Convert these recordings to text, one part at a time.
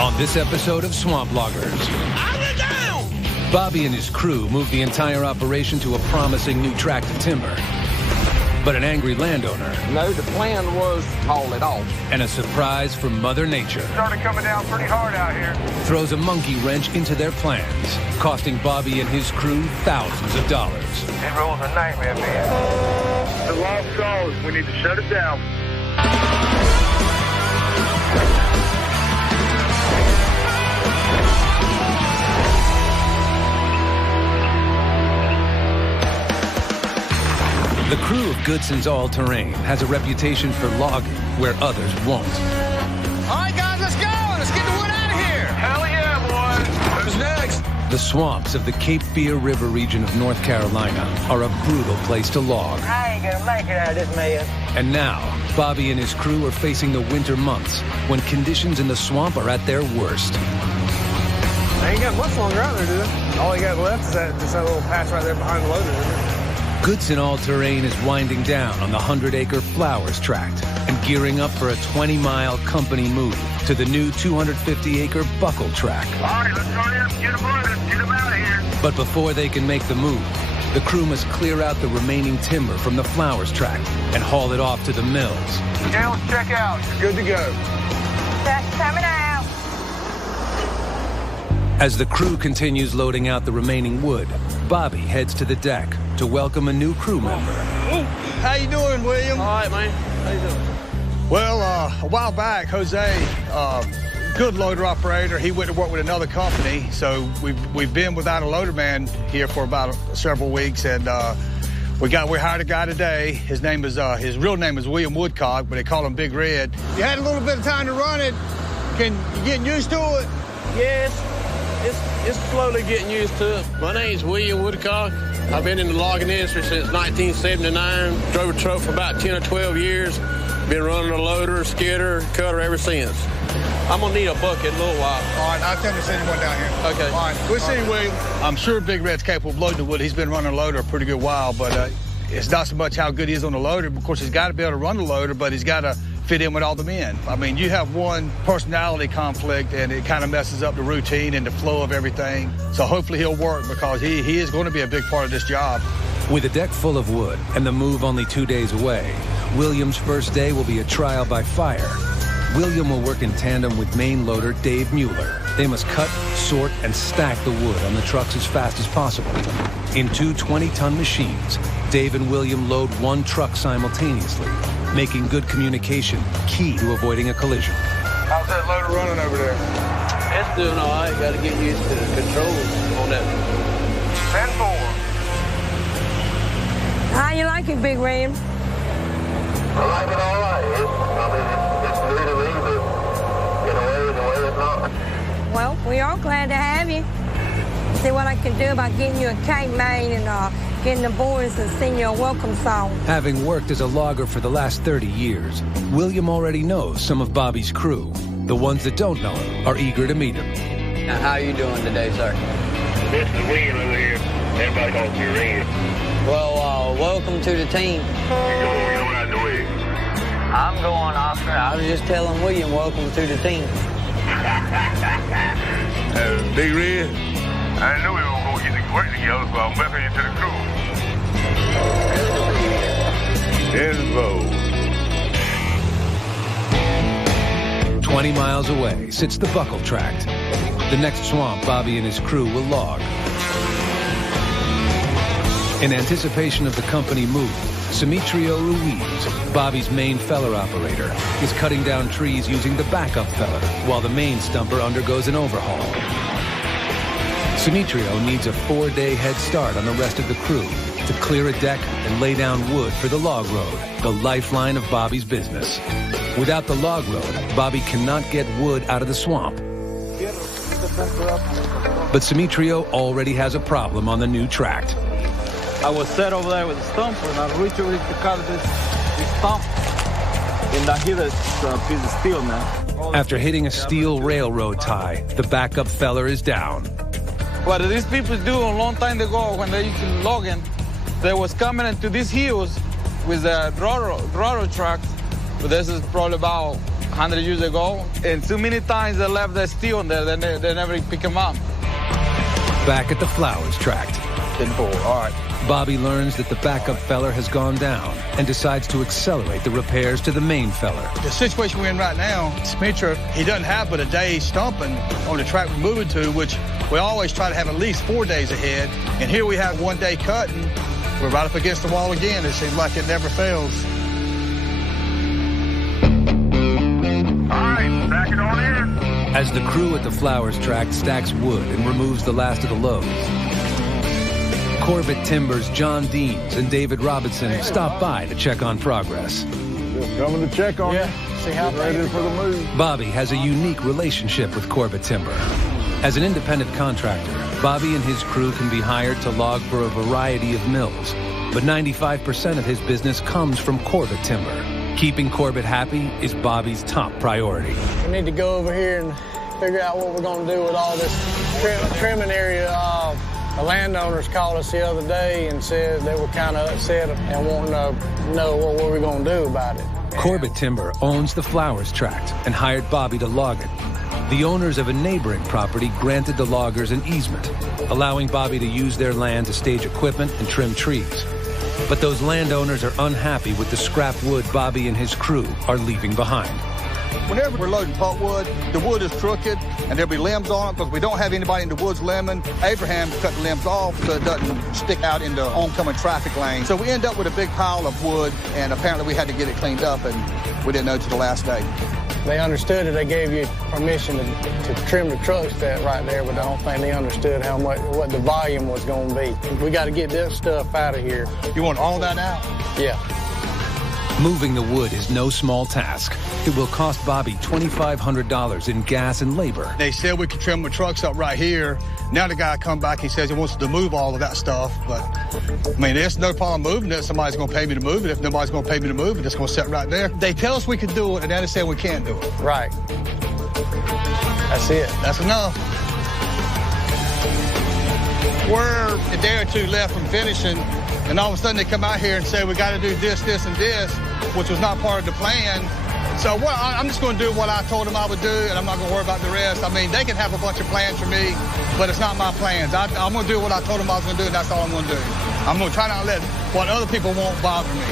On this episode of Swamp Loggers, Bobby and his crew moved the entire operation to a promising new tract of timber. But an angry landowner... No, the plan was to haul it off. And a surprise from Mother Nature... Started coming down pretty hard out here. ...throws a monkey wrench into their plans, costing Bobby and his crew thousands of dollars. It rolls a nightmare, man. The lost cause. We need to shut it down. The crew of Goodson's all-terrain has a reputation for logging where others won't. All right, guys, let's go. Let's get the wood out of here. Hell yeah, boys. Who's next? The swamps of the Cape Fear River region of North Carolina are a brutal place to log. I ain't gonna make it out of this, man. And now, Bobby and his crew are facing the winter months when conditions in the swamp are at their worst. They ain't got much longer out there, do they? All they got left is that little patch right there behind the loader, isn't it? Goodson All-Terrain is winding down on the 100-acre Flowers tract and gearing up for a 20-mile company move to the new 250-acre Buckle tract. All right, let's hurry up. Get them loaded. Get them out of here. But before they can make the move, the crew must clear out the remaining timber from the Flowers tract and haul it off to the mills. Okay, let's check out. You're good to go. That's coming out. As the crew continues loading out the remaining wood, Bobby heads to the deck to welcome a new crew member. How you doing, William? All right, man. How you doing? Well, a while back, Jose, good loader operator, he went to work with another company, so we've been without a loader man here for about several weeks, and we hired a guy today. His real name is William Woodcock, but they call him Big Red. You had a little bit of time to run it. You getting used to it? Yes. It's slowly getting used to it. My name's William Woodcock. I've been in the logging industry since 1979. Drove a truck for about 10 or 12 years. Been running a loader, skidder, cutter ever since. I'm gonna need a bucket in a little while. All right, I'll tell you to send you one down here. Okay. All right, we'll see you, William. I'm sure Big Red's capable of loading the wood. He's been running a loader a pretty good while, but it's not so much how good he is on the loader. Of course, he's got to be able to run the loader, but he's got to fit in with all the men. I mean, you have one personality conflict, and it kind of messes up the routine and the flow of everything. So hopefully he'll work, because he is going to be a big part of this job. With a deck full of wood and the move only 2 days away, William's first day will be a trial by fire. William will work in tandem with main loader Dave Mueller. They must cut, sort, and stack the wood on the trucks as fast as possible. In two 20-ton machines, Dave and William load one truck simultaneously, making good communication key to avoiding a collision. How's that loader running over there? It's doing all right. Got to get used to the controls on that. 10-4. How you like it, Big Red? I like it all right. It's new to me, but in a way it's not. Well, we are glad to have you. See what I can do about getting you a cake made and getting the boys to sing you a welcome song. Having worked as a logger for the last 30 years, William already knows some of Bobby's crew. The ones that don't know him are eager to meet him. How you doing today, sir? This is William over here. Everybody calls me Red. Well, welcome to the team. You going out the way? I'm going, Oscar. I was just telling William, welcome to the team. Big Red? I knew we were going to get to work together, so I'm welcoming you to the crew. 20 miles away sits the Buckle tract. The next swamp Bobby and his crew will log. In anticipation of the company move, Demetrio Ruiz, Bobby's main feller operator, is cutting down trees using the backup feller while the main stumper undergoes an overhaul. Demetrio needs a 4-day head start on the rest of the crew to clear a deck and lay down wood for the log road, the lifeline of Bobby's business. Without the log road, Bobby cannot get wood out of the swamp. But Demetrio already has a problem on the new tract. I was set over there with a stump, and I reached over to cut this stump, and I hit a piece of steel now. After hitting a steel railroad tie, the backup feller is down. What these people do a long time ago when they used to logging, they was coming into these hills with a railroad tracks, but this is probably about 100 years ago. And too many times they left their steel in there, they never pick them up. Back at the Flowers tract, 10-4, all right. Bobby learns that the backup feller has gone down and decides to accelerate the repairs to the main feller. The situation we're in right now, Smitra, he doesn't have but a day stumping on the track we're moving to, which we always try to have at least 4 days ahead. And here we have 1 day cutting. We're right up against the wall again. It seems like it never fails. All right, back it on in. As the crew at the Flowers tract stacks wood and removes the last of the loads, Corbett Timbers' John Deans and David Robinson stop by to check on progress. Just coming to check on you. See how Ready for the move. Bobby has a unique relationship with Corbett Timber. As an independent contractor, Bobby and his crew can be hired to log for a variety of mills, but 95% of his business comes from Corbett Timber. Keeping Corbett happy is Bobby's top priority. We need to go over here and figure out what we're going to do with all this trimming area. The landowners called us the other day and said they were kind of upset and wanting to know what we're going to do about it. Corbett Timber owns the Flowers tract and hired Bobby to log it. The owners of a neighboring property granted the loggers an easement, allowing Bobby to use their land to stage equipment and trim trees. But those landowners are unhappy with the scrap wood Bobby and his crew are leaving behind. Whenever we're loading pulpwood, the wood is crooked, and there'll be limbs on it because we don't have anybody in the woods limbing. Abraham cut the limbs off so it doesn't stick out into oncoming traffic lanes. So we end up with a big pile of wood, and apparently we had to get it cleaned up, and we didn't know till the last day. They understood it. They gave you permission to trim the trucks right there, but I don't think they understood what the volume was going to be. We got to get this stuff out of here. You want all that out? Yeah. Moving the wood is no small task. It will cost Bobby $2,500 in gas and labor. They said we could trim the trucks up right here. Now the guy come back, he says he wants to move all of that stuff. But, I mean, there's no problem moving it. Somebody's going to pay me to move it. If nobody's going to pay me to move it, it's going to sit right there. They tell us we can do it, and then they say we can't do it. Right. That's it. That's enough. We're a day or two left from finishing, and all of a sudden they come out here and say we got to do this, this, and this, which was not part of the plan. So I'm just going to do what I told them I would do, and I'm not going to worry about the rest. I mean, they can have a bunch of plans for me, but it's not my plans. I'm going to do what I told them I was going to do, and that's all I'm going to do. I'm going to try not to let what other people won't bother me.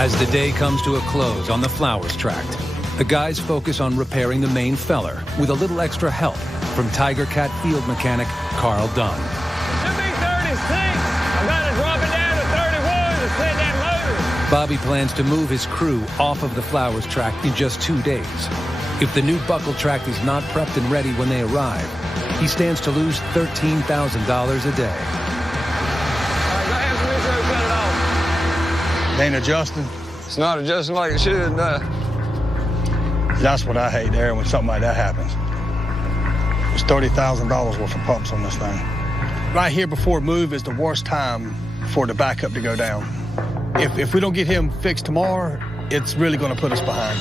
As the day comes to a close on the Flowers tract, the guys focus on repairing the main feller with a little extra help from Tiger Cat field mechanic Carl Dunn. Should be 36. I got to drop it down to 31 to set that motor. Bobby plans to move his crew off of the Flowers tract in just 2 days. If the new buckle tract is not prepped and ready when they arrive, he stands to lose $13,000 a day. It ain't adjusting. It's not adjusting like it should, no. That's what I hate there when something like that happens. There's $30,000 worth of pumps on this thing. Right here before move is the worst time for the backup to go down. If we don't get him fixed tomorrow, it's really going to put us behind.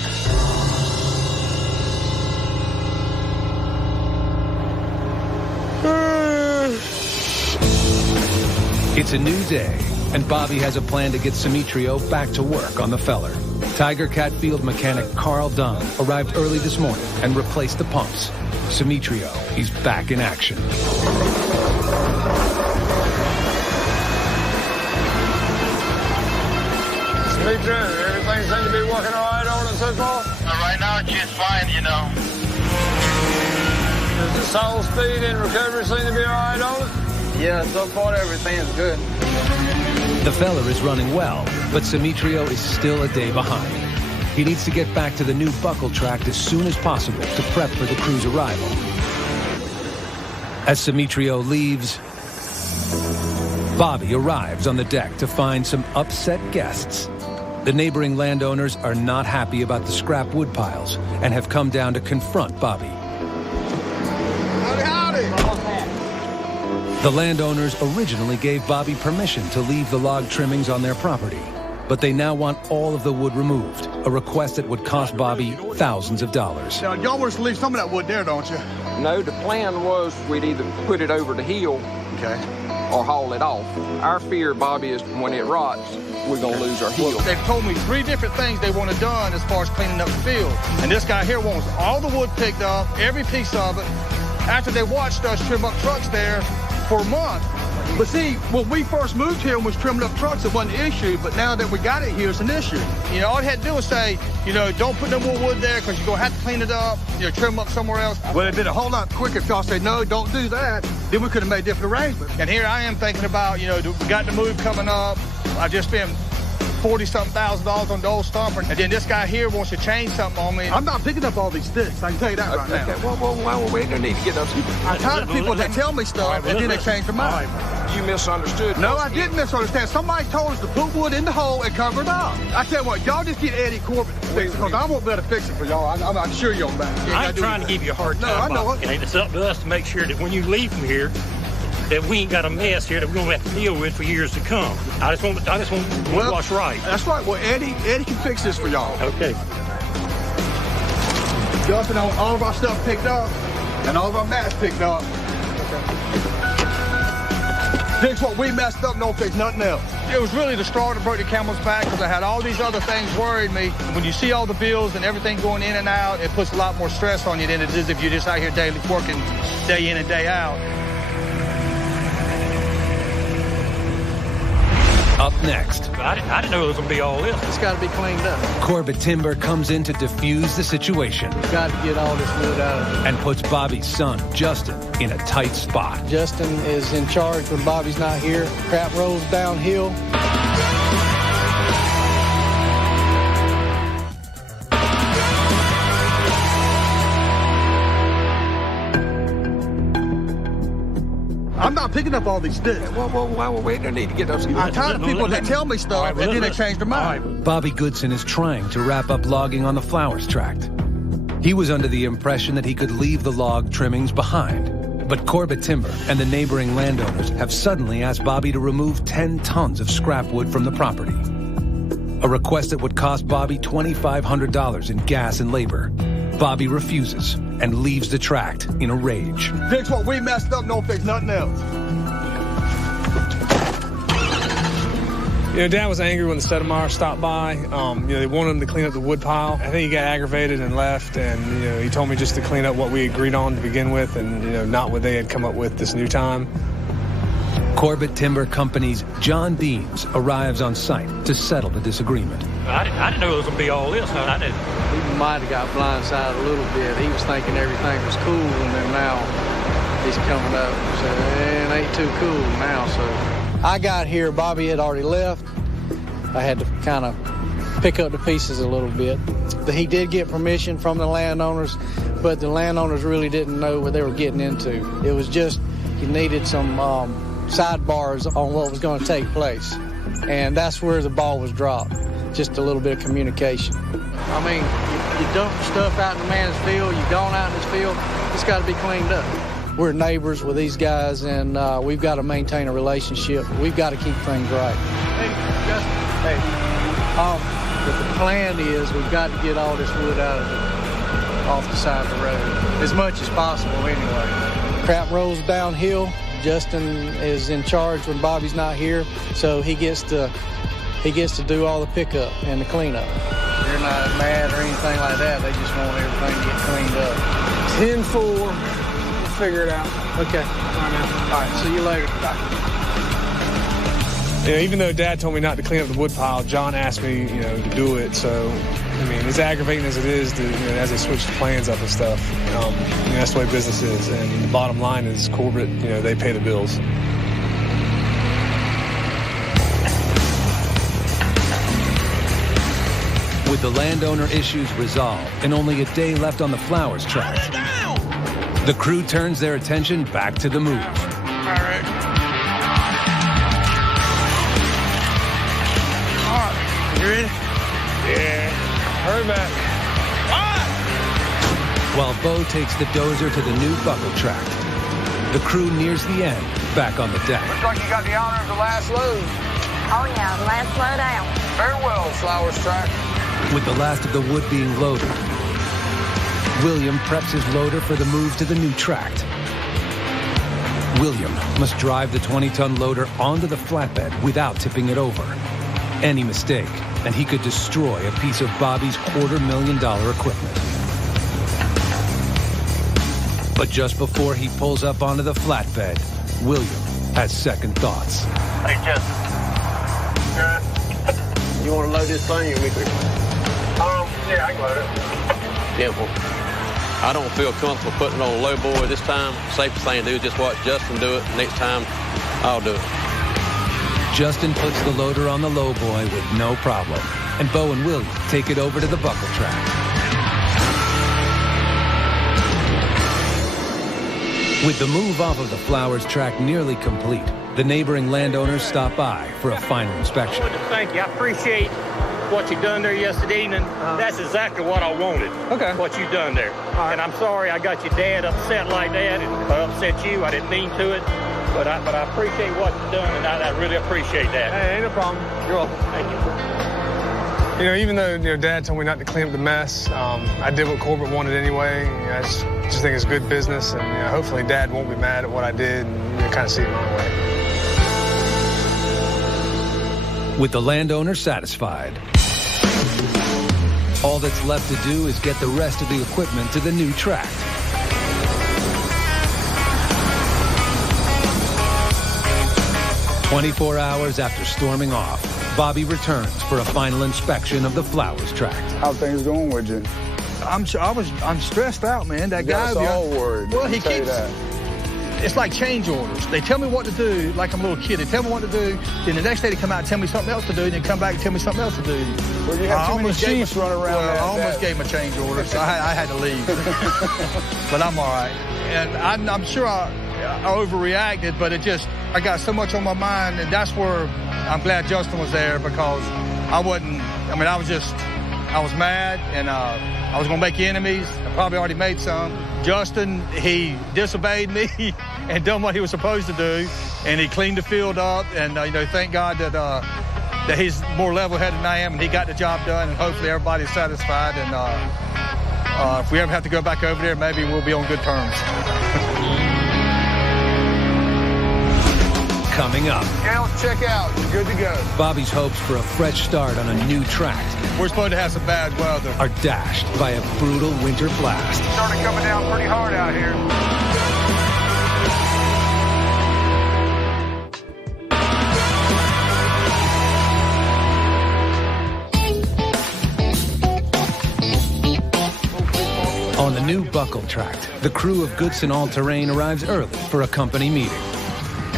It's a new day, and Bobby has a plan to get Simitrio back to work on the feller. Tiger Cat field mechanic Carl Dunn arrived early this morning and replaced the pumps. Simitrio is back in action. Simitrio, everything seems to be working all right on it so far? Right now, it's just fine, you know. Does the saw speed and recovery seem to be all right on it? Yeah, so far everything's good. The feller is running well, but Simitrio is still a day behind. He needs to get back to the new buckle tract as soon as possible to prep for the crew's arrival. As Simitrio leaves, Bobby arrives on the deck to find some upset guests. The neighboring landowners are not happy about the scrap wood piles and have come down to confront Bobby. The landowners originally gave Bobby permission to leave the log trimmings on their property, but they now want all of the wood removed, a request that would cost Bobby thousands of dollars. Now, y'all want us to leave some of that wood there, don't you? No, the plan was we'd either put it over the hill Okay. or haul it off. Our fear, Bobby, is when it rots, we're going to lose our heel. They've told me 3 different things they want it done as far as cleaning up the field. And this guy here wants all the wood picked up, every piece of it, after they watched us trim up trucks there for a month. But see, when we first moved here and was trimming up trucks, it wasn't an issue, but now that we got it here, it's an issue. You know, all they had to do was say, you know, don't put no more wood there because you're going to have to clean it up, you know, trim up somewhere else. Well, it'd been a whole lot quicker if y'all said, no, don't do that. Then we could have made different arrangements. And here I am thinking about, you know, we got the move coming up. I just spent $40-something thousand on the old stumper, and then this guy here wants to change something on me. I'm not picking up all these sticks, I can tell you that right now. Okay, well, we don't need to get those. I'm tired of people that tell me stuff, and then they change their mind. You misunderstood. No, I didn't misunderstand. Somebody told us to put wood in the hole and cover it up. I tell you what, y'all just get Eddie Corbett to fix it, because I won't be able to fix it for y'all. I'm sure you'll back. I ain't trying to give you a hard time. No, I know it. And it's up to us to make sure that when you leave from here, that we ain't got a mess here that we're gonna have to deal with for years to come. I just want what's right. That's right. Well, Eddie can fix this for y'all. Okay. Jumping on all of our stuff picked up and all of our mats picked up. Fix what we messed up, don't fix nothing else. It was really the straw that broke the camel's back because I had all these other things worried me. When you see all the bills and everything going in and out, it puts a lot more stress on you than it is if you're just out here daily working day in and day out. Up next, I didn't know it was going to be all this. It's got to be cleaned up. Corbett Timber comes in to defuse the situation We've got to get all this wood out of it. and puts Bobby's son, Justin, in a tight spot. Justin is in charge when Bobby's not here. Crap rolls downhill. I'm not picking up all these sticks. Well, we don't need to get those. I'm tired of people that tell me stuff and then they change their mind. Bobby Goodson is trying to wrap up logging on the Flowers tract. He was under the impression that he could leave the log trimmings behind. But Corbett Timber and the neighboring landowners have suddenly asked Bobby to remove 10 tons of scrap wood from the property. A request that would cost Bobby $2,500 in gas and labor. Bobby refuses and leaves the tract in a rage. Fix what we messed up, don't fix nothing else. You know, Dad was angry when the Stoudemire stopped by. You know, they wanted him to clean up the wood pile. I think he got aggravated and left, and, you know, he told me just to clean up what we agreed on to begin with and, you know, not what they had come up with this new time. Corbett Timber Company's John Deans arrives on site to settle the disagreement. I didn't know it was going to be all this. No, I didn't. He might have got blindsided a little bit. He was thinking everything was cool, and then now he's coming up and saying, it ain't too cool now. So I got here, Bobby had already left. I had to kind of pick up the pieces a little bit. He did get permission from the landowners, but the landowners really didn't know what they were getting into. It was just he needed some sidebars on what was going to take place. And that's where the ball was dropped. Just a little bit of communication. I mean, you dump stuff out in the man's field, you've gone out in his field, it's got to be cleaned up. We're neighbors with these guys, and we've got to maintain a relationship. We've got to keep things right. Hey, Justin. But the plan is we've got to get all this wood off the side of the road, as much as possible anyway. Crap rolls downhill. Justin is in charge when Bobby's not here, so he gets to do all the pickup and the cleanup. They're not mad or anything like that. They just want everything to get cleaned up. 10-4. We'll figure it out. Okay. All right, see you later. Bye. You know, even though Dad told me not to clean up the wood pile, John asked me, you know, to do it. So, I mean, as aggravating as it is, to, you know, as they switch the plans up and stuff, you know, that's the way business is. And the bottom line is Corbett, you know, they pay the bills. With the landowner issues resolved and only a day left on the Flowers tract, the crew turns their attention back to the move. All right. You ready? Yeah. Hurry back. While Bo takes the dozer to the new buckle tract, the crew nears the end, back on the deck. Looks like you got the honor of the last load. Oh, yeah, the last load out. Farewell, Flowers tract. With the last of the wood being loaded, William preps his loader for the move to the new tract. William must drive the 20-ton loader onto the flatbed without tipping it over. Any mistake, and he could destroy a piece of Bobby's $250,000 equipment. But just before he pulls up onto the flatbed, William has second thoughts. Hey, Justin. You want to load this thing, or me? Yeah, I can load it. Simple. I don't feel comfortable putting it on a low boy this time. Safest thing to do is just watch Justin do it. Next time, I'll do it. Justin puts the loader on the low boy with no problem, and Bo and William take it over to the buckle track. With the move off of the Flowers track nearly complete, the neighboring landowners stop by for a final inspection. Thank you. I appreciate what you done there yesterday evening. That's exactly what I wanted. Okay. What you done there. Right. And I'm sorry I got your dad upset like that and upset you. I didn't mean to it. But I appreciate what you've done, and I really appreciate that. Hey, ain't no problem. You're welcome. Thank you. You know, even though Dad told me not to clean up the mess, I did what Corbett wanted anyway. I just think it's good business, and hopefully Dad won't be mad at what I did and kind of see it my way. With the landowner satisfied, all that's left to do is get the rest of the equipment to the new tract. "24 hours after storming off, Bobby returns for a final inspection of the Flowers tract. How things going with you? I'm stressed out, man. That guy. That's all worried. Well, he keeps. It's like change orders. They tell me what to do, like I'm a little kid. They tell me what to do, then the next day they come out and tell me something else to do, and then come back and tell me something else to do. Well, you have too many sheets running around. Well, I almost gave him a change order, so I had to leave. But I'm all right. And I'm sure I overreacted, but I got so much on my mind, and that's where I'm glad Justin was there, because I was mad, and I was going to make enemies. I probably already made some. Justin, he disobeyed me and done what he was supposed to do, and he cleaned the field up, and thank God that he's more level-headed than I am, and he got the job done, and hopefully everybody's satisfied, and if we ever have to go back over there, maybe we'll be on good terms. Coming up. Scales check out. You're good to go. Bobby's hopes for a fresh start on a new tract We're supposed to have some bad weather. are dashed by a brutal winter blast. Started coming down pretty hard out here. On the new buckle tract, the crew of Goodson All-Terrain arrives early for a company meeting.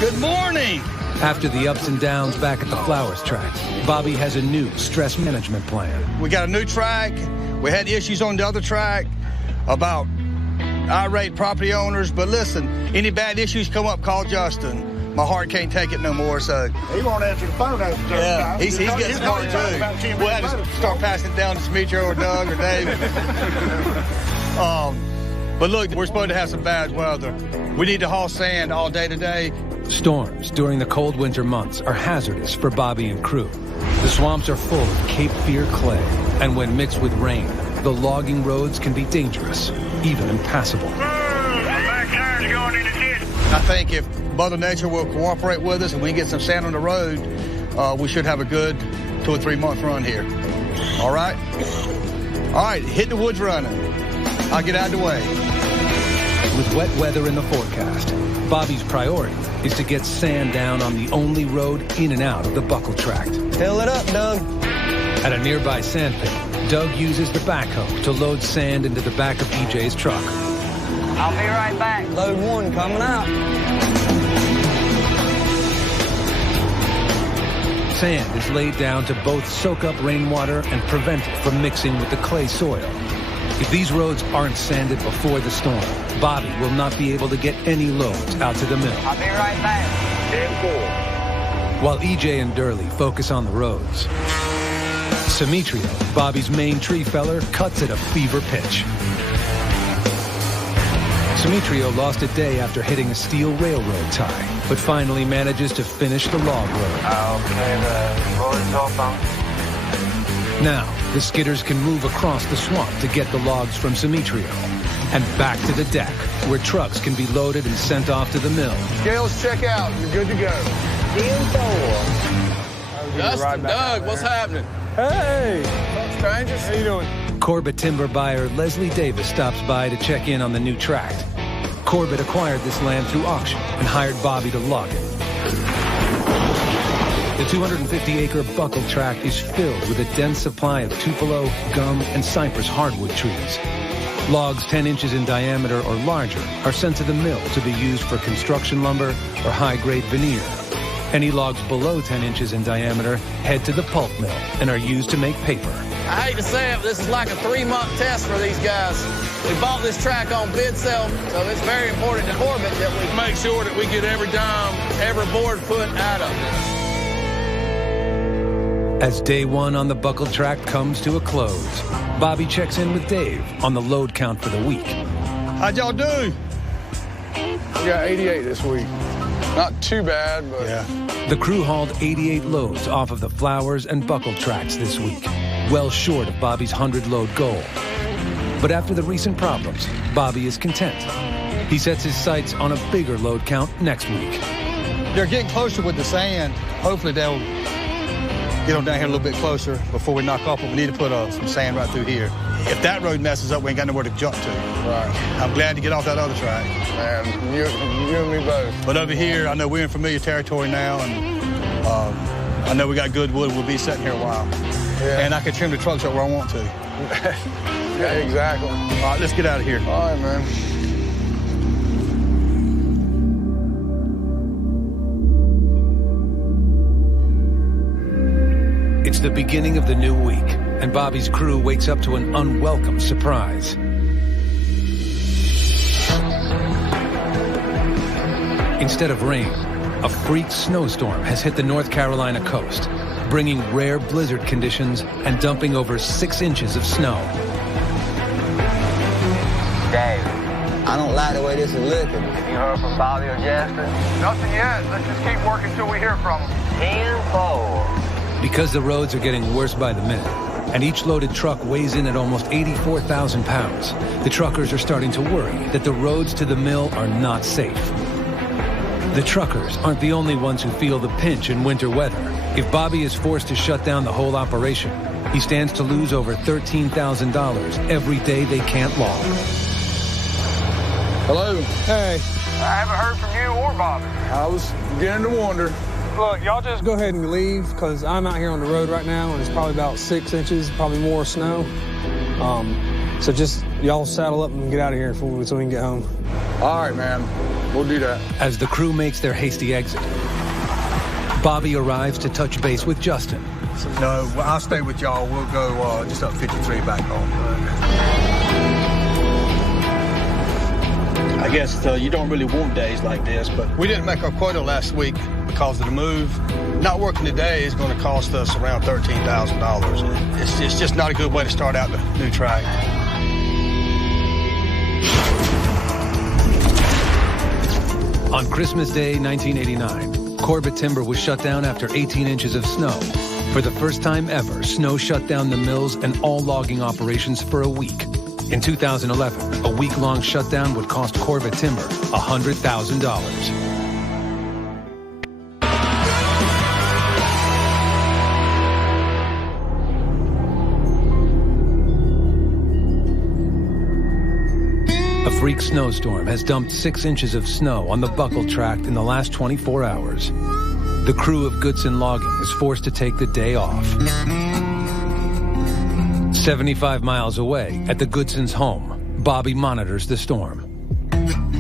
Good morning. After the ups and downs back at the Flowers tract, Bobby has a new stress management plan. We got a new track. We had issues on the other track about irate property owners. But listen, any bad issues come up, call Justin. My heart can't take it no more, so. He won't answer the phone after certain time. He's getting smart, too. We'll have to start passing it down to Demetrio or Doug or David. But look, we're supposed to have some bad weather. We need to haul sand all day today. Storms during the cold winter months are hazardous for Bobby and crew. The swamps are full of Cape Fear clay, and when mixed with rain, the logging roads can be dangerous, even impassable. Back tires going in the ditch. I think if Mother Nature will cooperate with us and we get some sand on the road, we should have a good 2 or 3 month run here. All right? All right, hit the woods running. I'll get out of the way. With wet weather in the forecast, Bobby's priority is to get sand down on the only road in and out of the buckle tract. Fill it up, Doug. At a nearby sand pit, Doug uses the backhoe to load sand into the back of EJ's truck. I'll be right back. Load 1 coming out. Sand is laid down to both soak up rainwater and prevent it from mixing with the clay soil. If these roads aren't sanded before the storm, Bobby will not be able to get any loads out to the mill. I'll be right back. 10-4. While EJ and Durley focus on the roads, Demetrio, Bobby's main tree feller, cuts at a fever pitch. Demetrio lost a day after hitting a steel railroad tie, but finally manages to finish the log road. Okay, the road is open. Now, the skidders can move across the swamp to get the logs from Demetrio. and back to the deck, where trucks can be loaded and sent off to the mill. Scales check out. You're good to go. Dustin, Doug, what's happening? Hey! What's up, strangers? How you doing? Corbett timber buyer Leslie Davis stops by to check in on the new tract. Corbett acquired this land through auction and hired Bobby to log it. The 250-acre buckled tract is filled with a dense supply of tupelo, gum, and cypress hardwood trees. Logs 10 inches in diameter or larger are sent to the mill to be used for construction lumber or high-grade veneer. Any logs below 10 inches in diameter head to the pulp mill and are used to make paper. I hate to say it, but this is like a 3-month test for these guys. We bought this tract on bid sale, so it's very important to Corbett that we make sure that we get every dime, every board foot out of this. As day one on the buckled tract comes to a close, Bobby checks in with Dave on the load count for the week. How'd y'all do? We got 88 this week. Not too bad, but... Yeah. The crew hauled 88 loads off of the flowers and buckled tracts this week, well short of Bobby's 100-load goal. But after the recent problems, Bobby is content. He sets his sights on a bigger load count next week. They're getting closer with the sand. Hopefully they'll get them down here a little bit closer before we knock off, but we need to put some sand right through here. If that road messes up, we ain't got nowhere to jump to. Right. I'm glad to get off that other track. Man, you and me both. But over here, I know we're in familiar territory now, and I know we got good wood. We'll be sitting here a while. Yeah. And I can trim the trucks up where I want to. Yeah, exactly. All right, let's get out of here. All right, man. It's the beginning of the new week, and Bobby's crew wakes up to an unwelcome surprise. Instead of rain, a freak snowstorm has hit the North Carolina coast, bringing rare blizzard conditions and dumping over 6 inches of snow. Dave, I don't like the way this is looking. Have you heard from Bobby or Jasper? Nothing yet. Let's just keep working till we hear from them. 10-4. Because the roads are getting worse by the minute, and each loaded truck weighs in at almost 84,000 pounds, the truckers are starting to worry that the roads to the mill are not safe. The truckers aren't the only ones who feel the pinch in winter weather. If Bobby is forced to shut down the whole operation, he stands to lose over $13,000 every day they can't log. Hello. Hey. I haven't heard from you or Bobby. I was beginning to wonder. Look, y'all just go ahead and leave, because I'm out here on the road right now, and it's probably about 6 inches, probably more snow. So just y'all saddle up and get out of here so we can get home. All right, man. We'll do that. As the crew makes their hasty exit, Bobby arrives to touch base with Justin. No, I'll stay with y'all. We'll go just up 53 back home. I guess you don't really want days like this, but we didn't make our quota last week because of the move. Not working today is going to cost us around $13,000. It's just not a good way to start out the new track. On Christmas Day, 1989, Corbett Timber was shut down after 18 inches of snow. For the first time ever, snow shut down the mills and all logging operations for a week. In 2011, a week-long shutdown would cost Corbett Timber $100,000. A freak snowstorm has dumped 6 inches of snow on the buckled tract in the last 24 hours. The crew of Goodson Logging is forced to take the day off. 75 miles away, at the Goodson's home, Bobby monitors the storm.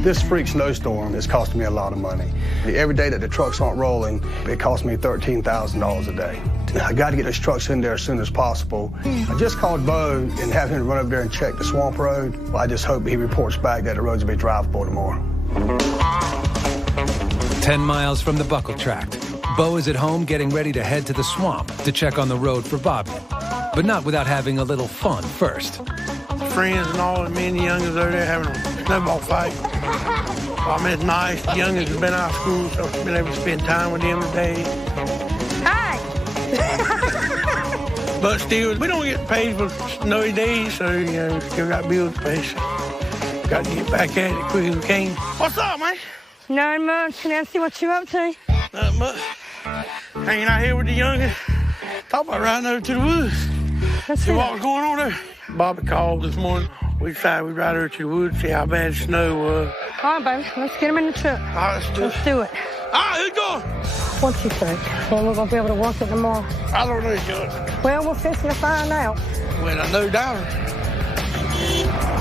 This freak snowstorm is costing me a lot of money. Every day that the trucks aren't rolling, it costs me $13,000 a day. I got to get those trucks in there as soon as possible. I just called Bo and have him run up there and check the swamp road. Well, I just hope he reports back that the roads will be drivable tomorrow. 10 miles from the buckled tract, Bo is at home getting ready to head to the swamp to check on the road for Bobby. But not without having a little fun first. Friends and all, and me and the youngest over there having a snowball fight. I mean, it's nice. The youngest has been out of school, so I've been able to spend time with them today. Hi. But still, we don't get paid for snowy days, so, you know, still got bills to pay. So Got to get back at it as quick as we can. What's up, man? Not much. Can I see what you're up to? Not much. Hanging out here with the youngest. Talk about riding over to the woods. See what was going on there? Bobby called this morning. We decided we'd ride over to the woods, see how bad the snow was. All right, baby. Let's get him in the truck. All right, let's do it. All right, who's going? What you think? Well, we're going to be able to work it tomorrow. I don't know, John. Well, we're fixing to find out. Well, I know down.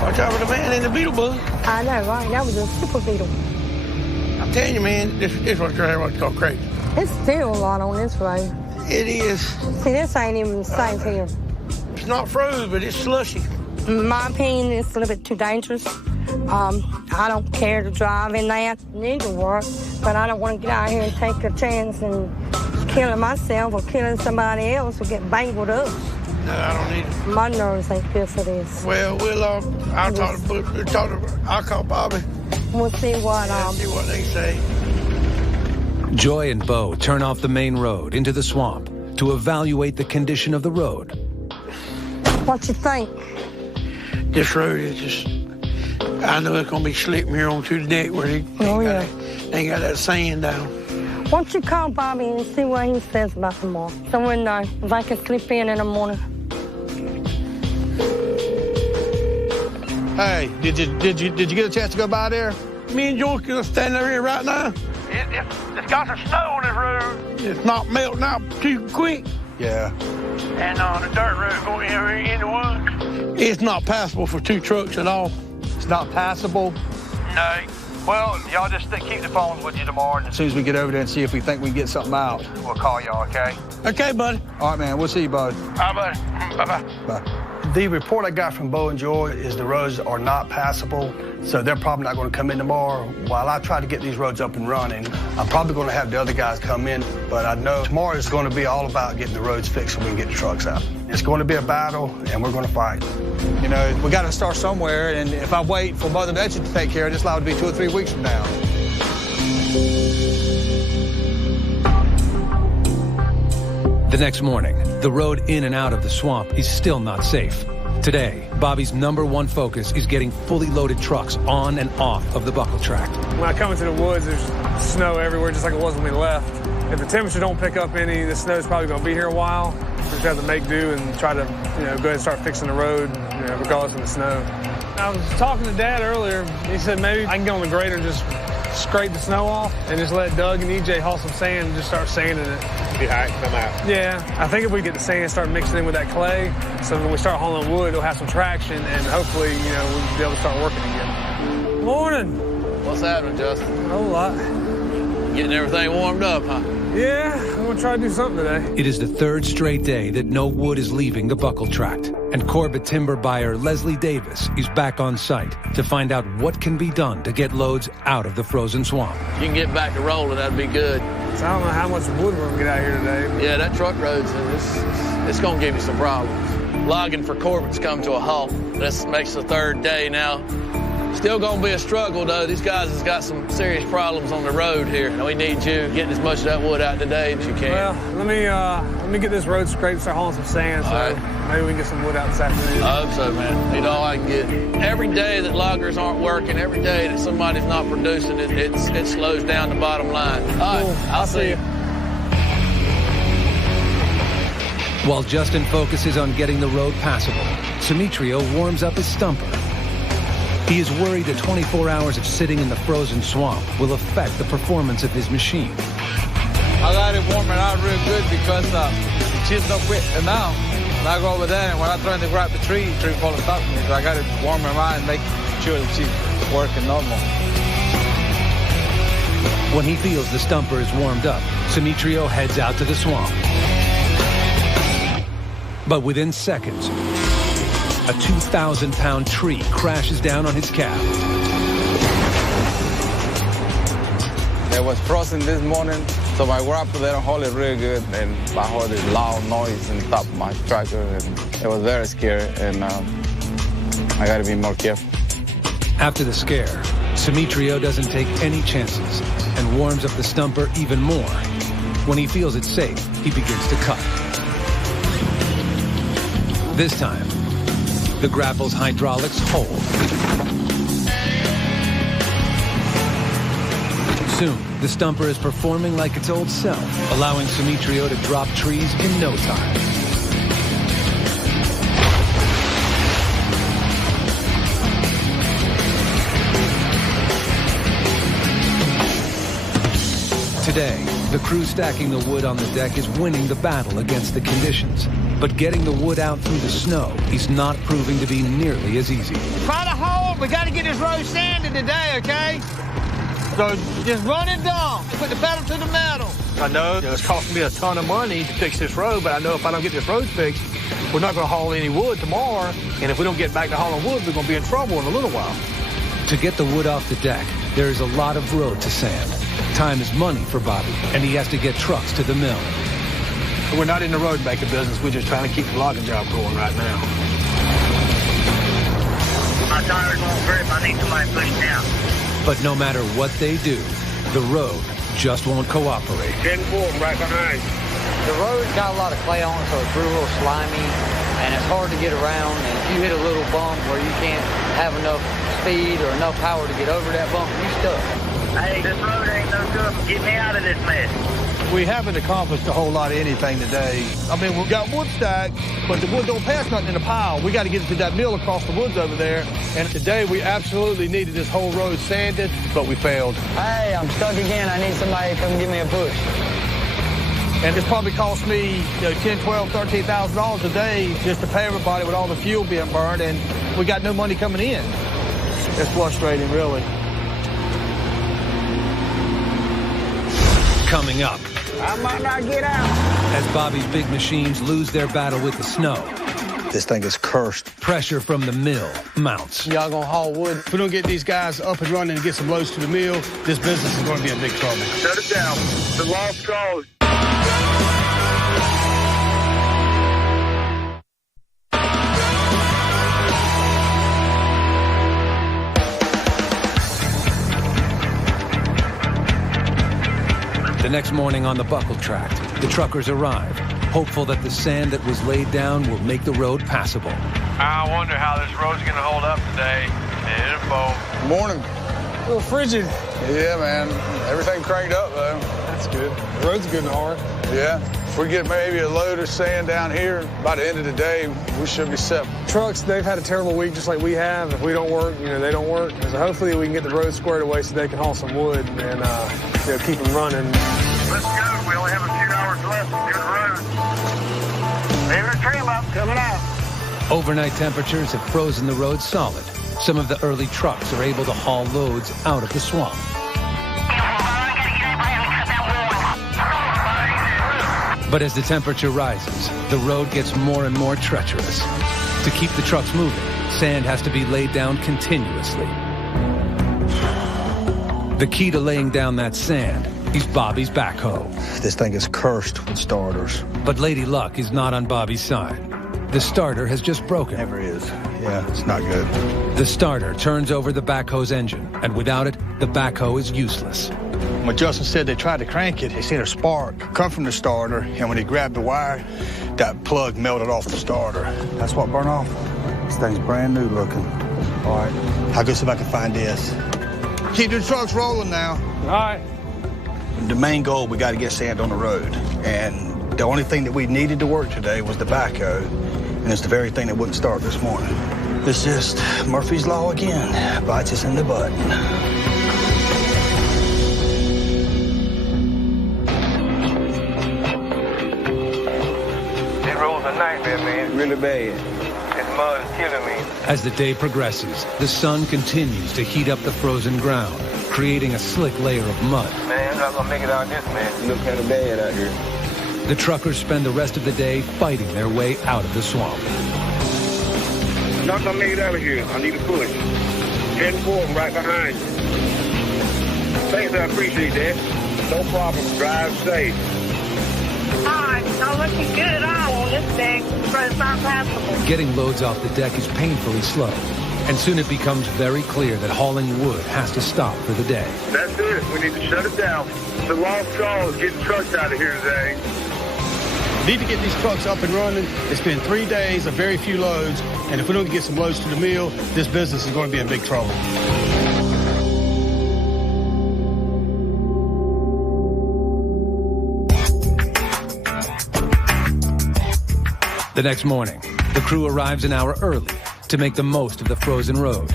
Watch out for the man in the beetle bug. I know, right? That was a super beetle. I'm telling you, man, this is what's called crazy. It's still a lot on this road. It is. See, this ain't even safe here. It's not froze, but it's slushy. In my opinion, it's a little bit too dangerous. I don't care to drive in that. Need to work, but I don't want to get out here and take a chance and killing myself or killing somebody else or get banged with us. No, I don't need it. My nerves ain't good for this. Well, I'll call Bobby. We'll see what see what they say. Joy and Bo turn off the main road into the swamp to evaluate the condition of the road. What you think? This road is just, I know it's gonna be slick from here on to the deck where they ain't got that sand down. Why don't you call Bobby and see what he says about tomorrow, so we'll know if I can sleep in the morning. Hey, did you get a chance to go by there? Me and Joy can stand over here right now. It's got some snow on this road. It's not melting out too quick. Yeah. And the dirt road going in the woods. It's not passable for two trucks at all. It's not passable? No. Well, y'all just keep the phones with you tomorrow. As soon as we get over there and see if we think we can get something out. We'll call y'all, okay? Okay, buddy. All right, man. We'll see you, bud. All right, buddy. Bye-bye. Bye. The report I got from Bo and Joy is the roads are not passable, so they're probably not going to come in tomorrow. While I try to get these roads up and running, I'm probably going to have the other guys come in, but I know tomorrow is going to be all about getting the roads fixed so we can get the trucks out. It's going to be a battle, and we're going to fight. You know, we got to start somewhere, and if I wait for Mother Nature to take care of it, it's liable to be 2 or 3 weeks from now. The next morning, the road in and out of the swamp is still not safe. Today, Bobby's #1 focus is getting fully loaded trucks on and off of the buckle tract. When I come into the woods, there's snow everywhere, just like it was when we left. If the temperature don't pick up any, the snow's probably going to be here a while. We just have to make do and try to, go ahead and start fixing the road, regardless of the snow. I was talking to Dad earlier. He said maybe I can get on the grader and just scrape the snow off and just let Doug and EJ haul some sand and just start sanding it. See how it come out. Yeah, I think if we get the sand and start mixing in with that clay, so when we start hauling wood, it'll have some traction and hopefully, we'll be able to start working again. Morning. What's happening, Justin? A whole lot. Getting everything warmed up, huh? Yeah, I'm gonna try to do something today. It is the 3rd straight day that no wood is leaving the buckle tract, and Corbett timber buyer Leslie Davis is back on site to find out what can be done to get loads out of the frozen swamp. If you can get back to rolling, that'd be good. So I don't know how much wood we're gonna get out here today. Yeah, that truck road's it's gonna give you some problems. Logging for Corbett's come to a halt. This makes the 3rd day now. Still gonna be a struggle, though. These guys has got some serious problems on the road here. And we need you getting as much of that wood out today as you can. Well, let me get this road scraped, start hauling some sand, so maybe we can get some wood out this afternoon. I hope so, man. Need all I can get. Every day that loggers aren't working, every day that somebody's not producing, it slows down the bottom line. All right, I'll see you. While Justin focuses on getting the road passable, Demetrio warms up his stumper. He is worried that 24 hours of sitting in the frozen swamp will affect the performance of his machine. I got it warming out real good because the cheese don't quit. And now, when I go over there and when I try to grab the tree falls on top of me. So I got it warming out and make sure the cheese is working normal. When he feels the stumper is warmed up, Demetrio heads out to the swamp. But within seconds, a 2,000-pound tree crashes down on his cab. It was frozen this morning, so my grandpa didn't hold it real good, and I heard a loud noise on top of my tractor, and it was very scary, and I got to be more careful. After the scare, Demetrio doesn't take any chances and warms up the stumper even more. When he feels it's safe, he begins to cut. This time, the grapple's hydraulics hold. Soon, the stumper is performing like its old self, allowing Sumitrio to drop trees in no time. Today, the crew stacking the wood on the deck is winning the battle against the conditions. But getting the wood out through the snow is not proving to be nearly as easy. Try to hold. We got to get this road sanded today, okay? So just run it down. Put the pedal to the metal. I know it's costing me a ton of money to fix this road, but I know if I don't get this road fixed, we're not going to haul any wood tomorrow. And if we don't get back to hauling wood, we're going to be in trouble in a little while. To get the wood off the deck, there is a lot of road to sand. Time is money for Bobby, and he has to get trucks to the mill. We're not in the road making business. We're just trying to keep the logging job going right now. My tires won't grip. I need somebody to push down. But no matter what they do, the road just won't cooperate. 10-4, right behind. The road's got a lot of clay on it, so it's real slimy, and it's hard to get around. And if you hit a little bump where you can't have enough speed or enough power to get over that bump, you're stuck. Hey, this road ain't no good. Get me out of this mess. We haven't accomplished a whole lot of anything today. I mean, we've got wood stacked, but the wood don't pass nothing in the pile. We got to get it to that mill across the woods over there. And today we absolutely needed this whole road sanded, but we failed. Hey, I'm stuck again. I need somebody to come give me a push. And it's probably cost me, $10, $12, $13,000 a day just to pay everybody with all the fuel being burned, and we got no money coming in. It's frustrating, really. Coming up, I might not get out. as Bobby's big machines lose their battle with the snow, This thing is cursed. pressure from the mill mounts. Y'all gonna haul wood? If we don't get these guys up and running and get some loads to the mill, this business is going to be in big trouble. Shut it down. The lost cause. The next morning on the buckle tract, the truckers arrive, hopeful that the sand that was laid down will make the road passable. I wonder how this road's gonna hold up today. Info. Morning. A little frigid. Yeah, man. Everything cranked up, though. That's good. The road's good and hard. Yeah. If we get maybe a load of sand down here, by the end of the day, we should be set. Trucks, they've had a terrible week just like we have. If we don't work, they don't work. So hopefully we can get the road squared away so they can haul some wood and keep them running. Let's go. We only have a few hours left. Here's the road. There's a trim up coming out. Overnight temperatures have frozen the road solid. Some of the early trucks are able to haul loads out of the swamp. But as the temperature rises, the road gets more and more treacherous. To keep the trucks moving, sand has to be laid down continuously. The key to laying down that sand is Bobby's backhoe. This thing is cursed with starters. But Lady Luck is not on Bobby's side. The starter has just broken. Never is. Yeah, it's not good. The starter turns over the backhoe's engine, and without it, the backhoe is useless. When Justin said they tried to crank it, they seen a spark come from the starter, and when he grabbed the wire, that plug melted off the starter. That's what burned off. This thing's brand new looking. All right, I'll go see if I can find this. Keep the trucks rolling now. All right. The main goal, we got to get sand on the road. And the only thing that we needed to work today was the backhoe. And it's the very thing that wouldn't start this morning. It's just Murphy's Law again. Bites us in the butt. This road's a nightmare, man. Really bad. This mud is killing me. As the day progresses, the sun continues to heat up the frozen ground, creating a slick layer of mud. Man, I'm not gonna make it out of this, man. You look kind of bad out here. The truckers spend the rest of the day fighting their way out of the swamp. Not gonna make it out of here. I need a push. 10-4, I'm right behind you. Thanks, I appreciate that. No problem. Drive safe. Alright, not looking good at all on this deck. It's not passable. Getting loads off the deck is painfully slow, and soon it becomes very clear that hauling wood has to stop for the day. That's it. We need to shut it down. The lost cause, getting trucks out of here today. We need to get these trucks up and running. It's been 3 days of very few loads, and if we don't get some loads to the mill, this business is going to be in big trouble. The next morning, the crew arrives an hour early to make the most of the frozen road.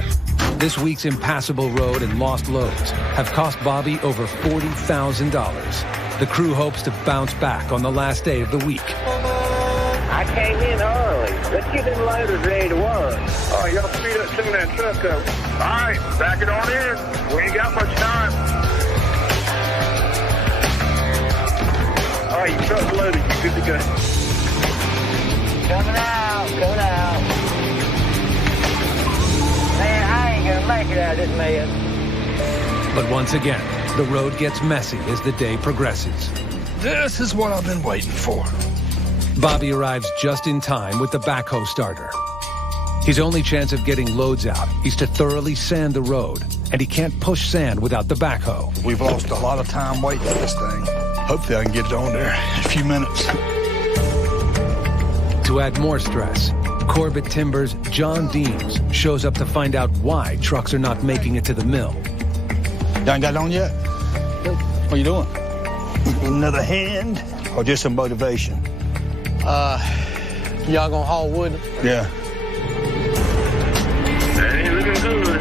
This week's impassable road and lost loads have cost Bobby over $40,000. The crew hopes to bounce back on the last day of the week. I came in early. Let's get them loaders ready to work. Oh, y'all speed up some of that truck up. All right, back it on in. We ain't got much time. All right, your truck's loaded. You're good to go. Coming out, coming out. Man, I ain't gonna make it out of this mess. But once again, the road gets messy as the day progresses. This is what I've been waiting for. Bobby arrives just in time with the backhoe starter. His only chance of getting loads out is to thoroughly sand the road, and he can't push sand without the backhoe. We've lost a lot of time waiting for this thing. Hopefully I can get it on there in a few minutes. To add more stress, Corbett Timber's John Deems shows up to find out why trucks are not making it to the mill. Y'all ain't got it on yet? What are you doing? Another hand or just some motivation? Y'all gonna haul wood? Yeah. That ain't looking good.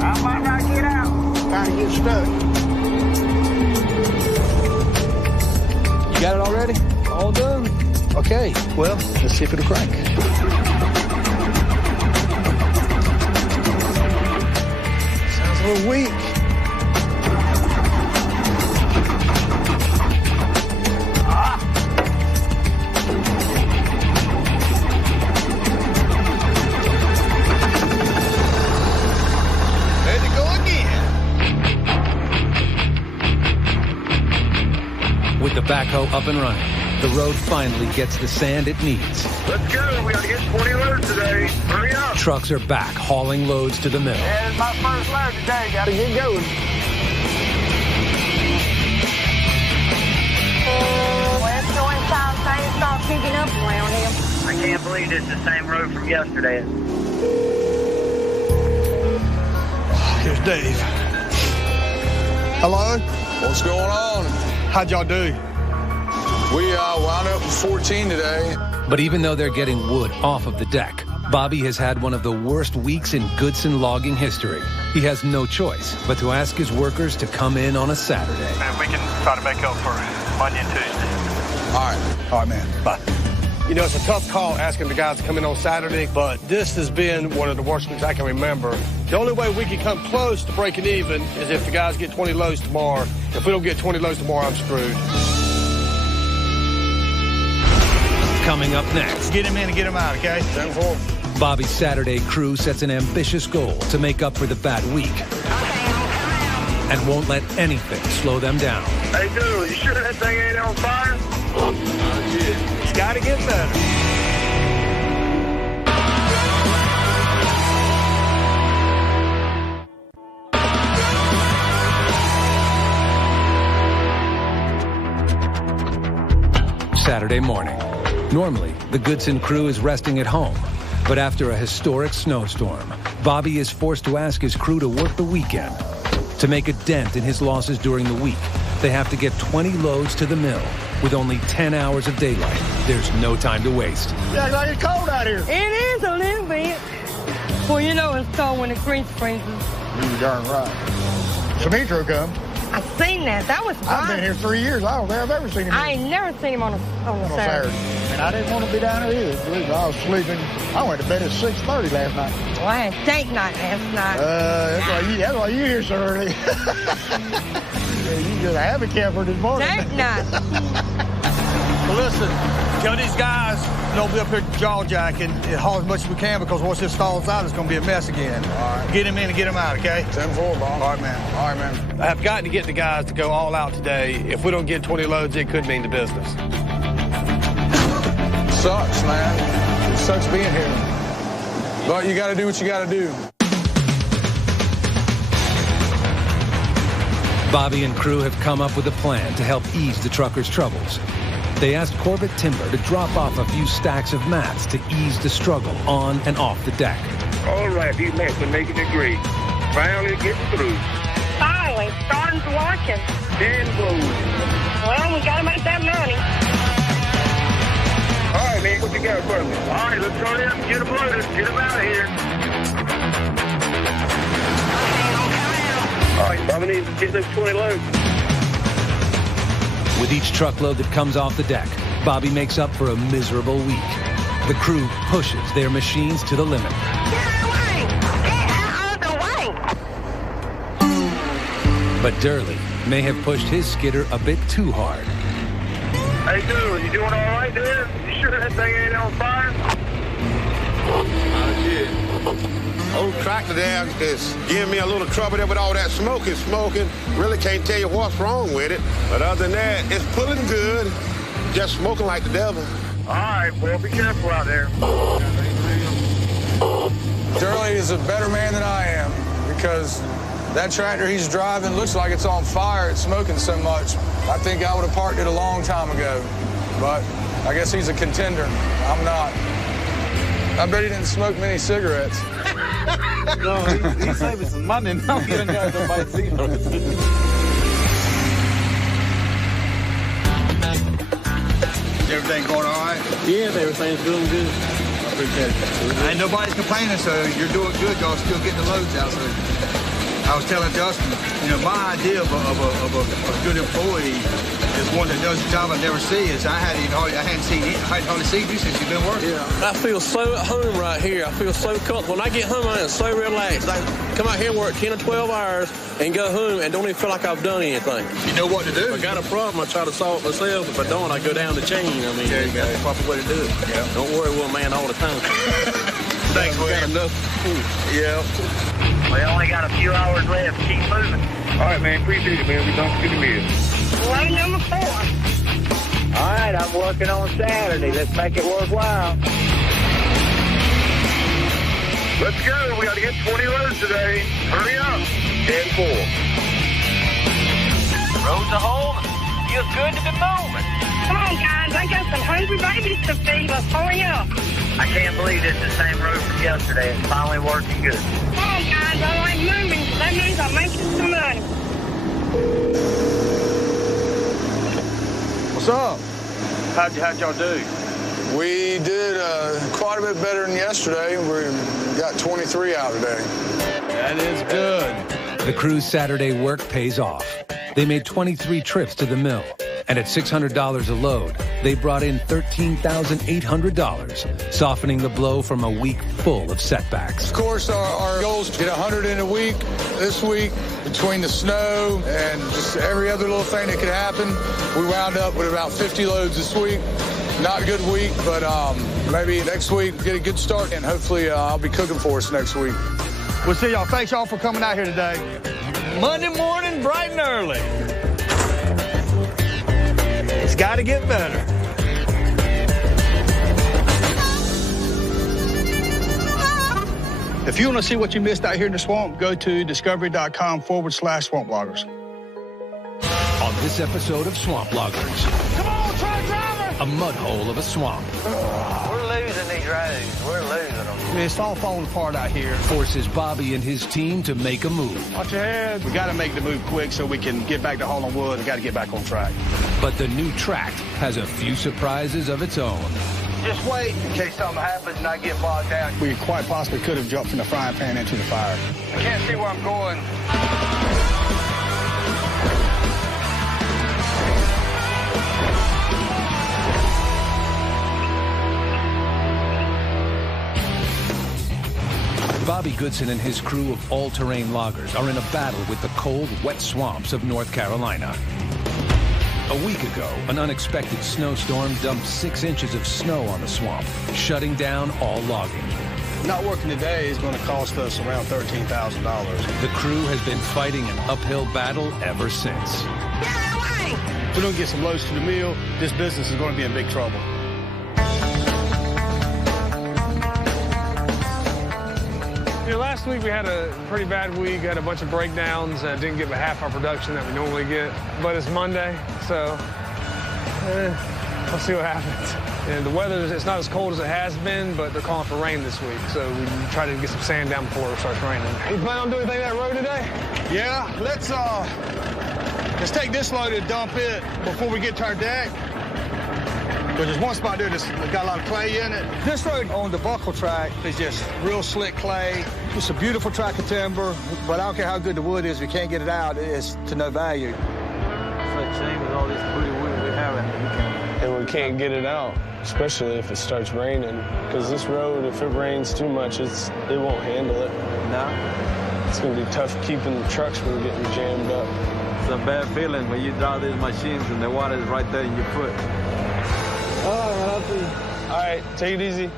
I might not get out. Kind of get stuck. You got it already? All done? Okay, well, let's see if it'll crank. Sounds a little weak. Ready to go again. With the backhoe up and running, the road finally gets the sand it needs. Let's go. We gotta get 20 loads today. Hurry up. Trucks are back hauling loads to the mill. Yeah, it's my first load today. Gotta get going. Well, it's going time things start picking up around here. I can't believe it's the same road from yesterday. Here's Dave. Hello? What's going on? How'd y'all do? We wound up with 14 today. But even though they're getting wood off of the deck, Bobby has had one of the worst weeks in Goodson logging history. He has no choice but to ask his workers to come in on a Saturday. And we can try to make up for Monday and Tuesday. All right, man. Bye. You know, it's a tough call asking the guys to come in on Saturday, but this has been one of the worst weeks I can remember. The only way we can come close to breaking even is if the guys get 20 loads tomorrow. If we don't get 20 loads tomorrow, I'm screwed. Coming up next, Get him in and get him out, okay? 10-4. Bobby's Saturday crew sets an ambitious goal to make up for the bad week and won't let anything slow them down. Hey, dude, you sure that thing ain't on fire? It's got to get better. Saturday morning. Normally, the Goodson crew is resting at home. But after a historic snowstorm, Bobby is forced to ask his crew to work the weekend. To make a dent in his losses during the week, they have to get 20 loads to the mill. With only 10 hours of daylight, there's no time to waste. Yeah, like it's cold out here. It is a little bit. Well, you know it's cold when the grease freezes. You darn right. Demetrio come. I seen that. That was fun. I've been here 3 years. I don't think I've ever seen him. I ain't never seen him on a Saturday. And I didn't want to be down here either. Believe me, I was sleeping. I went to bed at 6:30 last night. Well, I had date night last night. That's why you here so early. You just a happy camper this morning. Date night. Well, listen, tell these guys don't be up here jaw jacking and haul as much as we can because once this stalls out, it's going to be a mess again. All right. Get him in and get him out, okay? 10-4, Bob. All right, man. All right, man. I have got to get the guys to go all out today. If we don't get 20 loads, it could mean the business. Sucks, man. It sucks being here. But you got to do what you got to do. Bobby and crew have come up with a plan to help ease the truckers' troubles. They asked Corbett Timber to drop off a few stacks of mats to ease the struggle on and off the deck. All right, these men are making it great. Finally getting through. Finally, starting to working. 10 loads. Well, we gotta make that money. All right, man, what you got for me? All right, let's go in and get them loaded. Get them out of here. All right, Bobby needs to get those 20 loads. With each truckload that comes off the deck, Bobby makes up for a miserable week. The crew pushes their machines to the limit. But Durley may have pushed his skidder a bit too hard. Hey, dude, you doing all right there? You sure that thing ain't on fire? Old tractor there is giving me a little trouble there with all that smoking. Really can't tell you what's wrong with it. But other than that, it's pulling good. Just smoking like the devil. All right, well, be careful out there. Durley is a better man than I am because that tractor he's driving looks like it's on fire. It's smoking so much. I think I would have parked it a long time ago. But I guess he's a contender. I'm not. I bet he didn't smoke many cigarettes. No, he's saving some money now. He didn't got nobody cigarettes. Everything going all right? Yeah, everything's doing good. I appreciate it. Ain't nobody's complaining, so you're doing good. Y'all still getting the loads out. So I was telling Justin, you know, my idea of a good employee is one that does the job I never see. Is I hadn't hardly seen you since you've been working. Yeah, I feel so at home right here. I feel so comfortable. When I get home, I am so relaxed. I come out here and work 10 or 12 hours and go home and don't even feel like I've done anything. You know what to do. If I got a problem, I try to solve it myself. If I don't, I go down the chain. I mean, that's the proper way to do it. Yeah. Don't worry, we're a man all the time. Thanks, William. Yeah. We only got a few hours left. Keep moving. All right, man. Appreciate it, man. We don't forget the meal. Load number 4. All right, I'm working on Saturday. Let's make it worthwhile. Let's go. We got to get 20 loads today. Hurry up. 10-4. Roads are holding. Feels good to be moving. Come on, guys. I got some hungry babies to feed. Let's hurry up. I can't believe it's the same road from yesterday. It's finally working good. Come on, guys. I like moving. That means I'm making some money. What's up? How'd y'all do? We did quite a bit better than yesterday. We got 23 out today. That is good. The crew's Saturday work pays off. They made 23 trips to the mill, and at $600 a load, they brought in $13,800, softening the blow from a week full of setbacks. Of course, our goal is to get 100 in a week. This week, between the snow and just every other little thing that could happen, we wound up with about 50 loads this week. Not a good week, but maybe next week get a good start, and hopefully I'll be cooking for us next week. We'll see y'all. Thanks y'all for coming out here today. Monday morning, bright and early. It's got to get better. If you want to see what you missed out here in the swamp, go to discovery.com/swamploggers. On this episode of Swamp Loggers, Come on, truck driver! a mud hole of a swamp We're losing these roads. We're losing them. I mean, it's all falling apart out here. forces Bobby and his team to make a move. Watch your head. We got to make the move quick so we can get back to hauling wood. We got to get back on track. But the new tract has a few surprises of its own. Just wait in case something happens and I get bogged down. We quite possibly could have jumped from the frying pan into the fire. I can't see where I'm going. Bobby Goodson and his crew of all-terrain loggers are in a battle with the cold, wet swamps of North Carolina. A week ago, an unexpected snowstorm dumped 6 inches of snow on the swamp, shutting down all logging. Not working today is going to cost us around $13,000. The crew has been fighting an uphill battle ever since. If we don't get some loads to the mill, this business is going to be in big trouble. You know, last week we had a pretty bad week, had a bunch of breakdowns, and didn't get half our production that we normally get. But it's Monday, so we'll see what happens. And the weather, it's not as cold as it has been, but they're calling for rain this week. So we try to get some sand down before it starts raining. You plan on doing anything that road today? Yeah, let's take this load and dump it before we get to our deck. But there's one spot there that's got a lot of clay in it. This road on the buckle tract is just real slick clay. It's a beautiful tract of timber, but I don't care how good the wood is, if we can't get it out, it's to no value. It's a shame with all this pretty wood we have, and we can't get it out, especially if it starts raining. Because this road, if it rains too much, it won't handle it. No. It's going to be tough keeping the trucks from getting jammed up. It's a bad feeling when you drive these machines and the water is right there in your foot. All right, take it easy.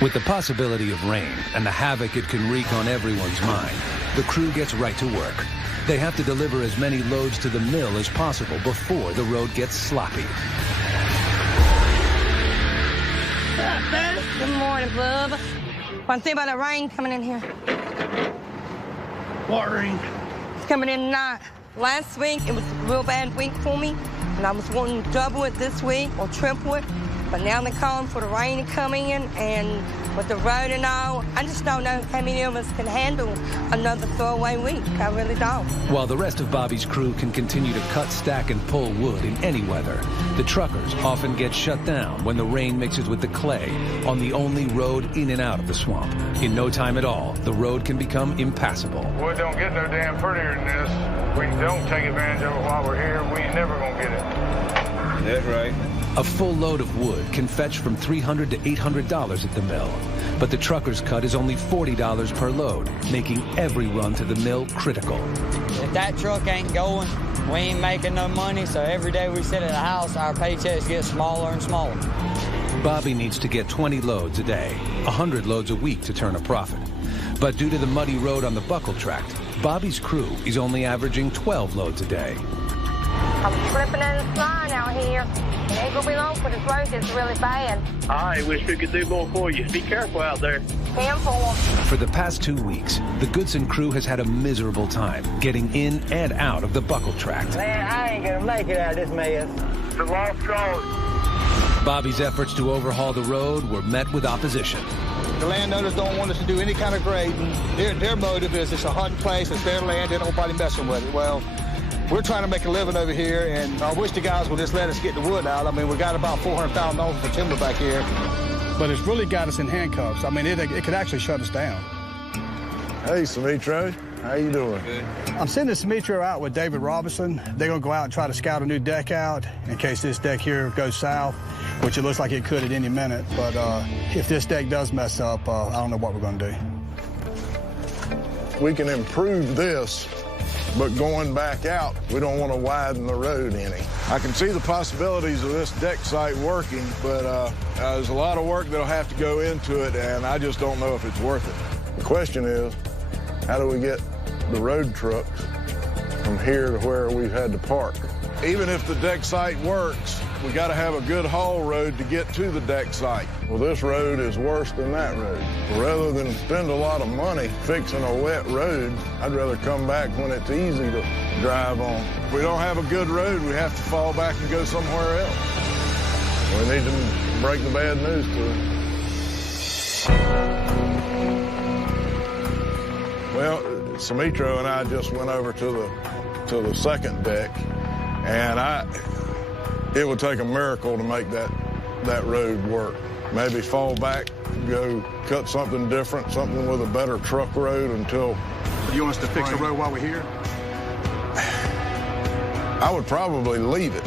With the possibility of rain and the havoc it can wreak on everyone's mind, the crew gets right to work. They have to deliver as many loads to the mill as possible before the road gets sloppy. Good morning, bub. Want to see about the rain coming in here? What rain? It's coming in tonight. Last week, it was a real bad week for me, and I was wanting to double it this week or triple it. But now they're calling for the rain to come in, and with the road and all, I just don't know how many of us can handle another throwaway week. I really don't. While the rest of Bobby's crew can continue to cut, stack, and pull wood in any weather, the truckers often get shut down when the rain mixes with the clay on the only road in and out of the swamp. In no time at all, the road can become impassable. Wood don't get no damn prettier than this. We don't take advantage of it while we're here, we ain't never gonna get it. That's right. A full load of wood can fetch from $300 to $800 at the mill, but the trucker's cut is only $40 per load, making every run to the mill critical. If that truck ain't going, we ain't making no money, so every day we sit at the house, our paychecks get smaller and smaller. Bobby needs to get 20 loads a day, 100 loads a week to turn a profit. But due to the muddy road on the buckle tract, Bobby's crew is only averaging 12 loads a day. I'm slipping and sliding out here. It ain't gonna be long for this road gets really bad. I wish we could do more for you. Be careful out there. For the past 2 weeks, the Goodson crew has had a miserable time getting in and out of the buckle tract. Man, I ain't gonna make it out of this mess. It's a lost cause. Bobby's efforts to overhaul the road were met with opposition. The landowners don't want us to do any kind of grading. Their motive is it's a hunting place, it's their land, they don't want nobody messing with it. Well, we're trying to make a living over here, and I wish the guys would just let us get the wood out. I mean, we got about $400,000 for timber back here. But it's really got us in handcuffs. I mean, it could actually shut us down. Hey, Sumitra, how you doing? Good. I'm sending Sumitra out with David Robinson. They're gonna go out and try to scout a new deck out in case this deck here goes south, which it looks like it could at any minute. But if this deck does mess up, I don't know what we're gonna do. We can improve this, but going back out, we don't want to widen the road any. I can see the possibilities of this deck site working, but there's a lot of work that'll have to go into it, and I just don't know if it's worth it. The question is, how do we get the road trucks from here to where we've had to park? Even if the deck site works, we got to have a good haul road to get to the deck site. Well, this road is worse than that road. Rather than spend a lot of money fixing a wet road, I'd rather come back when it's easy to drive on. If we don't have a good road, we have to fall back and go somewhere else. We need to break the bad news to them. Well, Sumitra and I just went over to the second deck, and it would take a miracle to make that road work. Maybe fall back, go cut something different, something with a better truck road until... You want us to fix the road while we're here? I would probably leave it.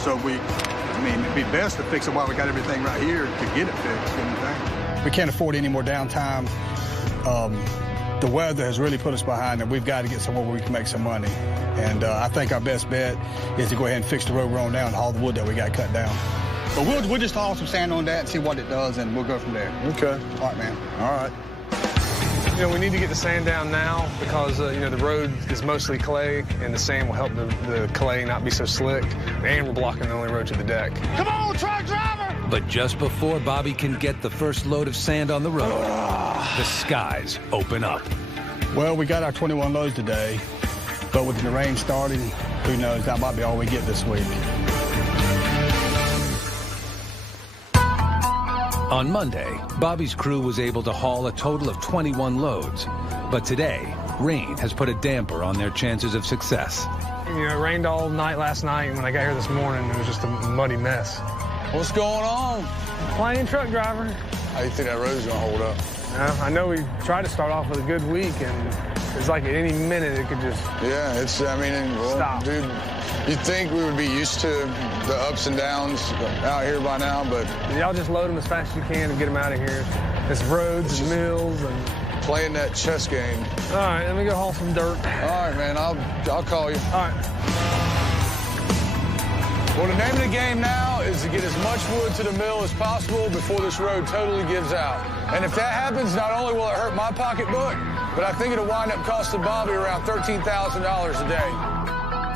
So it'd be best to fix it while we got everything right here to get it fixed. We can't afford any more downtime. The weather has really put us behind, and we've got to get somewhere where we can make some money. And I think our best bet is to go ahead and fix the road we're on now and haul the wood that we got cut down. But we'll just haul some sand on that and see what it does, and we'll go from there. Okay. All right, man. All right. You know, we need to get the sand down now because, you know, the road is mostly clay, and the sand will help the clay not be so slick, and we're blocking the only road to the deck. Come on, truck driver! But just before Bobby can get the first load of sand on the road, the skies open up. Well, we got our 21 loads today, but with the rain starting, who knows, that might be all we get this week. On Monday, Bobby's crew was able to haul a total of 21 loads. But today, rain has put a damper on their chances of success. You know, it rained all night last night, and when I got here this morning, it was just a muddy mess. What's going on? Plain truck driver. How do you think that road's gonna hold up? I know we tried to start off with a good week, and it's like at any minute it could just stop. Dude, you'd think we would be used to the ups and downs out here by now, but... Y'all just load them as fast as you can and get them out of here. It's roads and mills and... Playing that chess game. All right, let me go haul some dirt. All right, man, I'll call you. All right. Well, the name of the game now is to get as much wood to the mill as possible before this road totally gives out. And if that happens, not only will it hurt my pocketbook, but I think it'll wind up costing Bobby around $13,000 a day.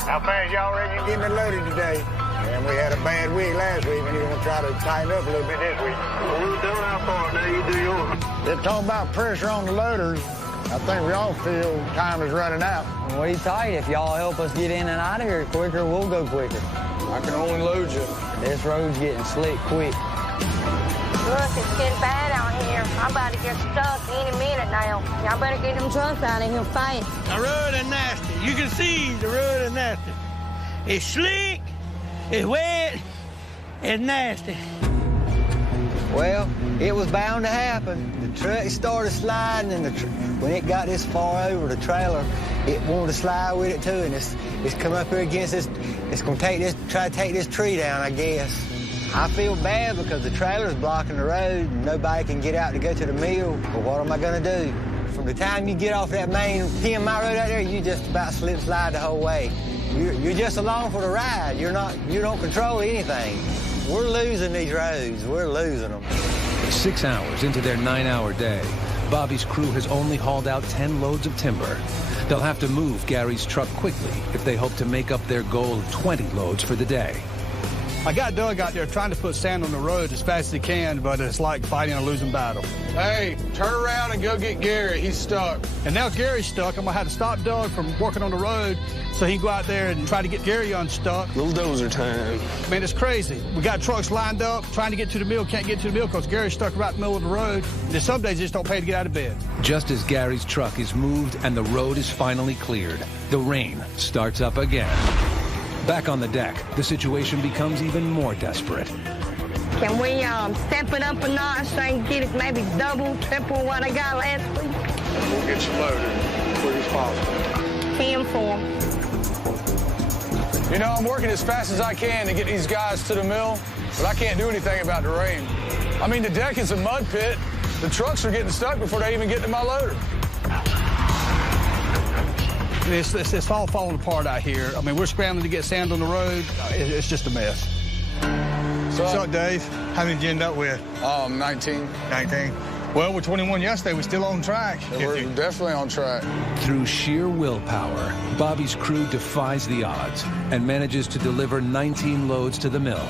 How fast y'all ready to get me loaded today? And we had a bad week last week, and you're going to try to tighten up a little bit this week. Well, we're doing our part now. You do yours. They're talking about pressure on the loaders. I think we all feel time is running out. What do you say? If y'all help us get in and out of here quicker, we'll go quicker. I can only load you. This road's getting slick quick. Look, it's getting bad out here. I'm about to get stuck any minute now. Y'all better get them trucks out of here fast. The road is nasty. You can see the road is nasty. It's slick, it's wet, it's nasty. Well, it was bound to happen. The truck started sliding, and when it got this far over, the trailer, it wanted to slide with it too, and it's come up here against this. It's gonna try to take this tree down, I guess. I feel bad because the trailer's blocking the road, and nobody can get out to go to the mill. But what am I gonna do? From the time you get off that main 10-mile road out there, you just about slip slide the whole way. You're just along for the ride. You don't control anything. We're losing these roads. We're losing them. 6 hours into their 9-hour day, Bobby's crew has only hauled out 10 loads of timber. They'll have to move Gary's truck quickly if they hope to make up their goal of 20 loads for the day. I got Doug out there trying to put sand on the road as fast as he can, but it's like fighting a losing battle. Hey, turn around and go get Gary. He's stuck. And now Gary's stuck. I'm going to have to stop Doug from working on the road so he can go out there and try to get Gary unstuck. Little dozer time. Man, it's crazy. We got trucks lined up, trying to get to the mill, can't get to the mill because Gary's stuck right in the middle of the road. And some days just don't pay to get out of bed. Just as Gary's truck is moved and the road is finally cleared, the rain starts up again. Back on the deck, the situation becomes even more desperate. Can we step it up a notch and get it maybe double, triple what I got last week? We'll get you loaded as quick as possible. 10-4. You know, I'm working as fast as I can to get these guys to the mill, but I can't do anything about the rain. I mean, the deck is a mud pit. The trucks are getting stuck before they even get to my loader. It's all falling apart out here. I mean, we're scrambling to get sand on the road. It's just a mess. What's up, Dave? How many did you end up with? 19. 19. Well, with 21 yesterday, we're still on track. We're definitely on track. Through sheer willpower, Bobby's crew defies the odds and manages to deliver 19 loads to the mill.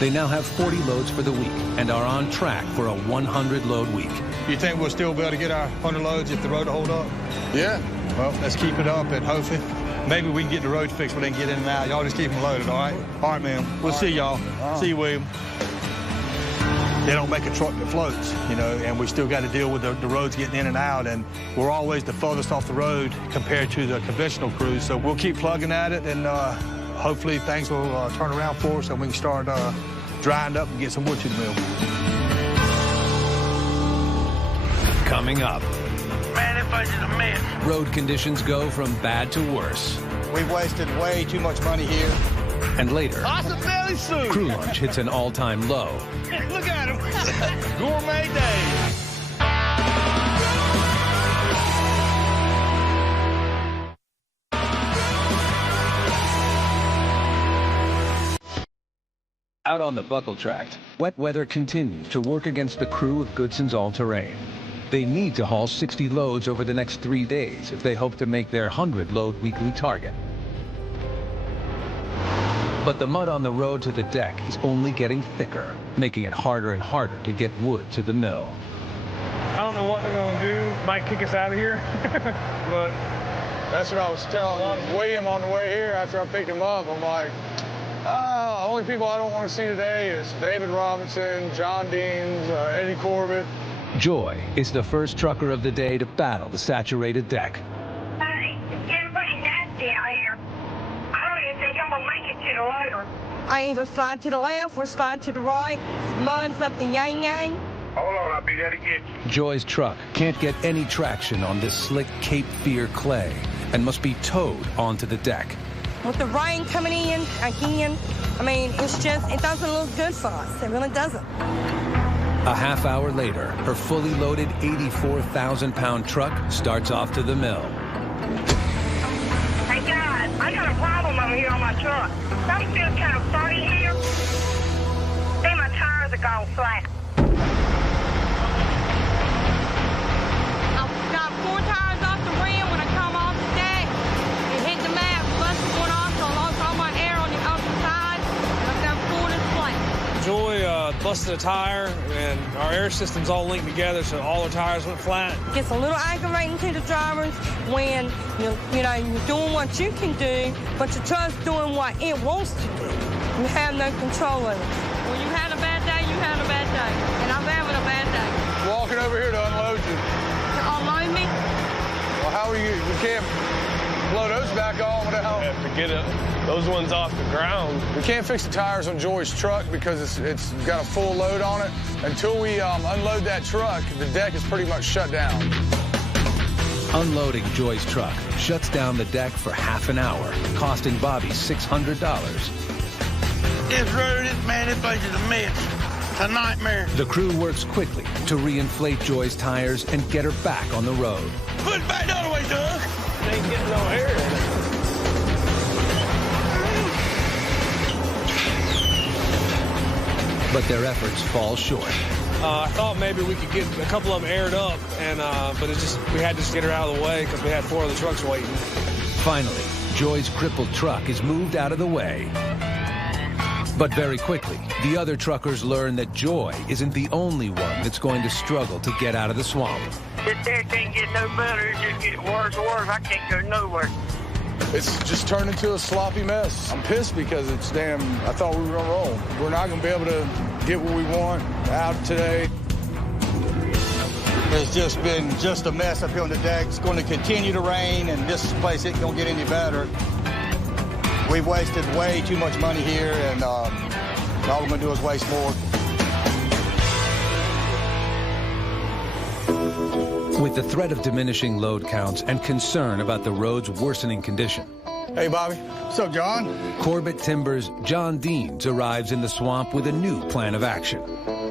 They now have 40 loads for the week and are on track for a 100-load week. You think we'll still be able to get our 100 loads if the road will hold up? Yeah. Well, let's keep it up and hopefully maybe we can get the road fixed where they can get in and out. Y'all just keep them loaded, all right? All right, man. We'll see y'all. See you, William. They don't make a truck that floats, you know, and we still got to deal with the roads getting in and out, and we're always the furthest off the road compared to the conventional crews. So we'll keep plugging at it, and hopefully things will turn around for us and we can start drying up and get some wood to the mill. Coming up. Man, this place is a mess. Road conditions go from bad to worse. We've wasted way too much money here. And later, Awesome belly soup. crew lunch hits an all-time low. Look at him. Gourmet day. Out on the buckle tract, wet weather continues to work against the crew of Goodson's all-terrain. They need to haul 60 loads over the next 3 days if they hope to make their 100-load weekly target. But the mud on the road to the deck is only getting thicker, making it harder and harder to get wood to the mill. I don't know what they're gonna do. Might kick us out of here, but that's what I was telling William on the way here after I picked him up. I'm like, Only people I don't want to see today is David Robinson, John Deans, Eddie Corbett. Joy is the first trucker of the day to battle the saturated deck. Hey, everybody nasty out here. I don't even think I'm gonna make it to the loader. I either slide to the left or slide to the right. Mine's up the yang-yang. Hold on, I'll be there to get you. Joy's truck can't get any traction on this slick Cape Fear clay and must be towed onto the deck. With the rain coming in again, I mean, it's just, it doesn't look good for us. It really doesn't. A half hour later, her fully loaded 84,000-pound truck starts off to the mill. Hey, guys, I got a problem over here on my truck. I'm still kind of funny here. See, my tires are gone flat. I've got 4 tires off the rim when I come off the deck. It hit the mat, busted one off, so I lost all my air on the other side, and I've got 4 that's flat. Joy busted a tire, and our air system's all linked together, so all the tires went flat. It gets a little aggravating to the drivers when you're doing what you can do, but your truck's doing what it wants to do. You have no control over it. When you had a bad day, you had a bad day, and I'm having a bad day. Walking over here to unload you. To unload me? Well, how are you? You can't blow those back on without... We have to get those ones off the ground. We can't fix the tires on Joy's truck because it's got a full load on it. Until we unload that truck, the deck is pretty much shut down. Unloading Joy's truck shuts down the deck for half an hour, costing Bobby $600. This road, this place is a mess. It's a nightmare. The crew works quickly to reinflate Joy's tires and get her back on the road. Put it back the other way, Doug. Ain't getting no air in it. But their efforts fall short. I thought maybe we could get a couple of them aired up, and but we had to just get her out of the way because we had 4 other trucks waiting. Finally, Joy's crippled truck is moved out of the way. But very quickly, the other truckers learn that Joy isn't the only one that's going to struggle to get out of the swamp. This there can't get no better. It just gets worse and worse. I can't go nowhere. It's just turned into a sloppy mess. I'm pissed because it's I thought we were gonna roll. We're not gonna be able to get what we want out today. It's just been just a mess up here on the deck. It's going to continue to rain, and this place isn't going to get any better. We've wasted way too much money here, and all we're going to do is waste more. With the threat of diminishing load counts and concern about the road's worsening condition. Hey, Bobby. What's up, John? Corbett Timber's John Deans arrives in the swamp with a new plan of action.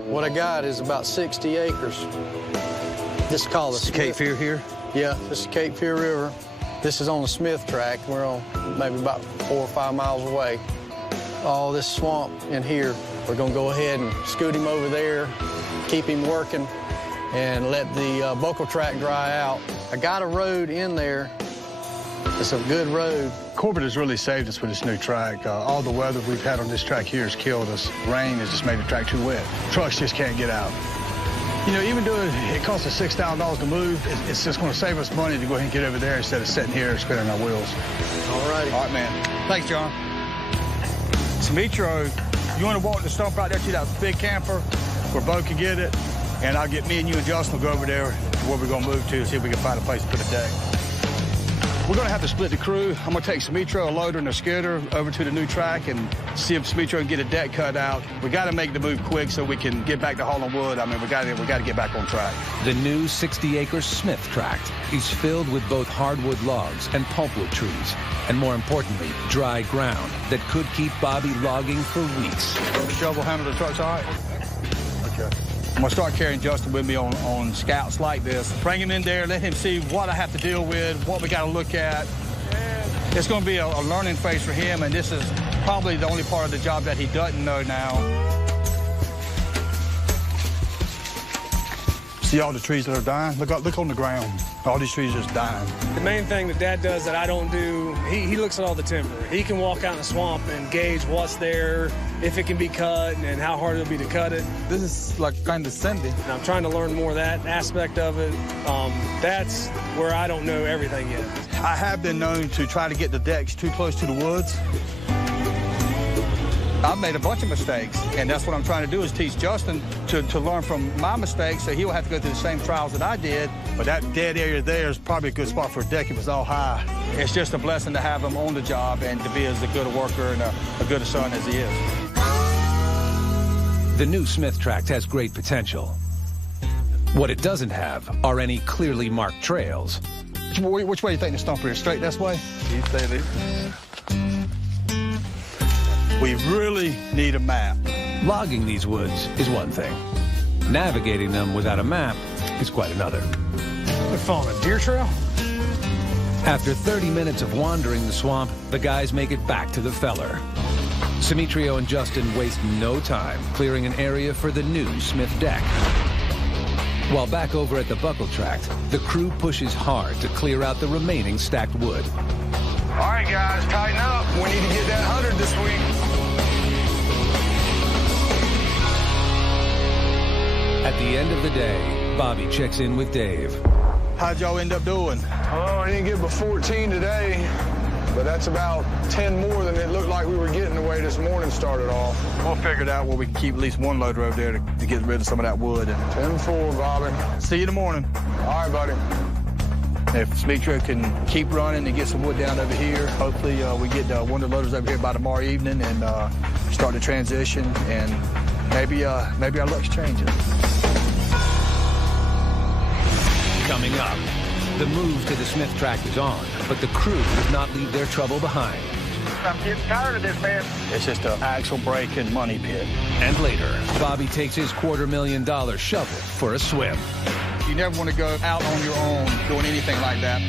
What I got is about 60 acres. This is called the Cape Fear here? Yeah, this is Cape Fear River. This is on the Smith tract. We're on maybe about 4 or 5 miles away. All this swamp in here, we're gonna go ahead and scoot him over there, keep him working, and let the buckle track dry out. I got a road in there. It's a good road. Corbett has really saved us with this new track. All the weather we've had on this track here has killed us. Rain has just made the track too wet. Trucks just can't get out. You know, even though it costs us $6,000 to move, it's just going to save us money to go ahead and get over there instead of sitting here spinning our wheels. All righty. All right, man. Thanks, John. Demetro, you want to walk the stump right there to that big camper where Bo can get it? And I'll get me and you and Justin will go over there where we're going to move to, see if we can find a place to put a deck. We're going to have to split the crew. I'm going to take Demetro, a loader, and a skidder over to the new track and see if Demetro can get a deck cut out. We got to make the move quick so we can get back to hauling wood. I mean, we got to get back on track. The new 60-acre Smith tract is filled with both hardwood logs and pulpwood trees, and more importantly, dry ground that could keep Bobby logging for weeks. The shovel handle the trucks all right? Okay. I'm going to start carrying Justin with me on scouts like this. Bring him in there, let him see what I have to deal with, what we got to look at. It's going to be a learning phase for him, and this is probably the only part of the job that he doesn't know now. See all the trees that are dying? Look on the ground. All these trees are just dying. The main thing that Dad does that I don't do, he looks at all the timber. He can walk out in the swamp and gauge what's there, if it can be cut, and how hard it'll be to cut it. This is like kind of sandy. And I'm trying to learn more of that aspect of it. That's where I don't know everything yet. I have been known to try to get the decks too close to the woods. I've made a bunch of mistakes, and that's what I'm trying to do is teach Justin to learn from my mistakes so he'll have to go through the same trials that I did. But that dead area there is probably a good spot for a deck. It was all high. It's just a blessing to have him on the job and to be as good a worker and a good a son as he is. The new Smith tract has great potential. What it doesn't have are any clearly marked trails. Which way do you think the stumper is? Straight this way? You say this? We really need a map. Logging these woods is one thing. Navigating them without a map is quite another. They're following a deer trail? After 30 minutes of wandering the swamp, the guys make it back to the feller. Simitrio and Justin waste no time clearing an area for the new Smith deck. While back over at the buckle tract, the crew pushes hard to clear out the remaining stacked wood. All right, guys, tighten up. We need to get that 100 this week. At the end of the day, Bobby checks in with Dave. How'd y'all end up doing? Oh, I didn't get but 14 today, but that's about 10 more than it looked like we were getting the way this morning started off. We'll figure it out where we can keep at least one loader over there to get rid of some of that wood. 10-4, Bobby. See you in the morning. All right, buddy. If Simitrio can keep running and get some wood down over here, hopefully we get one of the loaders over here by tomorrow evening and start the transition, and maybe our luck's changing. Coming up, the move to the Smith tract is on, but the crew does not leave their trouble behind. I'm getting tired of this, man. It's just an axle brake and money pit. And later, Bobby takes his $250,000 shovel for a swim. You never want to go out on your own doing anything like that.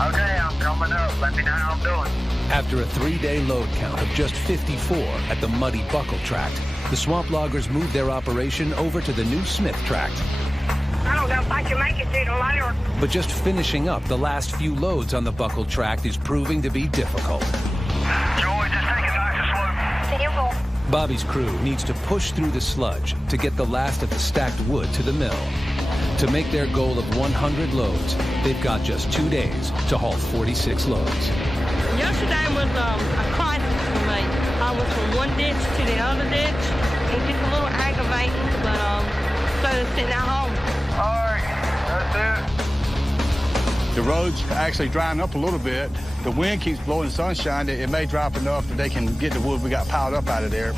Okay, I'm coming up. Let me know how I'm doing. After a 3-day load count of just 54 at the muddy buckle tract, the swamp loggers moved their operation over to the new Smith tract. I don't know if I can make it through the later. But just finishing up the last few loads on the buckle tract is proving to be difficult. Joey, just take it nice and slow. Careful. Bobby's crew needs to push through the sludge to get the last of the stacked wood to the mill. To make their goal of 100 loads, they've got just 2 days to haul 46 loads. Yesterday was a crisis for me. I was from one ditch to the other ditch. It was just a little aggravating, but so to sitting at home. All right, that's it. The road's actually drying up a little bit. The wind keeps blowing sunshine. It may dry up enough that they can get the wood we got piled up out of there.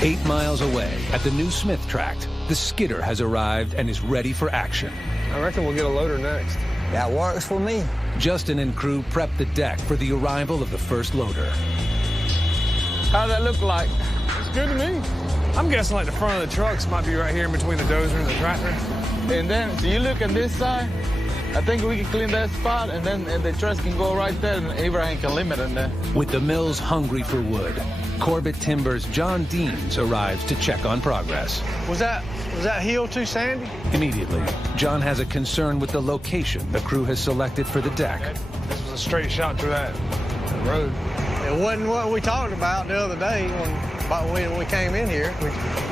8 miles away at the new Smith tract, the skidder has arrived and is ready for action. I reckon we'll get a loader next. That works for me. Justin and crew prep the deck for the arrival of the first loader. How's that look like? It's good to me. I'm guessing like the front of the trucks might be right here in between the dozer and the tractor. And then, so you look on this side, I think we can clean that spot, and then the trucks can go right there, and Abraham can limit in there. With the mills hungry for wood, Corbett Timber's John Deans arrives to check on progress. Was that hill too sandy? Immediately, John has a concern with the location the crew has selected for the deck. This was a straight shot through that road. It wasn't what we talked about the other day when we came in here. We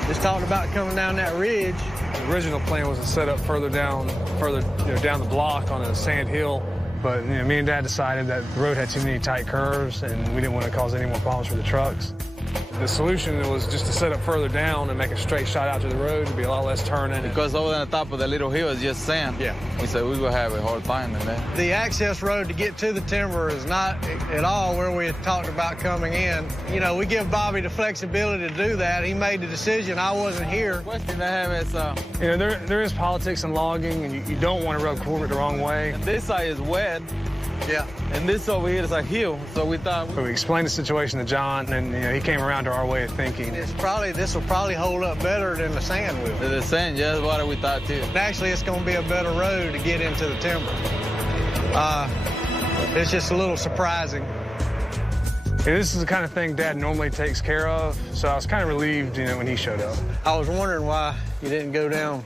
just talked about coming down that ridge. The original plan was to set up further down the block on a sand hill. But me and Dad decided that the road had too many tight curves, and we didn't want to cause any more problems for the trucks. The solution was just to set up further down and make a straight shot out to the road. It'd be a lot less turning. Because over on the top of the little hill is just sand. Yeah. We said we're going to have a hard time in there. The access road to get to the timber is not at all where we had talked about coming in. You know, we give Bobby the flexibility to do that. He made the decision. I wasn't here. The question I have is, there is politics in logging, and you don't want to rub Corbett the wrong way. And this side is wet. Yeah. And this over here is a hill, so we thought... We explained the situation to John, and he came around to our way of thinking. This will probably hold up better than the sand will. The sand, yeah, that's what we thought, too. Actually, it's going to be a better road to get into the timber. It's just a little surprising. This is the kind of thing Dad normally takes care of, so I was kind of relieved, when he showed up. I was wondering why you didn't go down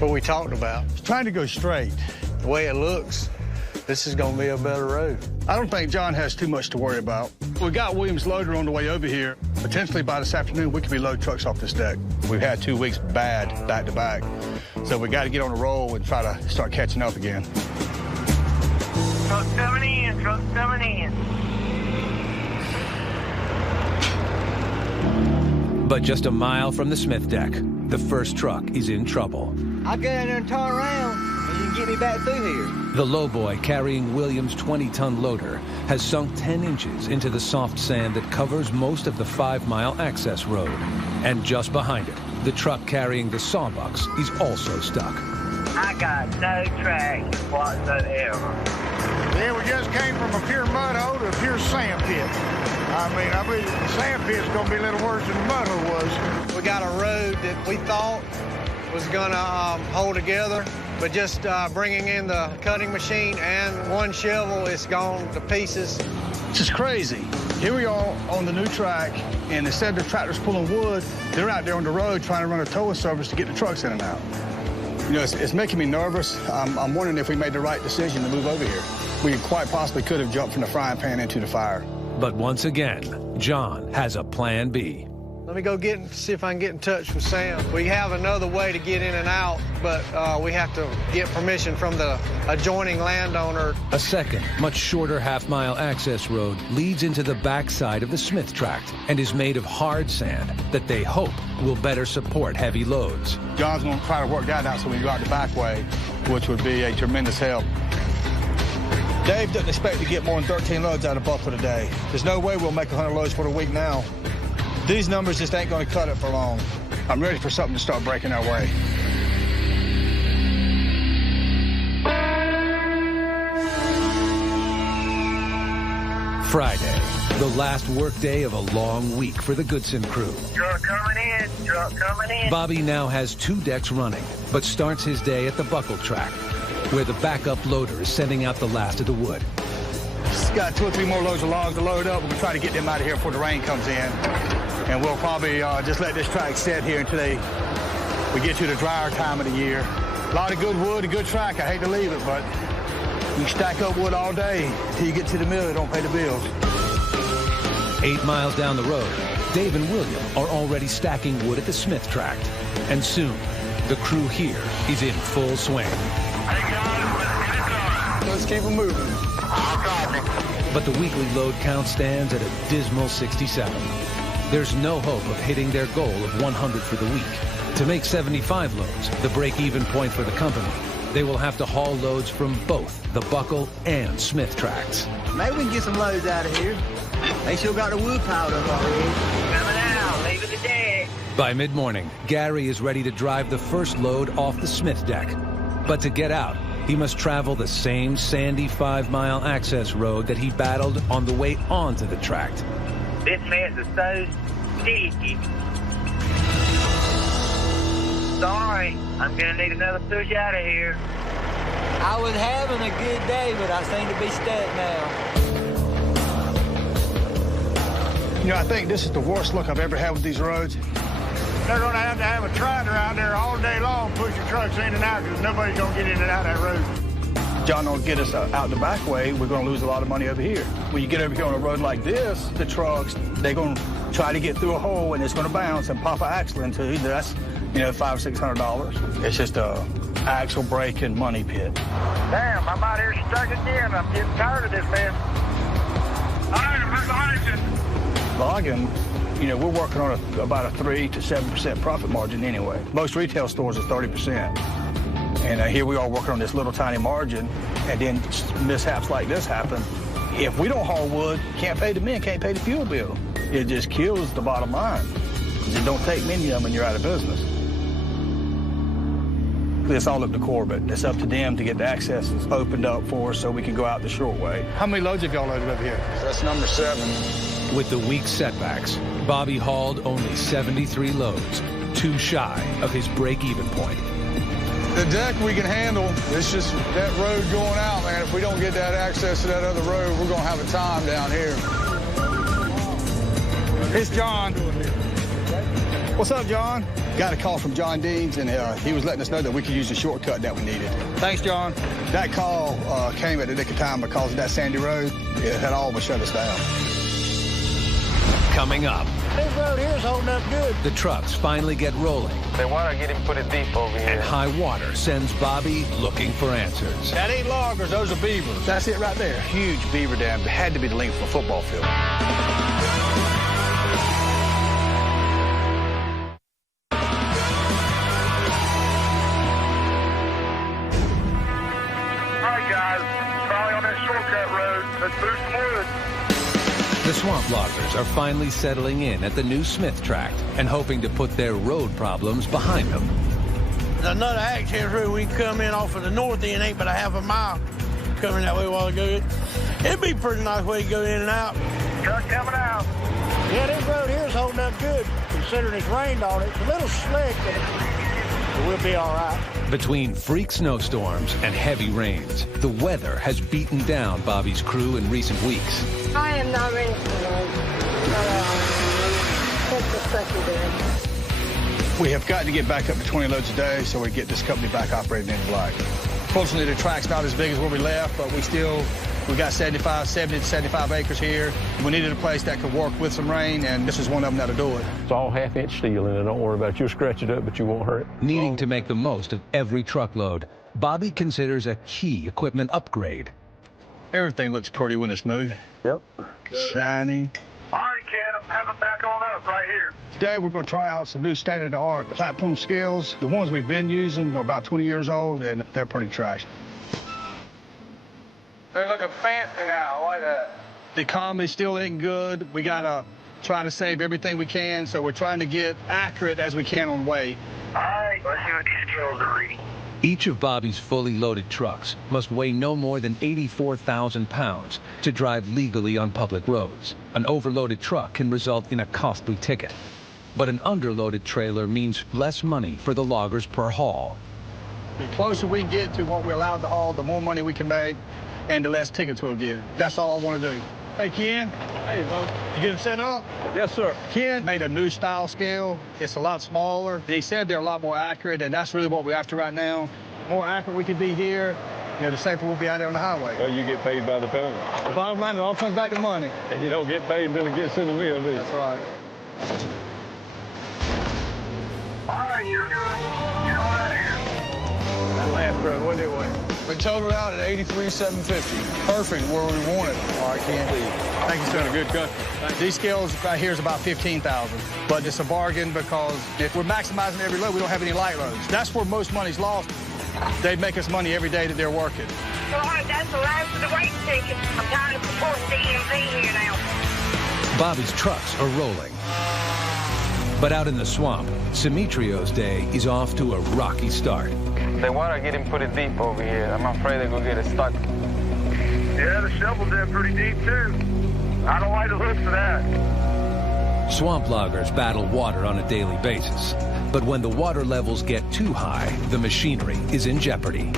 what we talked about. He's trying to go straight. The way it looks, this is going to be a better road. I don't think John has too much to worry about. We got Williams' loader on the way over here. Potentially by this afternoon, we could be loading trucks off this deck. We've had 2 weeks bad, back to back. So we got to get on the roll and try to start catching up again. Truck's coming in, truck's coming in. But just a mile from the Smith deck, the first truck is in trouble. I'll get in there and turn around, and you can get me back through here. The lowboy carrying Williams' 20-ton loader has sunk 10 inches into the soft sand that covers most of the 5-mile access road. And just behind it, the truck carrying the sawbucks is also stuck. I got no tract whatsoever. Yeah, we just came from a pure mud hole to a pure sand pit. I believe the sand pit's going to be a little worse than the mud hole was. We got a road that we thought was going to hold together, but just bringing in the cutting machine and one shovel, it's gone to pieces. This is crazy. Here we are on the new track, and instead of the tractors pulling wood, they're out there on the road trying to run a towing service to get the trucks in and out. You know, it's making me nervous. I'm wondering if we made the right decision to move over here. We quite possibly could have jumped from the frying pan into the fire. But once again, John has a plan B. Let me go see if I can get in touch with Sam. We have another way to get in and out, but we have to get permission from the adjoining landowner. A second, much shorter half-mile access road leads into the backside of the Smith tract and is made of hard sand that they hope will better support heavy loads. John's going to try to work that out so we can go out the back way, which would be a tremendous help. Dave doesn't expect to get more than 13 loads out of Buffalo today. There's no way we'll make 100 loads for the week now. These numbers just ain't going to cut it for long. I'm ready for something to start breaking our way. Friday, the last workday of a long week for the Goodson crew. Truck coming in, truck coming in. Bobby now has 2 decks running, but starts his day at the buckle track, where the backup loader is sending out the last of the wood. Just got 2 or 3 more loads of logs to load up. We're going to try to get them out of here before the rain comes in. And we'll probably just let this track sit here until we get to the drier time of the year. A lot of good wood, a good track. I hate to leave it, but you stack up wood all day until you get to the mill. It don't pay the bills. 8 miles down the road, Dave and William are already stacking wood at the Smith tract. And soon, the crew here is in full swing. Let's keep them moving. But the weekly load count stands at a dismal 67. There's no hope of hitting their goal of 100 for the week. To make 75 loads, the break-even point for the company, they will have to haul loads from both the Buckle and Smith tracts. Maybe we can get some loads out of here. They still got the wood piled up already. Coming out, leaving the deck. By mid-morning, Gary is ready to drive the first load off the Smith deck. But to get out, he must travel the same sandy 5-mile access road that he battled on the way onto the tract. This mess is so sticky. Sorry, I'm gonna need another push out of here. I was having a good day, but I seem to be stuck now. You know, I think this is the worst luck I've ever had with these roads. They're going to have a tractor out there all day long pushing trucks in and out because nobody's going to get in and out of that road. John don't get us out the back way, we're going to lose a lot of money over here. When you get over here on a road like this, the trucks, they're going to try to get through a hole and it's going to bounce and pop an axle into you. That's, you know, $500 or $600. It's just a axle brake and money pit. Damn, I'm out here stuck again. I'm getting tired of this mess. All right, I'm behind you. Logging, you know, we're working on about a 3 to 7% profit margin anyway. Most retail stores are 30%. And here we are working on this little tiny margin, and then mishaps like this happen. If we don't haul wood, can't pay the men, can't pay the fuel bill. It just kills the bottom line. Because it don't take many of them and you're out of business. It's all up to Corbett. It's up to them to get the access opened up for us so we can go out the short way. How many loads have y'all loaded over here? That's number 7. With the week's setbacks, Bobby hauled only 73 loads, 2 shy of his break-even point. The deck we can handle. It's just that road going out, man. If we don't get that access to that other road, we're going to have a time down here. It's John. What's up, John? Got a call from John Deans, and he was letting us know that we could use the shortcut that we needed. Thanks, John. That call came at the nick of time because of that sandy road. It had all but shut us down. Coming up, this road here's holding up good. The trucks finally get rolling, The water getting pretty deep over here. and high water sends Bobby looking for answers. That ain't loggers, those are beavers. That's it right there. Huge beaver dam. It had to be the length of a football field. The swamp loggers are finally settling in at the new Smith tract and hoping to put their road problems behind them. There's another access road we come in off of the north end, ain't but a half a mile coming that way a while ago. It'd be a pretty nice way to go in and out. Truck coming out. Yeah, this road here's holding up good, considering it's rained on it. It's a little slick, but we'll be all right. Between freak snowstorms and heavy rains, the weather has beaten down Bobby's crew in recent weeks. I am not ready for load. That's the second day. We have got to get back up to 20 loads a day so we get this company back operating in the black. Fortunately, the tract's not as big as where we left, but we got 70 to 75 acres here. We needed a place that could work with some rain, and this is one of them that'll do it. It's all half-inch steel in it. Don't worry about it. You'll scratch it up, but you won't hurt. Needing to make the most of every truckload, Bobby considers a key equipment upgrade. Everything looks pretty when it's moving. Yep. Shiny. All right, Ken, I'm having back on up right here. Today, we're going to try out some new state-of-the-art platform scales. The ones we've been using are about 20 years old, and they're pretty trash. They're looking fancy now, like that. The economy still ain't good. We got to try to save everything we can, so we're trying to get accurate as we can on weight. All right, let's see what these scales are reading. Each of Bobby's fully loaded trucks must weigh no more than 84,000 pounds to drive legally on public roads. An overloaded truck can result in a costly ticket. But an underloaded trailer means less money for the loggers per haul. The closer we get to what we're allowed to haul, the more money we can make, and the less tickets we'll get. That's all I want to do. Hey, Ken. Hey, folks. You get it set up? Yes, sir. Ken made a new style scale. It's a lot smaller. He said they're a lot more accurate, and that's really what we're after right now. The more accurate we can be here, the safer we'll be out there on the highway. Well, you get paid by the pound. The bottom line, it all comes back to money. And you don't get paid until it gets in the wheel, do you? That's right. All right, you're good. Get on out of here. That last road, what did it weigh? We totaled out at 83,750. Perfect where we want it. All right, Ken. Thank you, sir. Good cut. These scales right here is about 15,000, but it's a bargain because if we're maximizing every load, we don't have any light loads. That's where most money's lost. They make us money every day that they're working. All right, that's the last of the weight ticket. I'm tired of supporting DMV here now. Bobby's trucks are rolling. But out in the swamp, Simitrio's day is off to a rocky start. The water getting pretty deep over here. I'm afraid they're going to get it stuck. Yeah, the shovel's in pretty deep, too. I don't like the looks of that. Swamp loggers battle water on a daily basis. But when the water levels get too high, the machinery is in jeopardy.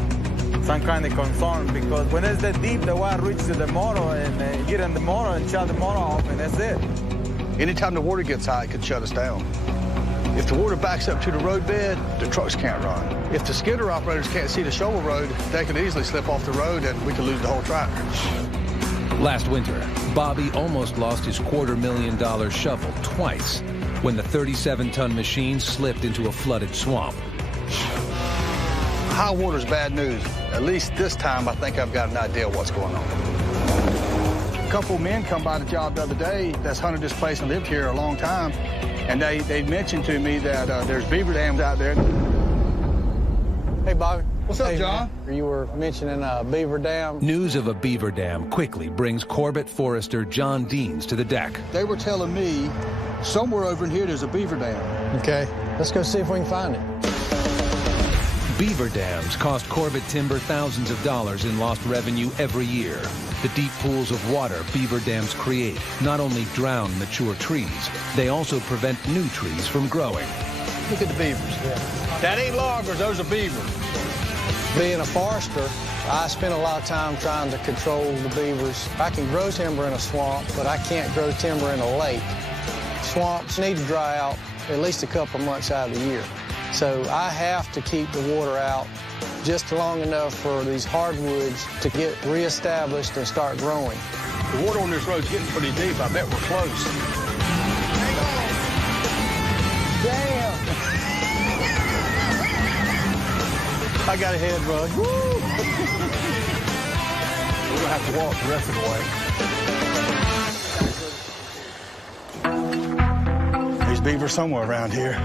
I'm kind of concerned because when it's that deep, the water reaches the motor and get in the motor and shut the motor off, and that's it. Anytime the water gets high, it could shut us down. If the water backs up to the roadbed, the trucks can't run. If the skidder operators can't see the shovel road, they could easily slip off the road and we could lose the whole tractor. Last winter, Bobby almost lost his $250,000 shovel twice when the 37-ton machine slipped into a flooded swamp. High water's bad news. At least this time, I think I've got an idea of what's going on. A couple of men come by the job the other day that's hunted this place and lived here a long time, and they mentioned to me that there's beaver dams out there. Hey, Bobby. What's up, John? You were mentioning a beaver dam. News of a beaver dam quickly brings Corbett Forester John Deans to the deck. They were telling me somewhere over in here there's a beaver dam. Okay, let's go see if we can find it. Beaver dams cost Corbett Timber thousands of dollars in lost revenue every year. The deep pools of water beaver dams create not only drown mature trees, they also prevent new trees from growing. Look at the beavers. Yeah. That ain't loggers, those are beavers. Being a forester, I spend a lot of time trying to control the beavers. I can grow timber in a swamp, but I can't grow timber in a lake. Swamps need to dry out at least a couple months out of the year. So I have to keep the water out just long enough for these hardwoods to get reestablished and start growing. The water on this road's getting pretty deep. I bet we're close. Hang on. got a head rush. Woo! We're gonna have to walk the rest of the way. There's beavers somewhere around here.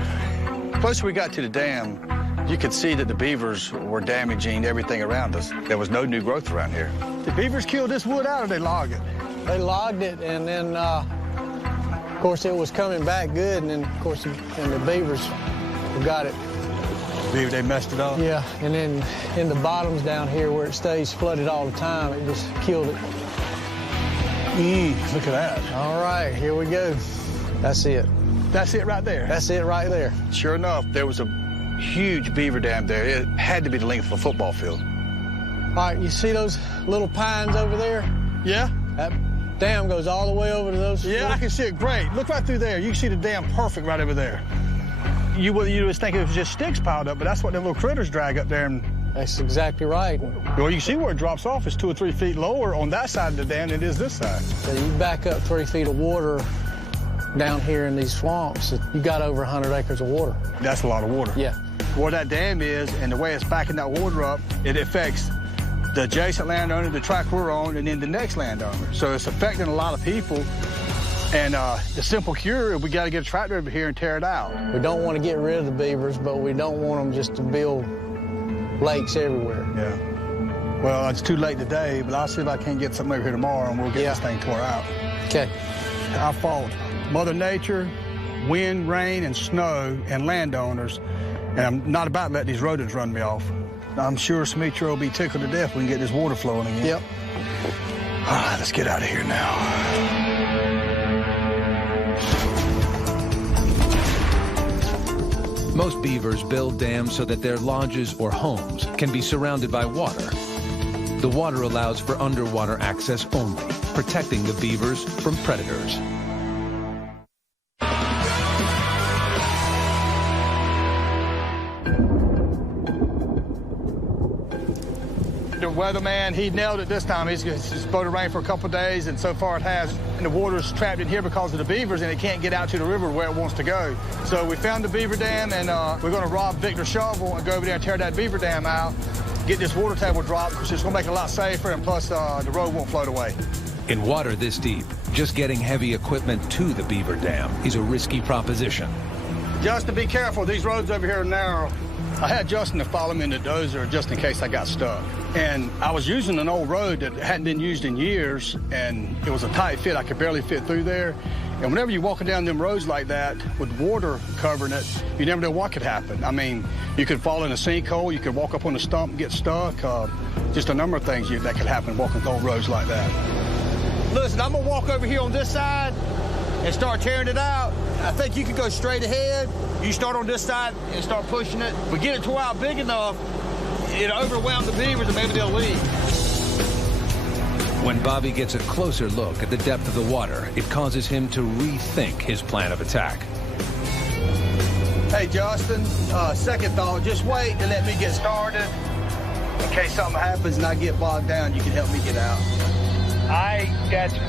The closer we got to the dam, you could see that the beavers were damaging everything around us. There was no new growth around here. The beavers killed this wood out, or they logged it? They logged it, and then, of course, it was coming back good, and then, of course, and the beavers got it. Beaver, they messed it up? Yeah, and then in the bottoms down here where it stays flooded all the time, it just killed it. Look at that. All right, here we go. That's it. That's it right there? That's it right there. Sure enough, there was a huge beaver dam there. It had to be the length of a football field. All right, you see those little pines over there? Yeah. That dam goes all the way over to those. Yeah, I can see it great. Look right through there. You can see the dam perfect right over there. You would think it was just sticks piled up, but that's what the little critters drag up there. And that's exactly right. Well, you see where it drops off. It's 2 or 3 feet lower on that side of the dam than it is this side. So you back up 3 feet of water down here in these swamps, you got over 100 acres of water. That's a lot of water. Yeah. Where that dam is and the way it's backing that water up, it affects the adjacent landowner, the tract we're on, and then the next landowner. So it's affecting a lot of people. And the simple cure, we got to get a tractor over here and tear it out. We don't want to get rid of the beavers, but we don't want them just to build lakes everywhere. Yeah. Well, it's too late today, but I'll see if I can't get something over here tomorrow, and we'll get this thing tore out. Okay. I fought Mother Nature, wind, rain, and snow, and landowners, and I'm not about to let these rodents run me off. I'm sure Smitro will be tickled to death when we can get this water flowing again. Yep. All right, let's get out of here now. Most beavers build dams so that their lodges or homes can be surrounded by water. The water allows for underwater access only, protecting the beavers from predators. The weatherman, he nailed it this time. It's supposed to rain for a couple of days, and so far it has. And the water's trapped in here because of the beavers, and it can't get out to the river where it wants to go. So we found the beaver dam, and we're going to rob Victor's shovel and go over there and tear that beaver dam out, get this water table dropped, because it's going to make it a lot safer, and plus the road won't float away. In water this deep, just getting heavy equipment to the beaver dam is a risky proposition. Justin, be careful. These roads over here are narrow. I had Justin to follow me in the dozer just in case I got stuck. And I was using an old road that hadn't been used in years, and it was a tight fit. I could barely fit through there. And whenever you're walking down them roads like that with water covering it, you never know what could happen. I mean, you could fall in a sinkhole, you could walk up on a stump and get stuck. Just a number of things that could happen walking old roads like that. Listen, I'm gonna walk over here on this side and start tearing it out. I think you could go straight ahead. You start on this side and start pushing it. We get it tore out big enough, it'll overwhelm the beavers and maybe they'll leave. When Bobby gets a closer look at the depth of the water, it causes him to rethink his plan of attack. Hey, Justin, second thought, just wait and let me get started. In case something happens and I get bogged down, you can help me get out. I got you.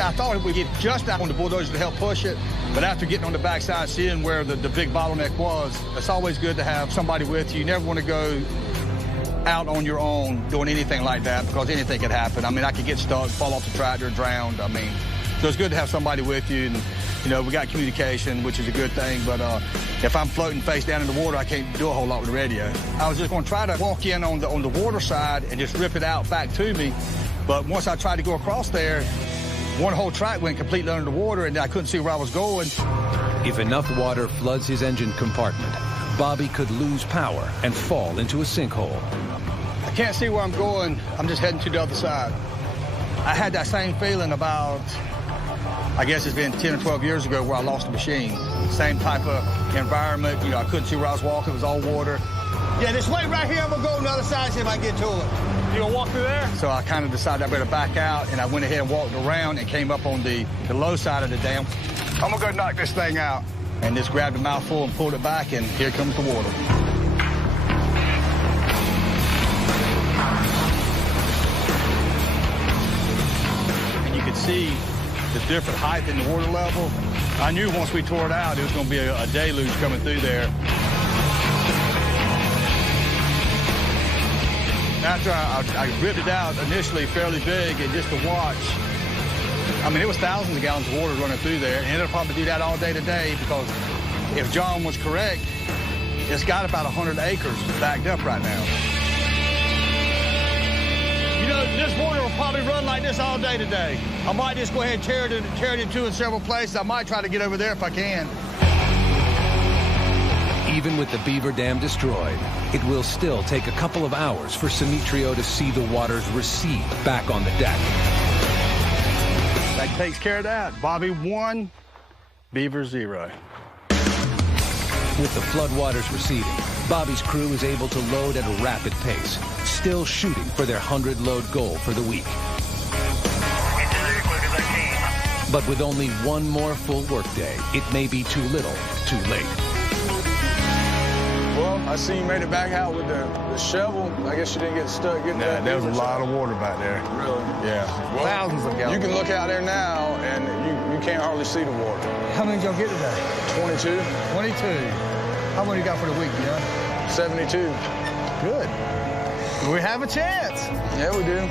I thought we'd get Justin out on the bulldozer to help push it, but after getting on the backside, seeing where the big bottleneck was, it's always good to have somebody with you. You never want to go out on your own doing anything like that because anything could happen. I mean, I could get stuck, fall off the tractor, drowned. I mean, so it's good to have somebody with you. And, you know, we got communication, which is a good thing, but if I'm floating face down in the water, I can't do a whole lot with the radio. I was just going to try to walk in on the water side and just rip it out back to me, but once I tried to go across there, one whole track went completely under the water, and I couldn't see where I was going. If enough water floods his engine compartment, Bobby could lose power and fall into a sinkhole. I can't see where I'm going. I'm just heading to the other side. I had that same feeling about, I guess it's been 10 or 12 years ago where I lost the machine. Same type of environment. You know, I couldn't see where I was walking. It was all water. Yeah, this way right here, I'm going to go on the other side, see if I can get to it. You gonna walk through there? So I kind of decided I better back out, and I went ahead and walked around and came up on the low side of the dam. I'm gonna go knock this thing out. And just grabbed a mouthful and pulled it back, and here comes the water. And you could see the different height in the water level. I knew once we tore it out, it was gonna be a deluge coming through there. After I ripped it out, initially fairly big, and just to watch, I mean, it was thousands of gallons of water running through there, and it'll probably do that all day today because if John was correct, it's got about 100 acres backed up right now. You know, this water will probably run like this all day today. I might just go ahead and tear it in two in several places. I might try to get over there if I can. Even with the beaver dam destroyed, it will still take a couple of hours for Simitrio to see the waters recede back on the deck. That takes care of that. Bobby 1, Beaver 0. With the floodwaters receding, Bobby's crew is able to load at a rapid pace, still shooting for their 100-load goal for the week. But with only one more full workday, it may be too little, too late. Well, I see you made it back out with the shovel. I guess you didn't get stuck getting that. There was a lot of water back there. Really? Yeah. Well, thousands of gallons. You can look out there now, and you can't hardly see the water. How many did y'all get today? 22. 22. How many you got for the week, John? 72. Good. We have a chance. Yeah, we do.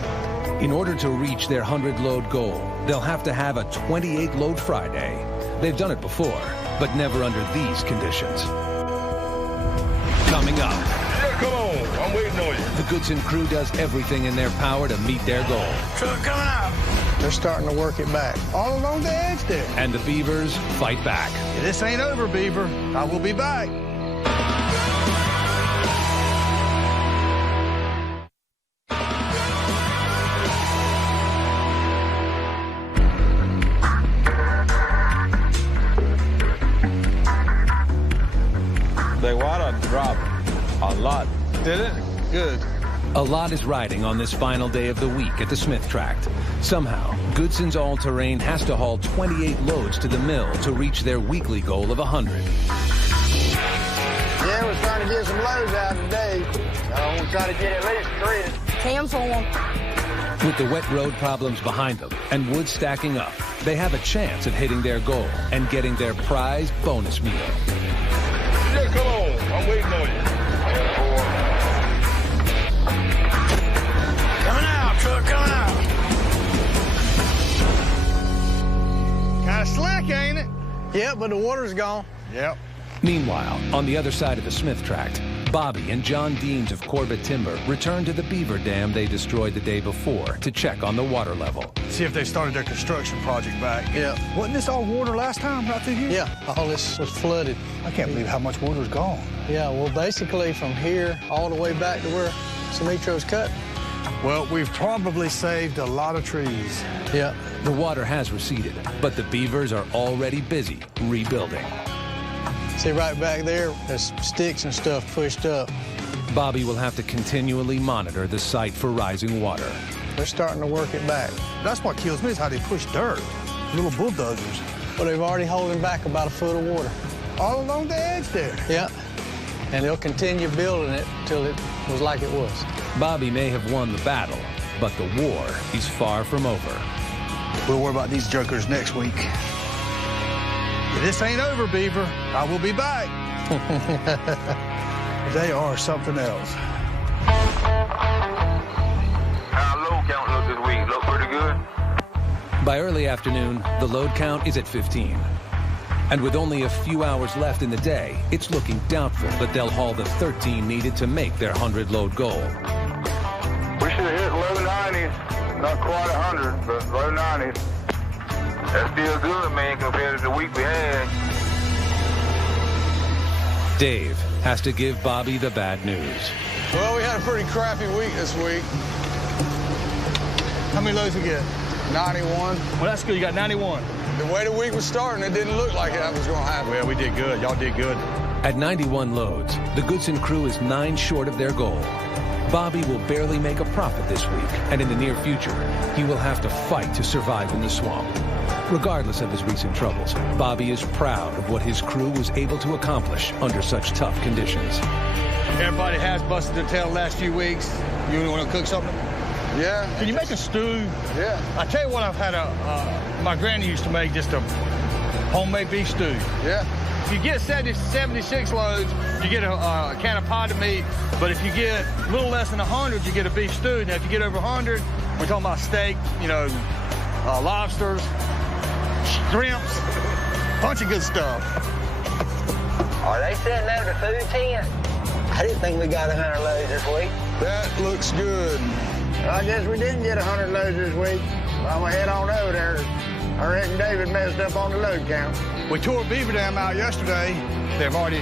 In order to reach their 100-load goal, they'll have to have a 28-load Friday. They've done it before, but never under these conditions. Coming up. Yeah, come on. I'm waiting on you. The Goodson crew does everything in their power to meet their goal. Truck coming out. They're starting to work it back. All along the edge there. And the Beavers fight back. This ain't over, Beaver. I will be back. The water dropped a lot. Did it? Good. A lot is riding on this final day of the week at the Smith Tract. Somehow, Goodson's all-terrain has to haul 28 loads to the mill to reach their weekly goal of 100. Yeah, we're trying to get some loads out today. I'm going to try to get at least 3. 10 for them. With the wet road problems behind them and wood stacking up, they have a chance at hitting their goal and getting their prized bonus meal. Yeah, come on. I'm waiting on you. Coming out, truck coming out. Kind of slick, ain't it? Yep, but the water's gone. Yep. Meanwhile, on the other side of the Smith Tract, Bobby and John Deans of Corbett Timber returned to the beaver dam they destroyed the day before to check on the water level. See if they started their construction project back. Yeah. Wasn't this all water last time right through here? Yeah, all this was flooded. I can't believe how much water's gone. Yeah, well, basically from here all the way back to where Simitrio's cut. Well, we've probably saved a lot of trees. Yeah. The water has receded, but the beavers are already busy rebuilding. See, right back there, there's sticks and stuff pushed up. Bobby will have to continually monitor the site for rising water. They're starting to work it back. That's what kills me is how they push dirt. Little bulldozers. Well, they've already holding back about a foot of water. All along the edge there. Yeah. And they'll continue building it till it was like it was. Bobby may have won the battle, but the war is far from over. We'll worry about these jokers next week. This ain't over, Beaver. I will be back. They are something else. How load count look this week? Look pretty good? By early afternoon, the load count is at 15. And with only a few hours left in the day, it's looking doubtful that they'll haul the 13 needed to make their 100-load goal. We should have hit low 90s. Not quite 100, but low 90s. That's still good, man, compared to the week we had. Dave has to give Bobby the bad news. Well, we had a pretty crappy week this week. How many loads we get? 91. Well, that's good. You got 91. The way the week was starting, it didn't look like that was going to happen. Well, we did good. Y'all did good. At 91 loads, the Goodson crew is 9 short of their goal. Bobby will barely make a profit this week, and in the near future, he will have to fight to survive in the swamp. Regardless of his recent troubles, Bobby is proud of what his crew was able to accomplish under such tough conditions. Everybody has busted their tail the last few weeks. You want to cook something? Yeah. Can you make a stew? Yeah. I tell you what, I've had my granny used to make just a homemade beef stew. Yeah. If you get 76 loads, you get a can of potted meat. But if you get a little less than 100, you get a beef stew. Now, if you get over 100, we're talking about steak, you know, lobsters, shrimps, bunch of good stuff. Are they setting out the food tent? I didn't think we got 100 loads this week. That looks good. I guess we didn't get 100 loads this week. I'm gonna head on over there. I reckon David messed up on the load count. We tore a beaver dam out yesterday. They've already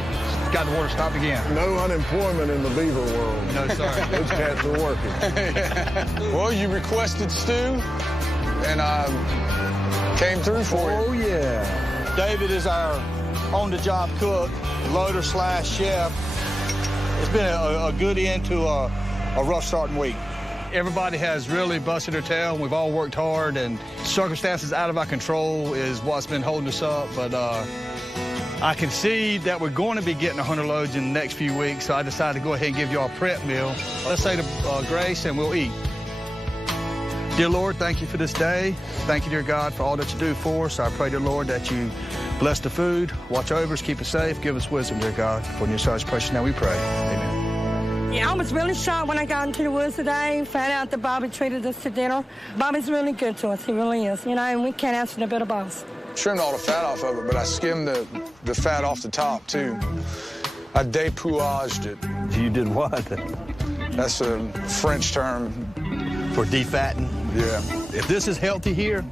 got the water stopped again. No unemployment in the beaver world. No, sir. Those cats are working. Well, you requested stew, and I came through for you. Oh, yeah. David is our on-the-job cook, loader / chef. It's been a good end to a rough starting week. Everybody has really busted their tail, and we've all worked hard, and circumstances out of our control is what's been holding us up. But I can see that we're going to be getting 100 loads in the next few weeks, so I decided to go ahead and give you all a prep meal. Let's say the grace, and we'll eat. Dear Lord, thank you for this day. Thank you, dear God, for all that you do for us. I pray, dear Lord, that you bless the food, watch over us, keep us safe, give us wisdom, dear God. For in your son's precious name we pray. Amen. Yeah, I was really shocked when I got into the woods today, found out that Bobby treated us to dinner. Bobby's really good to us, he really is, you know, and we can't ask for a better boss. Trimmed all the fat off of it, but I skimmed the fat off the top, too. I dépouillaged it. You did what? That's a French term. For defatting? Yeah. If this is healthy here,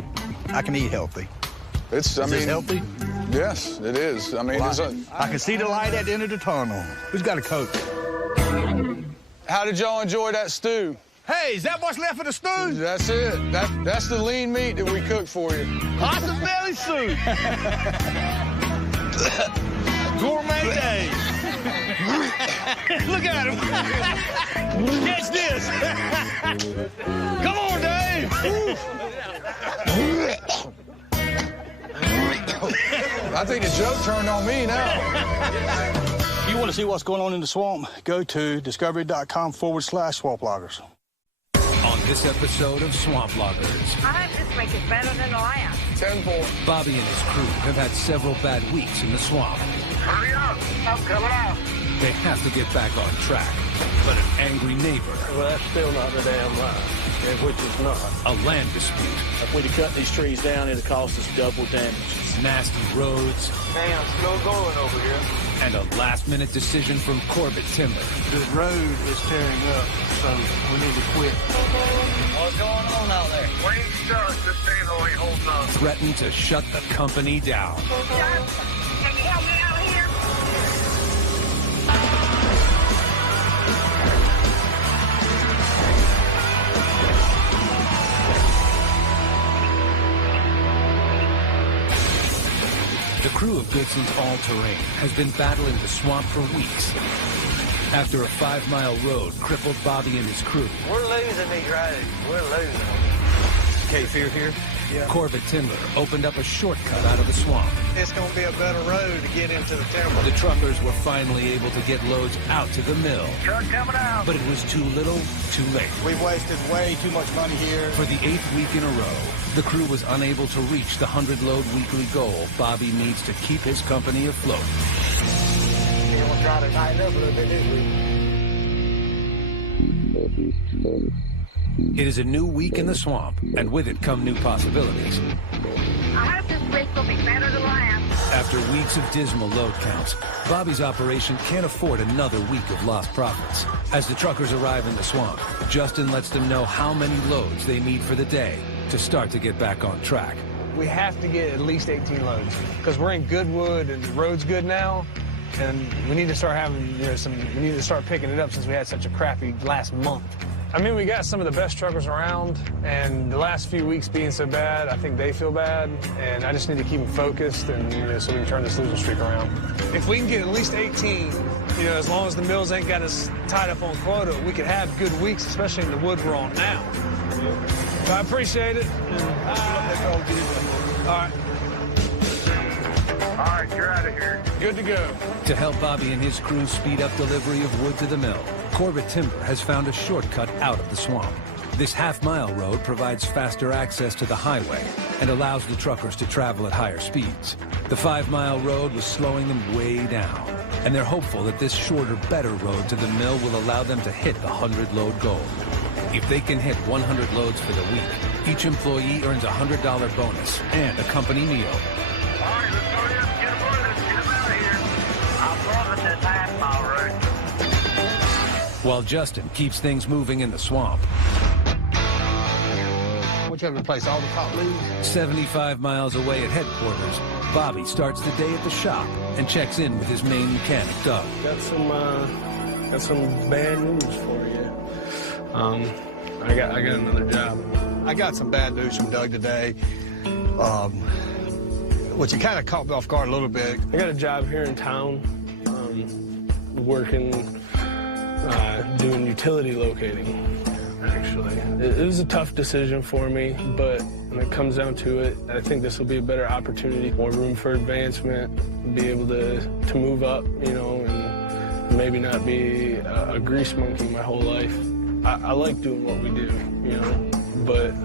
I can eat healthy. Is this healthy? Yes, it is. I mean, well, I can see the light at the end of the tunnel. Who's got a Coke? How did y'all enjoy that stew? Hey, is that what's left of the stew? That's it. That's the lean meat that we cooked for you. Awesome belly soup. Gourmet day. Look at him. Catch this. Come on, Dave. I think the joke turned on me now. If you want to see what's going on in the swamp, go to discovery.com/swamp loggers. On this episode of Swamp Loggers, I hope this makes it better than the last. 10-4. Bobby and his crew have had several bad weeks in the swamp. Hurry up. I'm coming out. They have to get back on track, but an angry neighbor, Well, that's still not the damn lie, which is not. a land dispute, If we'd have cut these trees down, it'd have cost us double damage. nasty roads, Damn, slow going over here. and a last-minute decision from Corbett Timber. The road is tearing up, so we need to quit. What's going on out there? We ain't stuck. This ain't only holding up. Threaten to shut the company down. Can you help me out here? The crew of Goodson's all-terrain has been battling the swamp for weeks. After a 5-mile road crippled Bobby and his crew, We're losing these roads. We're losing them. Cape Fear here? Yeah. Corbett Timber opened up a shortcut out of the swamp. It's going to be a better road to get into the timber. The truckers were finally able to get loads out to the mill. Truck coming out. But it was too little, too late. We've wasted way too much money here. For the 8th week in a row, the crew was unable to reach the 100-load weekly goal Bobby needs to keep his company afloat. We're gonna try to tighten up a little bit this week. It is a new week in the swamp, and with it come new possibilities. I hope this week will be better than last. After weeks of dismal load counts, Bobby's operation can't afford another week of lost profits. As the truckers arrive in the swamp, Justin lets them know how many loads they need for the day to start to get back on track. We have to get at least 18 loads because we're in good wood and the road's good now. And we need to start having, we need to start picking it up since we had such a crappy last month. I mean, we got some of the best truckers around, and the last few weeks being so bad, I think they feel bad, and I just need to keep them focused and, so we can turn this losing streak around. If we can get at least 18, as long as the mills ain't got us tied up on quota, we could have good weeks, especially in the wood we're on now. So I appreciate it. All right. All right, you're out of here. Good to go. To help Bobby and his crew speed up delivery of wood to the mill, Corbett Timber has found a shortcut out of the swamp. This half-mile road provides faster access to the highway and allows the truckers to travel at higher speeds. The 5-mile road was slowing them way down, and they're hopeful that this shorter, better road to the mill will allow them to hit the 100-load goal. If they can hit 100 loads for the week, each employee earns a $100 bonus and a company meal. While Justin keeps things moving in the swamp. What you have to replace, all the top leaves? 75 miles away at headquarters, Bobby starts the day at the shop and checks in with his main mechanic, Doug. Got some bad news for you. I got another job. I got some bad news from Doug today. Which you kind of caught me off guard a little bit. I got a job here in town, working, doing utility locating, actually. It was a tough decision for me, but when it comes down to it, I think this will be a better opportunity, more room for advancement, be able to move up, you know, and maybe not be a grease monkey my whole life. I like doing what we do, you know, but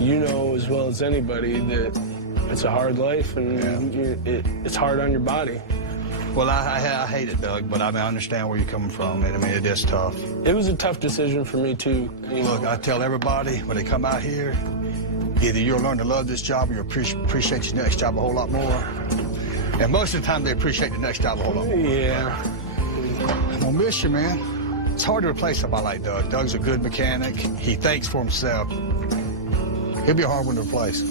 you know as well as anybody that it's a hard life, and it's hard on your body. Well, I hate it, Doug, but I mean, I understand where you're coming from, and I mean, it is tough. It was a tough decision for me, too. Look, I tell everybody, when they come out here, either you'll learn to love this job or you'll appreciate your next job a whole lot more. And most of the time, they appreciate the next job a whole lot more. Yeah. I'm gonna miss you, man. It's hard to replace somebody like Doug. Doug's a good mechanic. He thinks for himself. He'll be a hard one to replace.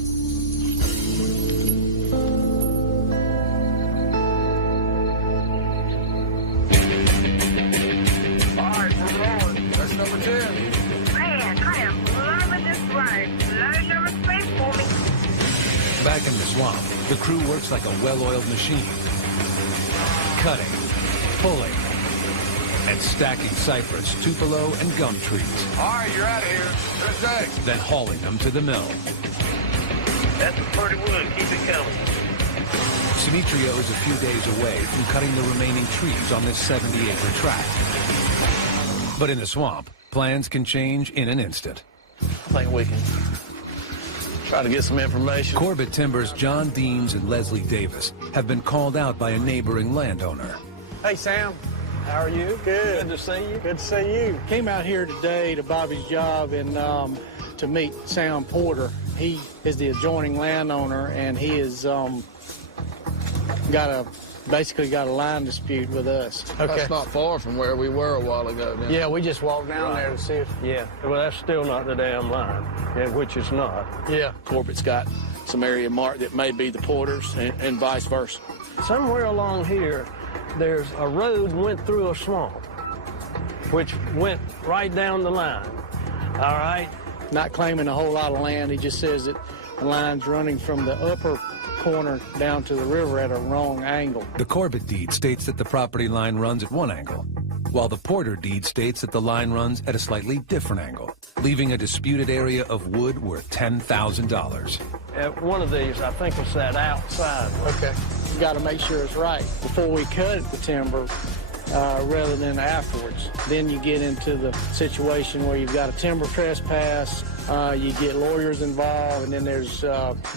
Back in the swamp, the crew works like a well-oiled machine. Cutting, pulling, and stacking cypress, tupelo, and gum trees. All right, you're out of here. Good day. Then hauling them to the mill. That's a pretty wood. Keep it coming. Simitrio is a few days away from cutting the remaining trees on this 70-acre tract. But in the swamp, plans can change in an instant. I think we can try to get some information. Corbett Timber's John Deans and Leslie Davis have been called out by a neighboring landowner. Hey, Sam. How are you? Good to see you. Good to see you. Came out here today to Bobby's job and to meet Sam Porter. He is the adjoining landowner, and he is basically got a line dispute with us. Okay. That's not far from where we were a while ago. Then. Yeah, we just walked down there to see if... Yeah, well, that's still not the damn line, which is not. Yeah. Corbett's got some area marked that may be the Porters and vice versa. Somewhere along here, there's a road went through a swamp, which went right down the line, all right? Not claiming a whole lot of land. He just says that the line's running from the upper corner down to the river at a wrong angle. The Corbett deed states that the property line runs at one angle, while the Porter deed states that the line runs at a slightly different angle, leaving a disputed area of wood worth $10,000. One of these, I think it's that outside. Okay. You got to make sure it's right before we cut the timber rather than afterwards. Then you get into the situation where you've got a timber trespass, you get lawyers involved, and then there's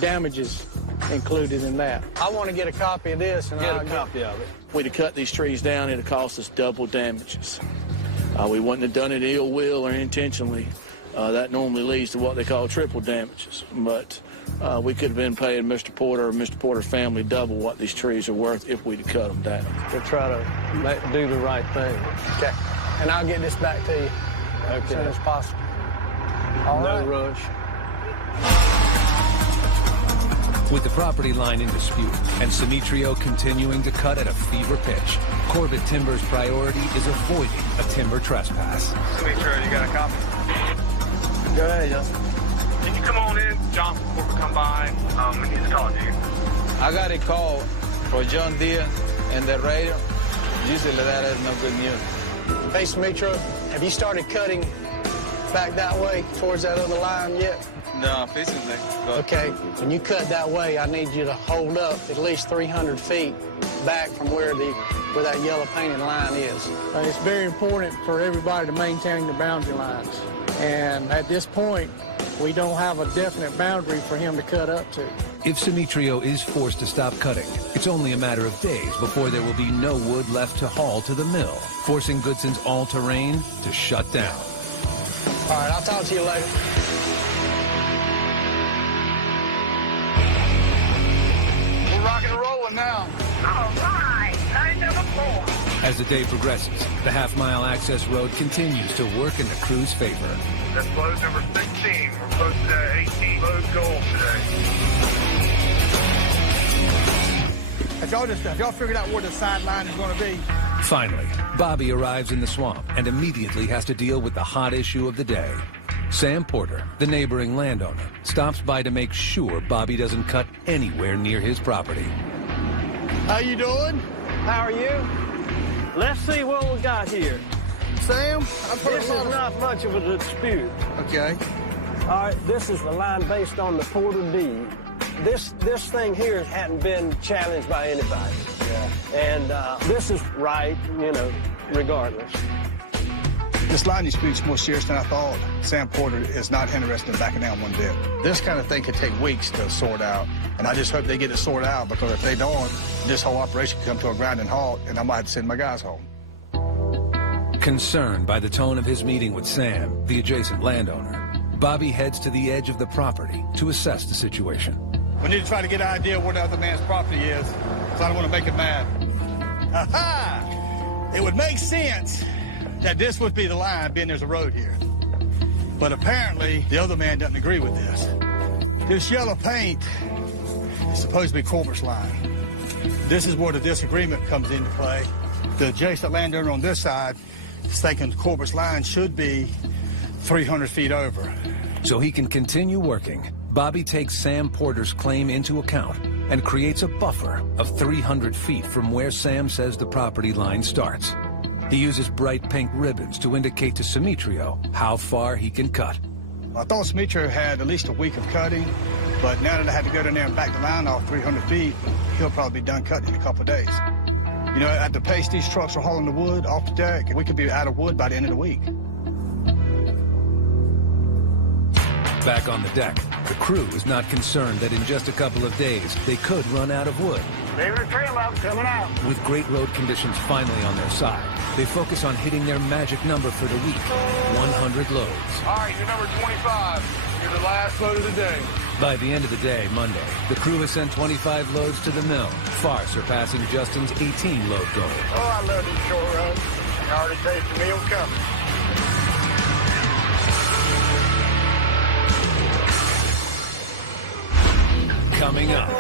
damages included in that. I want to get a copy of this, and I'll get a copy of it. If we'd have cut these trees down, it'd have cost us double damages. We wouldn't have done it ill will or intentionally. That normally leads to what they call triple damages. But we could have been paying Mr. Porter or Mr. Porter's family double what these trees are worth if we'd have cut them down. To try to do the right thing. Okay. And I'll get this back to you as soon as possible. All right. No rush. With the property line in dispute and Simitrio continuing to cut at a fever pitch, Corbett Timber's priority is avoiding a timber trespass. Simitrio, you got a copy? Go ahead, Justin. Can you come on in? John will come by. We need to talk to you. I got a call for John Deere and the radio. Usually that is no good news. Hey, Simitrio, have you started cutting back that way towards that other line yet? No, recently. Okay, when you cut that way, I need you to hold up at least 300 feet back from where that yellow painted line is. It's very important for everybody to maintain the boundary lines. And at this point, We don't have a definite boundary for him to cut up to. If Simitrio is forced to stop cutting, it's only a matter of days before there will be no wood left to haul to the mill, forcing Goodson's all-terrain to shut down. All right, I'll talk to you later. We're rocking and rolling now. All right, line number 4. As the day progresses, the half-mile access road continues to work in the crew's favor. That's load number 16. We're posted at 18 load goals today. Have y'all figured out where the sideline is going to be? Finally, Bobby arrives in the swamp and immediately has to deal with the hot issue of the day. Sam Porter, the neighboring landowner, stops by to make sure Bobby doesn't cut anywhere near his property. How you doing? How are you? Let's see what we got here. Sam, This is not much of a dispute. Okay. All right, this is the line based on the Porter deed. This thing here hadn't been challenged by anybody. Yeah. And this is right, you know, regardless. This line dispute's more serious than I thought. Sam Porter is not interested in backing down one bit. This kind of thing could take weeks to sort out, and I just hope they get it sorted out, because if they don't, this whole operation could come to a grinding halt, and I might have to send my guys home. Concerned by the tone of his meeting with Sam, the adjacent landowner, Bobby heads to the edge of the property to assess the situation. We need to try to get an idea where the other man's property is, because I don't want to make him mad. Aha! It would make sense that this would be the line, being there's a road here. But apparently, the other man doesn't agree with this. This yellow paint is supposed to be Corbett's line. This is where the disagreement comes into play. The adjacent landowner on this side is thinking Corbett's line should be 300 feet over. So he can continue working, Bobby takes Sam Porter's claim into account and creates a buffer of 300 feet from where Sam says the property line starts. He uses bright pink ribbons to indicate to Simitrio how far he can cut. I thought Simitrio had at least a week of cutting, but now that I had to go down there and back the line off 300 feet, he'll probably be done cutting in a couple of days. You know, at the pace these trucks are hauling the wood off the deck, we could be out of wood by the end of the week. Back on the deck, the crew is not concerned that in just a couple of days, they could run out of wood. Leaving a trail up, coming out. With great road conditions finally on their side, they focus on hitting their magic number for the week, 100 loads. All right, you're number 25. You're the last load of the day. By the end of the day, Monday, the crew has sent 25 loads to the mill, far surpassing Justin's 18-load goal. Oh, I love these short runs. I already taste the meal coming. Coming up.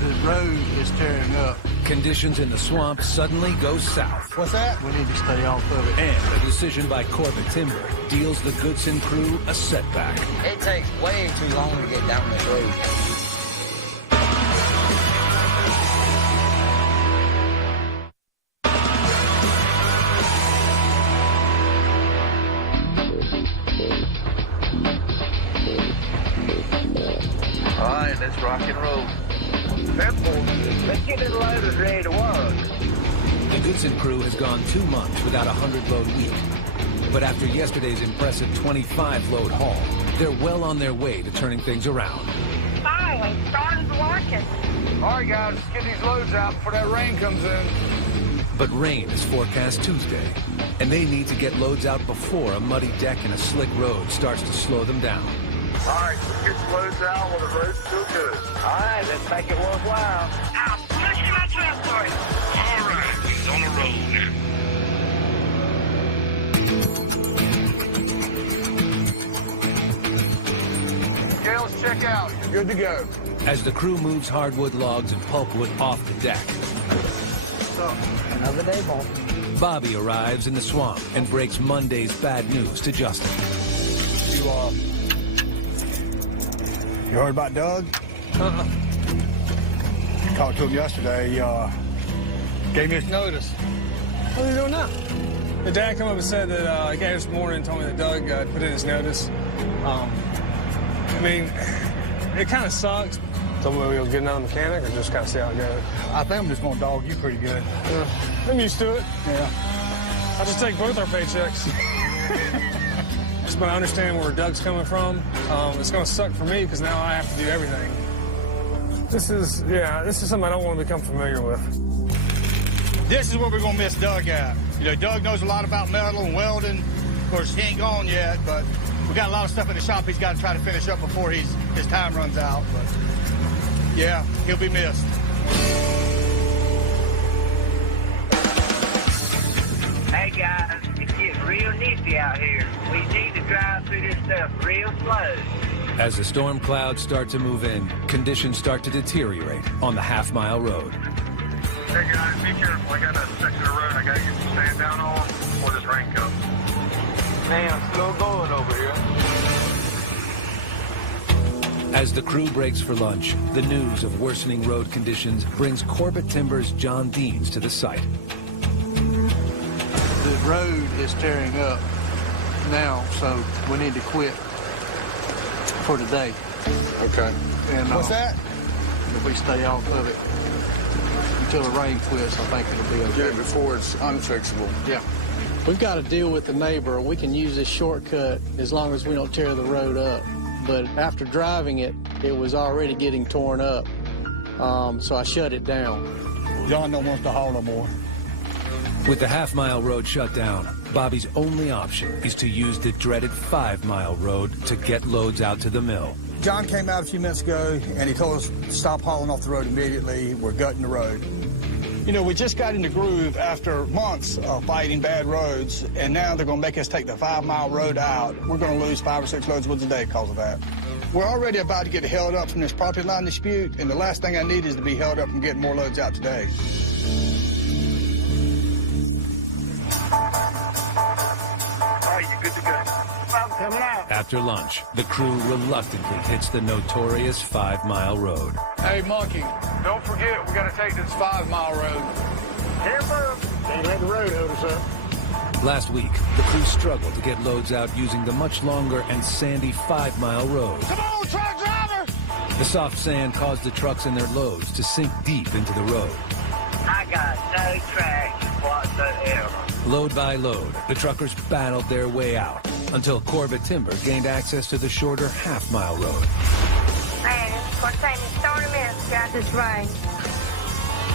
The road is tearing up. Conditions in the swamp suddenly go south. What's that? We need to stay off of it. And a decision by Corbett Timber deals the Goodson crew a setback. It takes way too long to get down this road. All right, let's rock and roll. Let's get it loaded, ready to work. The Goodson crew has gone 2 months without a 100-load week. But after yesterday's impressive 25-load haul, they're well on their way to turning things around. Finally, starting to work it. All right, guys, let's get these loads out before that rain comes in. But rain is forecast Tuesday, and they need to get loads out before a muddy deck and a slick road starts to slow them down. All right, let's get the loads out while the road's still good. All right, let's make it worthwhile. I'll push you my truck for you. All right, he's on the road now. Okay, let's check out. Good to go. As the crew moves hardwood logs and pulpwood off the deck, Another day, boy. Bobby arrives in the swamp and breaks Monday's bad news to Justin. You heard about Doug? Talked to him yesterday. He gave me his notice. What are you doing now? The dad came up and said that he got here this morning and told me that Doug put in his notice. I mean, it kind of sucks. So we'll get another mechanic or just kind of see how it goes? I think I'm just going to dog you pretty good. I'm used to it. Yeah. I'll just take both our paychecks. but I understand where Doug's coming from. It's going to suck for me because now I have to do everything. This is something I don't want to become familiar with. This is where we're going to miss Doug at. You know, Doug knows a lot about metal and welding. Of course, he ain't gone yet, but we got a lot of stuff in the shop he's got to try to finish up before his time runs out. But yeah, he'll be missed. Hey guys, it's getting real nifty out here. We need to drive through this stuff real slow. As the storm clouds start to move in, conditions start to deteriorate on the half-mile road. Hey guys, be careful. I got a section of road I gotta get some sand down on before this rain comes. Man, slow going over here. As the crew breaks for lunch, the news of worsening road conditions brings Corbett Timber's John Deans to the site. The road is tearing up now, so we need to quit for today. Okay. And what's that? If we stay off of it until the rain quits, I think it'll be okay. Get it before it's unfixable. Yeah. We've got to deal with the neighbor. We can use this shortcut as long as we don't tear the road up. But after driving it, it was already getting torn up, so I shut it down. John don't want to haul no more. With the half-mile road shut down, Bobby's only option is to use the dreaded 5-mile road to get loads out to the mill. John came out a few minutes ago, and he told us to stop hauling off the road immediately. We're gutting the road. You know, we just got in the groove after months of fighting bad roads, and now they're going to make us take the 5-mile road out. We're going to lose 5 or 6 loads a day because of that. We're already about to get held up from this property line dispute, and the last thing I need is to be held up from getting more loads out today. After lunch, the crew reluctantly hits the notorious 5-mile road. Hey, Monkey, don't forget we got to take this 5-mile road. Careful. Can't let the road hold us up. Last week, the crew struggled to get loads out using the much longer and sandy 5-mile road. Come on, truck driver! The soft sand caused the trucks and their loads to sink deep into the road. I got no tracks whatsoever. Load by load, the truckers battled their way out until Corbett Timber gained access to the shorter half-mile road. Man, it's going to take me 30 minutes to get out this rain.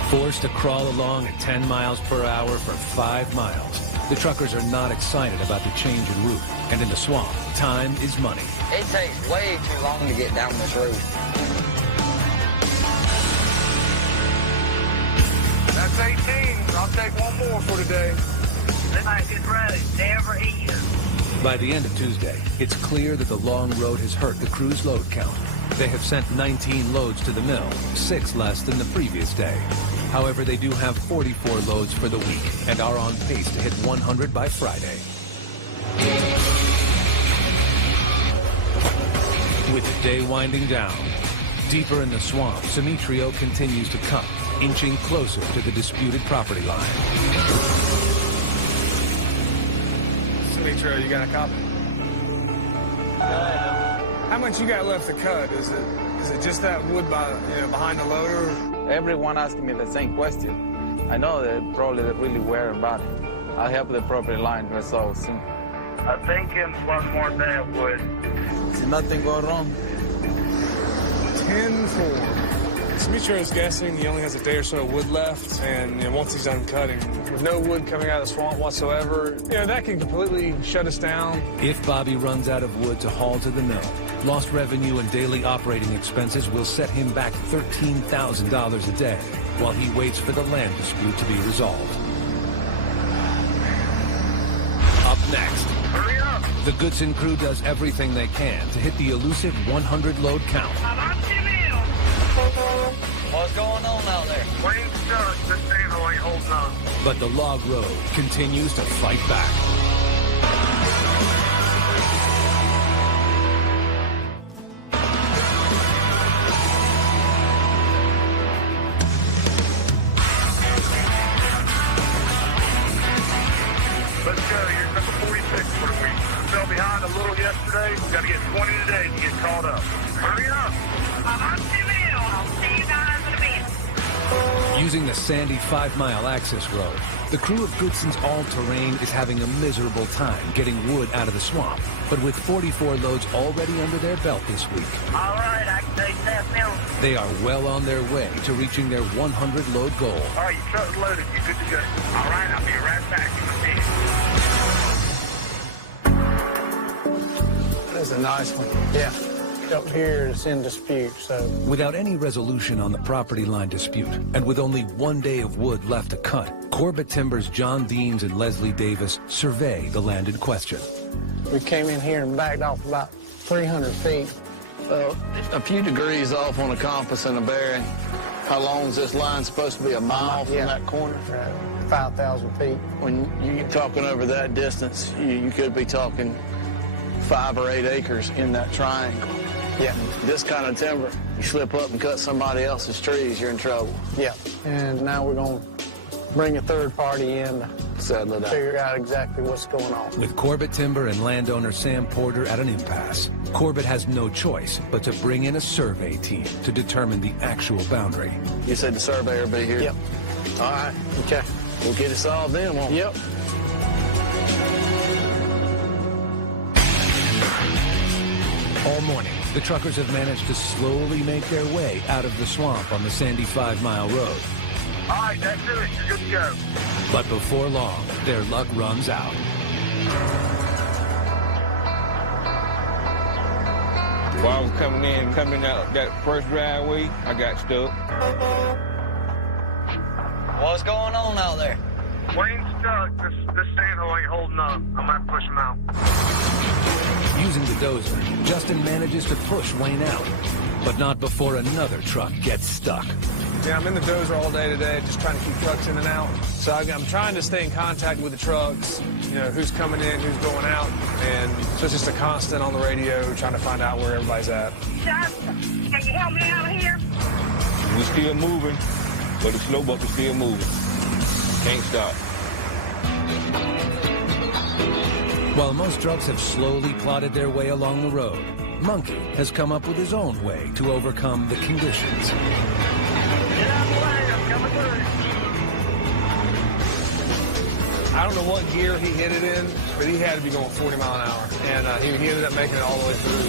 Forced to crawl along at 10 miles per hour for 5 miles, the truckers are not excited about the change in route. And in the swamp, time is money. It takes way too long to get down this road. That's 18. I'll take one more for today. Looks like this road never ends. By the end of Tuesday, it's clear that the long road has hurt the crew's load count. They have sent 19 loads to the mill, 6 less than the previous day. However, they do have 44 loads for the week and are on pace to hit 100 by Friday. With the day winding down, deeper in the swamp, Simitrio continues to cut, inching closer to the disputed property line. Simitrio, you got a copy? How much you got left to cut? Is it just that wood behind the loader? Everyone asking me the same question. I know that probably they're really worried about it. I'll help the property line resolve soon. I think it's one more day of wood. Is nothing going wrong? 10-4. Simitrio is guessing he only has a day or so of wood left, and once he's done cutting, with no wood coming out of the swamp whatsoever, that can completely shut us down. If Bobby runs out of wood to haul to the mill, lost revenue and daily operating expenses will set him back $13,000 a day while he waits for the land dispute to be resolved. Up next, hurry up! The Goodson crew does everything they can to hit the elusive 100-load count. What's going on out there? Wayne stuck, this diesel ain't holding on. But the log road continues to fight back. Let's go. Here's number 46 for the week. We fell behind a little yesterday. We got to get 20 today to get caught up. Hurry up. I'm on 2 mil. I'll see you guys in a bit. Using the sandy 5-mile access road, the crew of Goodson's all-terrain is having a miserable time getting wood out of the swamp. But with 44 loads already under their belt this week, All right, I can take that now. they are well on their way to reaching their 100-load goal. All right, your truck's loaded. You're good to go. All right, I'll be right back. That's a nice one. Yeah. Up here, it's in dispute, so. Without any resolution on the property line dispute, and with only 1 day of wood left to cut, Corbett Timber's John Deans and Leslie Davis survey the land in question. We came in here and backed off about 300 feet. A few degrees off on a compass and a bearing. How long is this line supposed to be? A mile from that corner? 5,000 feet. When you're talking over that distance, you could be talking 5 or 8 acres in that triangle. Yeah. This kind of timber, you slip up and cut somebody else's trees, you're in trouble. Yeah. And now we're going to bring a third party in to settle it out. Figure out exactly what's going on. With Corbett Timber and landowner Sam Porter at an impasse, Corbett has no choice but to bring in a survey team to determine the actual boundary. You said the surveyor will be here? Yep. All right. Okay. We'll get it solved then, won't we? Yep. All morning, the truckers have managed to slowly make their way out of the swamp on the sandy 5-mile road. All right, that's it. You're good to go. But before long, their luck runs out. While I was coming out that first driveway, I got stuck. What's going on out there? Wayne's stuck. This sandhole ain't holding up. I'm going to have to push him out. Using the dozer, Justin manages to push Wayne out, but not before another truck gets stuck. Yeah, I'm in the dozer all day today, just trying to keep trucks in and out. So I'm trying to stay in contact with the trucks, you know, who's coming in, who's going out. And so it's just a constant on the radio, trying to find out where everybody's at. Justin, can you help me out here? We're still moving, but the slow buck is still moving. Can't stop. While most trucks have slowly plodded their way along the road, Monkey has come up with his own way to overcome the conditions. Get out of the way, I'm coming through. I don't know what gear he hit it in, but he had to be going 40 mile an hour. And he ended up making it all the way through.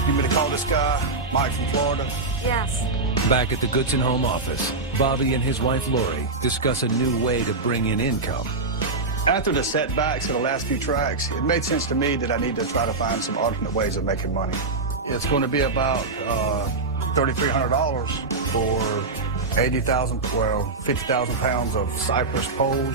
You want me to call this guy, Mike from Florida? Yes. Back at the Goodson home office, Bobby and his wife Lori discuss a new way to bring in income. After the setbacks of the last few tracks, it made sense to me that I need to try to find some alternate ways of making money. It's going to be about $3,300 for 50,000 pounds of cypress poles.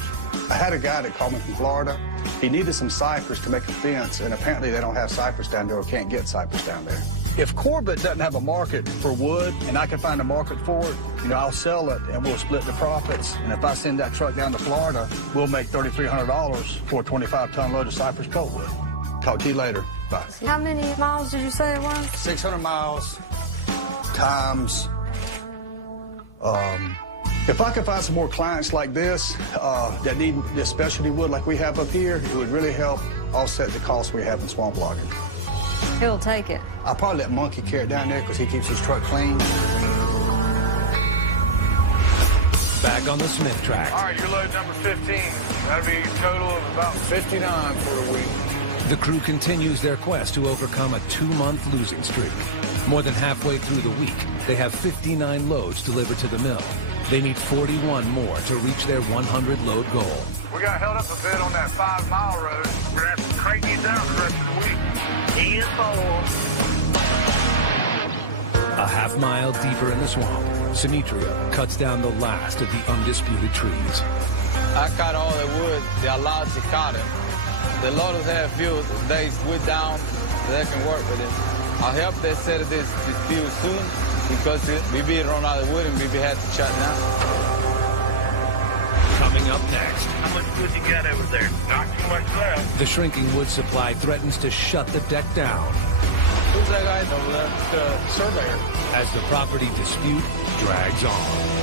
I had a guy that called me from Florida. He needed some cypress to make a fence, and apparently they don't have cypress down there or can't get cypress down there. If Corbett doesn't have a market for wood and I can find a market for it, you know, I'll sell it and we'll split the profits. And if I send that truck down to Florida, we'll make $3,300 for a 25-ton load of cypress pulpwood. Talk to you later. Bye. How many miles did you say it was? 600 miles times. If I could find some more clients like this that need this specialty wood like we have up here, it would really help offset the costs we have in swamp logging. He'll take it. I'll probably let Monkey carry it down there because he keeps his truck clean. Back on the Smith tract. All right, you're load number 15. That'll be a total of about 59 for a week. The crew continues their quest to overcome a 2-month losing streak. More than halfway through the week, they have 59 loads delivered to the mill. They need 41 more to reach their 100-load goal. We got held up a bit on that 5-mile road. We're going to have to crank these down the rest of the week. A half-mile deeper in the swamp, Simetria cuts down the last of the undisputed trees. I cut all the wood they allowed to cut it. The loaders have few days wood down, they can work with it. I hope they settle this dispute soon because we be run out of wood and we had to shut down. Coming up next. How much wood you got over there? Not too much left. The shrinking wood supply threatens to shut the deck down. Who's that guy over there? The surveyor. As the property dispute drags on.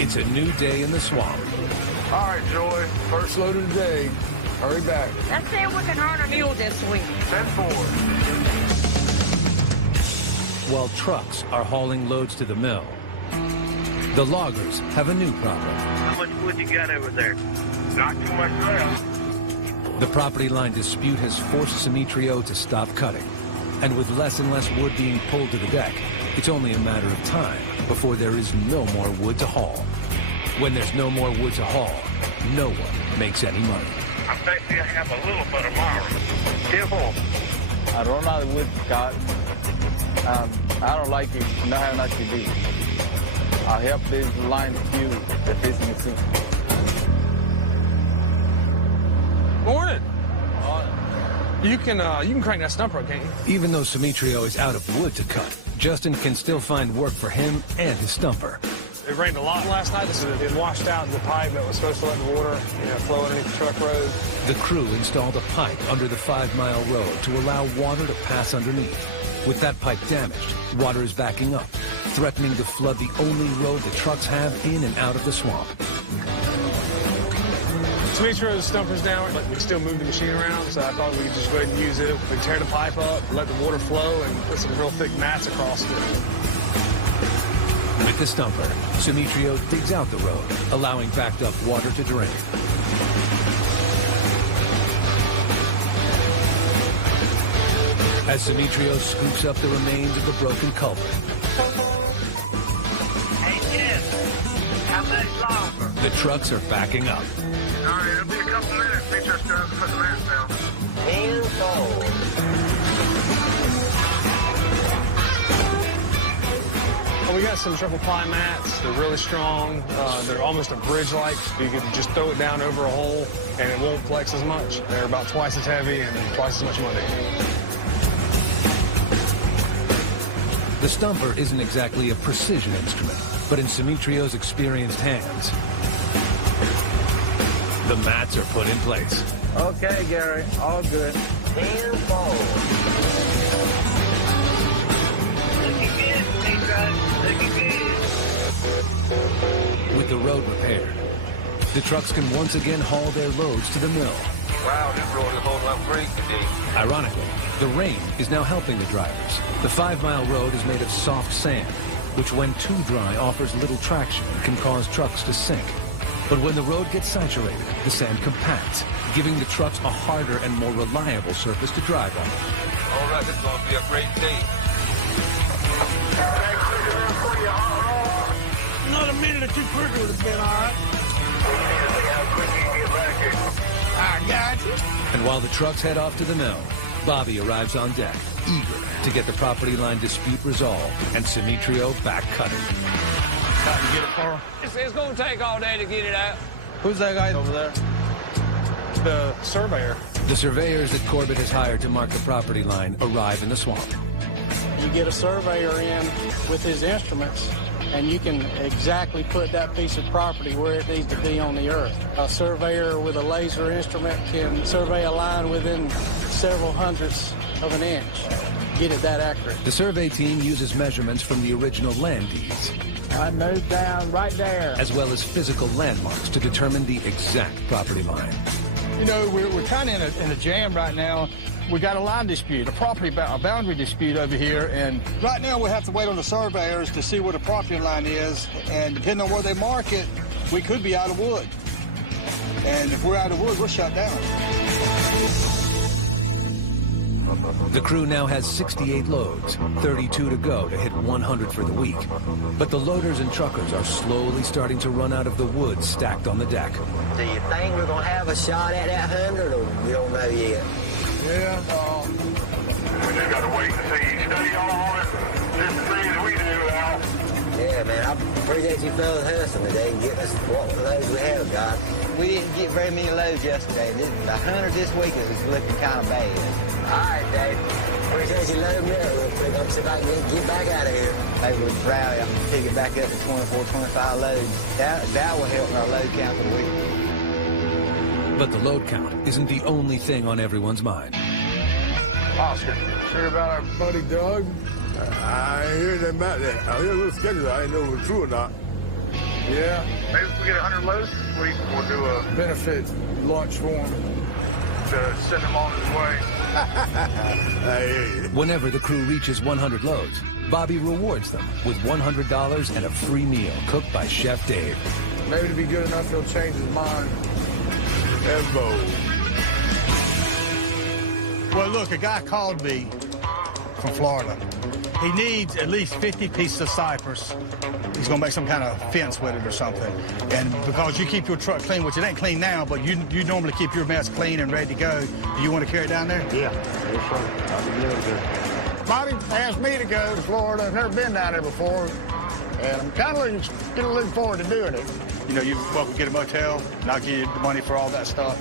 It's a new day in the swamp. All right, Joy. First load of the day. Hurry back. Let's see if we can earn a mule this week. 10-4. While trucks are hauling loads to the mill, the loggers have a new problem. How much wood you got over there? Not too much left. The property line dispute has forced Simitrio to stop cutting. And with less and less wood being pulled to the deck, it's only a matter of time before there is no more wood to haul. When there's no more wood to haul, no one makes any money. I think they have a little bit of mileage. 10-4. I run out of wood, Scott. I don't like it. No have not to do. I help this line few the fishing sea. Morning. You can crank that stump up, can't you? Even though Simitrio is out of wood to cut, Justin can still find work for him and his stumper. It rained a lot last night, so it washed out the pipe that was supposed to let the water, flow underneath the truck road. The crew installed a pipe under the 5-mile road to allow water to pass underneath. With that pipe damaged, water is backing up, threatening to flood the only road the trucks have in and out of the swamp. Simitrio's stumper's down, but we can still move the machine around, so I thought we could just go ahead and use it. We tear the pipe up, let the water flow, and put some real thick mats across it. With the stumper, Simitrio digs out the road, allowing backed up water to drain. As Simitrio scoops up the remains of the broken culvert, Hey, Jim. How much longer? the trucks are backing up. All right, it'll be a couple minutes. They just put the mats down. 10-4. Well, we got some triple ply mats. They're really strong. They're almost a bridge-like. You can just throw it down over a hole, and it won't flex as much. They're about twice as heavy and twice as much money. The stumper isn't exactly a precision instrument, but in Simitrio's experienced hands, the mats are put in place. Okay, Gary, all good. 10-4. Looking good, Pedro. Looking good. With the road repaired, the trucks can once again haul their loads to the mill. Wow, this road is holding up great today. Ironically, the rain is now helping the drivers. The 5-mile road is made of soft sand, which when too dry offers little traction and can cause trucks to sink. But when the road gets saturated, the sand compacts, giving the trucks a harder and more reliable surface to drive on. All right, this is going to be a great day. Another minute or two quicker would have been all right. I got you. And while the trucks head off to the mill, Bobby arrives on deck, eager to get the property line dispute resolved and Simitrio back cutting. Got to get it for him. It's going to take all day to get it out. Who's that guy over there? The surveyor. The surveyors that Corbett has hired to mark the property line arrive in the swamp. You get a surveyor in with his instruments, and you can exactly put that piece of property where it needs to be on the earth. A surveyor with a laser instrument can survey a line within several hundredths of an inch. Get it that accurate. The survey team uses measurements from the original land deeds, I moved down right there. as well as physical landmarks to determine the exact property line. You know, we're kind of in a jam right now. We got a line dispute, a boundary dispute over here, and right now we have to wait on the surveyors to see where the property line is, and depending on where they mark it, we could be out of wood. And if we're out of wood, we're shut down. The crew now has 68 loads, 32 to go to hit 100 for the week. But the loaders and truckers are slowly starting to run out of the wood stacked on the deck. Do you think we're going to have a shot at that 100, or we don't know yet? Yeah, we just got to wait and see. Study on it just as soon as we do, Al. Yeah, man, I appreciate you fellas hustling today and getting us what loads we have, guys. We didn't get very many loads yesterday. The 100 this week is looking kind of bad. All right, Dave. Appreciate you loading me up real quick. I'm see if I can get back out of here. Maybe with Rowley, I can pick it back up to 24, 25 loads. That will help our load count for the week. But the load count isn't the only thing on everyone's mind. Oscar, hear about our buddy Doug? I ain't heard about that. I heard a little sketches. I didn't know if it was true or not. Yeah. Maybe if we get 100 loads this week, we'll do a benefit lunch for him to send him on his way. Whenever the crew reaches 100 loads, Bobby rewards them with $100 and a free meal cooked by Chef Dave. Maybe to be good enough, he'll change his mind. Elbow. Well, look, a guy called me from Florida. He needs at least 50 pieces of cypress. He's gonna make some kind of fence with it or something. And because you keep your truck clean, which it ain't clean now, but you normally keep your mess clean and ready to go. Do you want to carry it down there? Yeah, yes, sir. I'll be doing it. Bobby asked me to go to Florida. I've never been down there before, and I'm kind of looking forward to doing it. You know, you're welcome to get a motel, and I'll give you the money for all that stuff.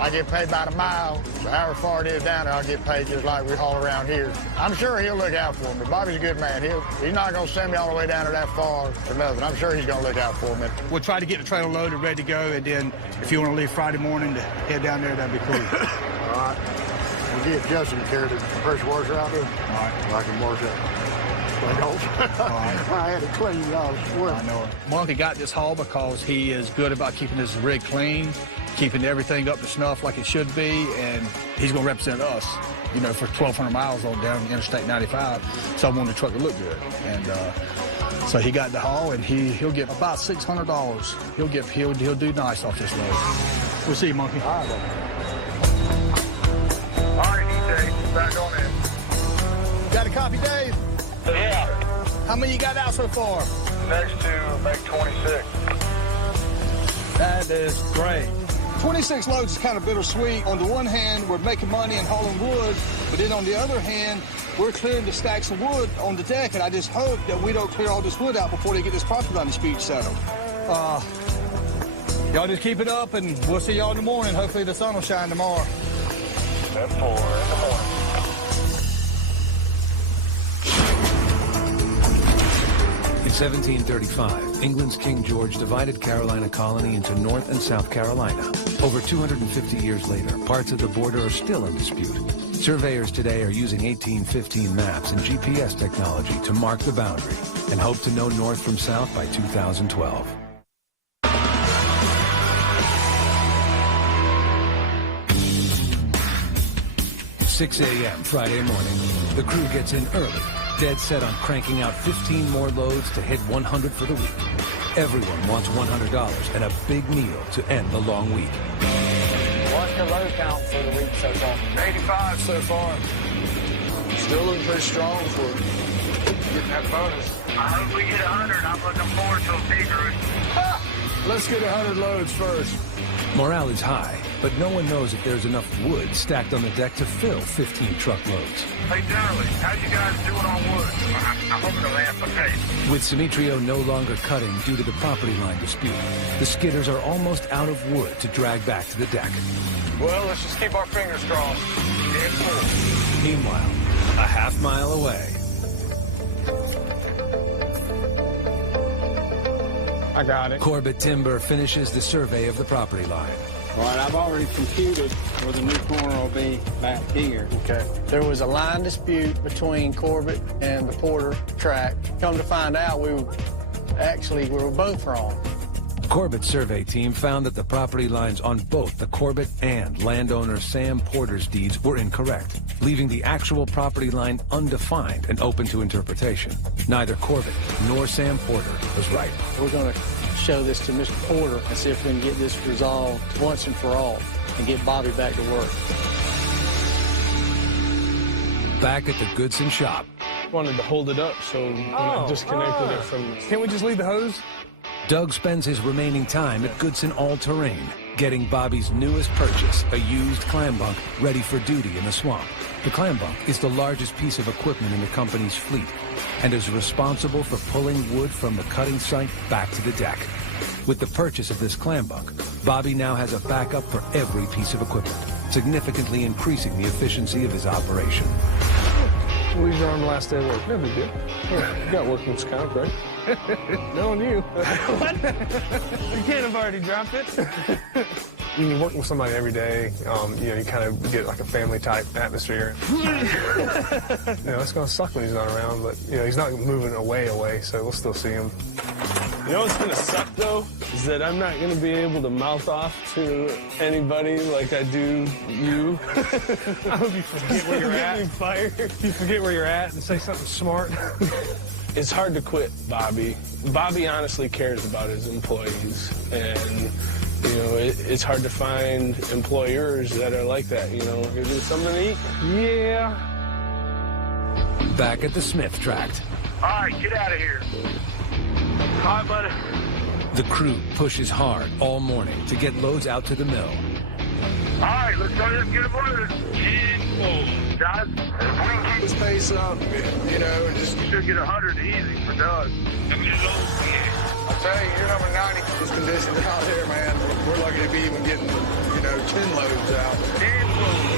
I get paid about a mile, so however far it is down there, I'll get paid just like we haul around here. I'm sure he'll look out for me. Bobby's a good man. He's not going to send me all the way down there that far for nothing. I'm sure he's going to look out for me. We'll try to get the trailer loaded, ready to go, and then if you want to leave Friday morning to head down there, that'd be cool. All right. We'll get Justin to carry the pressure washer out there. All right. So I can wash it. I had it clean, I was sweating. I know it. Monkey got this haul because he is good about keeping his rig clean, keeping everything up to snuff like it should be, and he's going to represent us, you know, for 1,200 miles on down Interstate 95. So I want the truck to look good. And so he got the haul, and he'll get about $600. He'll do nice off this load. We'll see you, Monkey. All right, DJ, back on in. Got a copy, Dave? Yeah. How many you got out so far? Next to make 26. That is great. 26 loads is kind of bittersweet. On the one hand, we're making money and hauling wood, but then on the other hand, we're clearing the stacks of wood on the deck, and I just hope that we don't clear all this wood out before they get this property line dispute settled. Y'all just keep it up, and we'll see y'all in the morning. Hopefully the sun will shine tomorrow. At 4 in the morning. In 1735, England's King George divided Carolina colony into North and South Carolina. Over 250 years later, parts of the border are still in dispute. Surveyors today are using 1815 maps and GPS technology to mark the boundary and hope to know north from south by 2012. It's 6 a.m. Friday morning. The crew gets in early, dead set on cranking out 15 more loads to hit 100 for the week. Everyone wants $100 and a big meal to end the long week. What's the load count for the week so far? 85 so far. Still looking pretty strong for getting that bonus. I hope we get 100. I'm looking forward to a big route. Let's get 100 loads first. Morale is high, but no one knows if there's enough wood stacked on the deck to fill 15 truckloads. Hey, Charlie, how you guys doing on wood? I'm hoping to land some pace. With Simitrio no longer cutting due to the property line dispute, the skidders are almost out of wood to drag back to the deck. Well, let's just keep our fingers crossed. Meanwhile, a half mile away. I got it. Corbett Timber finishes the survey of the property line. All right, I've already computed where the new corner will be back here. Okay. There was a line dispute between Corbett and the Porter tract. Come to find out, we were both wrong. Corbett's survey team found that the property lines on both the Corbett and landowner Sam Porter's deeds were incorrect, leaving the actual property line undefined and open to interpretation. Neither Corbett nor Sam Porter was right. We're going to show this to Mr. Porter and see if we can get this resolved once and for all and get Bobby back to work. Back at the Goodson shop. Wanted to hold it up, so I disconnected it from... Can't we just leave the hose? Doug spends his remaining time at Goodson All-Terrain, getting Bobby's newest purchase, a used clam bunk, ready for duty in the swamp. The clam bunk is the largest piece of equipment in the company's fleet and is responsible for pulling wood from the cutting site back to the deck. With the purchase of this clam bunk, Bobby now has a backup for every piece of equipment, significantly increasing the efficiency of his operation. We were on the last day of work. No big deal. Yeah, you got workman's comp, right? Knowing you. What? You can't have already dropped it. When you're working with somebody every day, you kind of get like a family-type atmosphere. It's going to suck when he's not around, but, he's not moving away, so we'll still see him. You know what's gonna suck though? Is that I'm not gonna be able to mouth off to anybody like I do you. I hope you forget where you're at. Fired. You forget where you're at and say something smart. It's hard to quit Bobby. Bobby honestly cares about his employees, and you know, it's hard to find employers that are like that, you know. Give you something to eat? Yeah. Back at the Smith tract. All right, get out of here. All right, buddy. The crew pushes hard all morning to get loads out to the mill. All right, let's go ahead and get them loaded. Guys, if we can keep this pace up, you know, and just should get 100 easy for Doug. I tell you, you're number 90. This conditions out here, man. We're lucky to be even getting, you know, 10 loads out. 10 loads.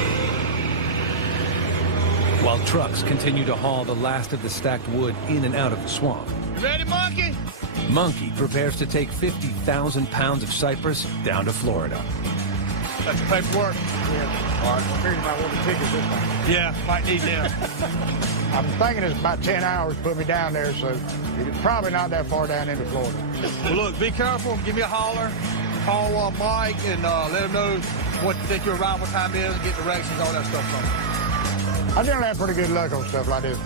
While trucks continue to haul the last of the stacked wood in and out of the swamp. You ready, Monkey? Monkey prepares to take 50,000 pounds of cypress down to Florida. That's the paperwork. Yeah. All right. I figured you might want the tickets this time. Yeah, might need them. I'm thinking it's about 10 hours to put me down there, so it's probably not that far down into Florida. Well, look, be careful. Give me a holler. Call Mike and let him know what that you're around, what time it is, get directions, all that stuff from him. I generally have pretty good luck on stuff like this.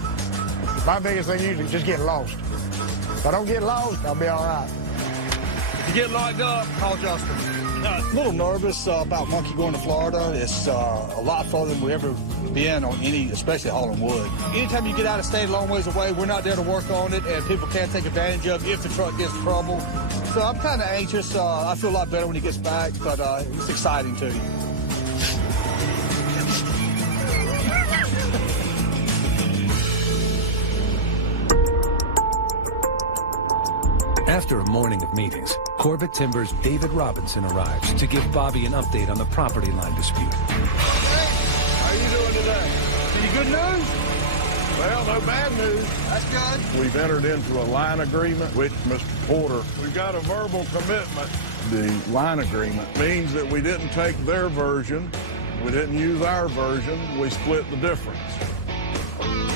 My biggest thing usually is just getting lost. If I don't get lost, I'll be all right. If you get locked up, call Justin. A little nervous about Monkey going to Florida. It's a lot farther than we've ever been on any, especially hauling wood. Anytime you get out of state a long ways away, we're not there to work on it, and people can't take advantage of it if the truck gets trouble. So I'm kind of anxious. I feel a lot better when he gets back, but it's exciting too. After a morning of meetings, Corbett Timber's David Robinson arrives to give Bobby an update on the property line dispute. Hey, how you doing today? Any good news? Well, no bad news. That's good. We've entered into a line agreement with Mr. Porter. We've got a verbal commitment. The line agreement means that we didn't take their version, we didn't use our version, we split the difference.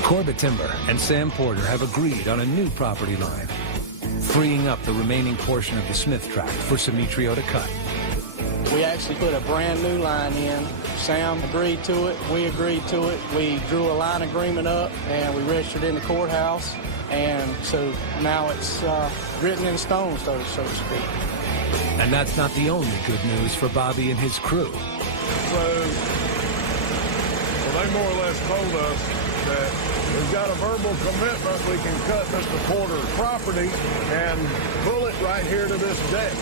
Corbett Timber and Sam Porter have agreed on a new property line, freeing up the remaining portion of the Smith tract for Simitrio to cut. We actually put a brand new line in. Sam agreed to it, we agreed to it. We drew a line agreement up and we registered in the courthouse. And so now it's written in stone, so to speak. And that's not the only good news for Bobby and his crew. So they more or less told us that we've got a verbal commitment. We can cut Mr. Porter's property and pull it right here to this deck.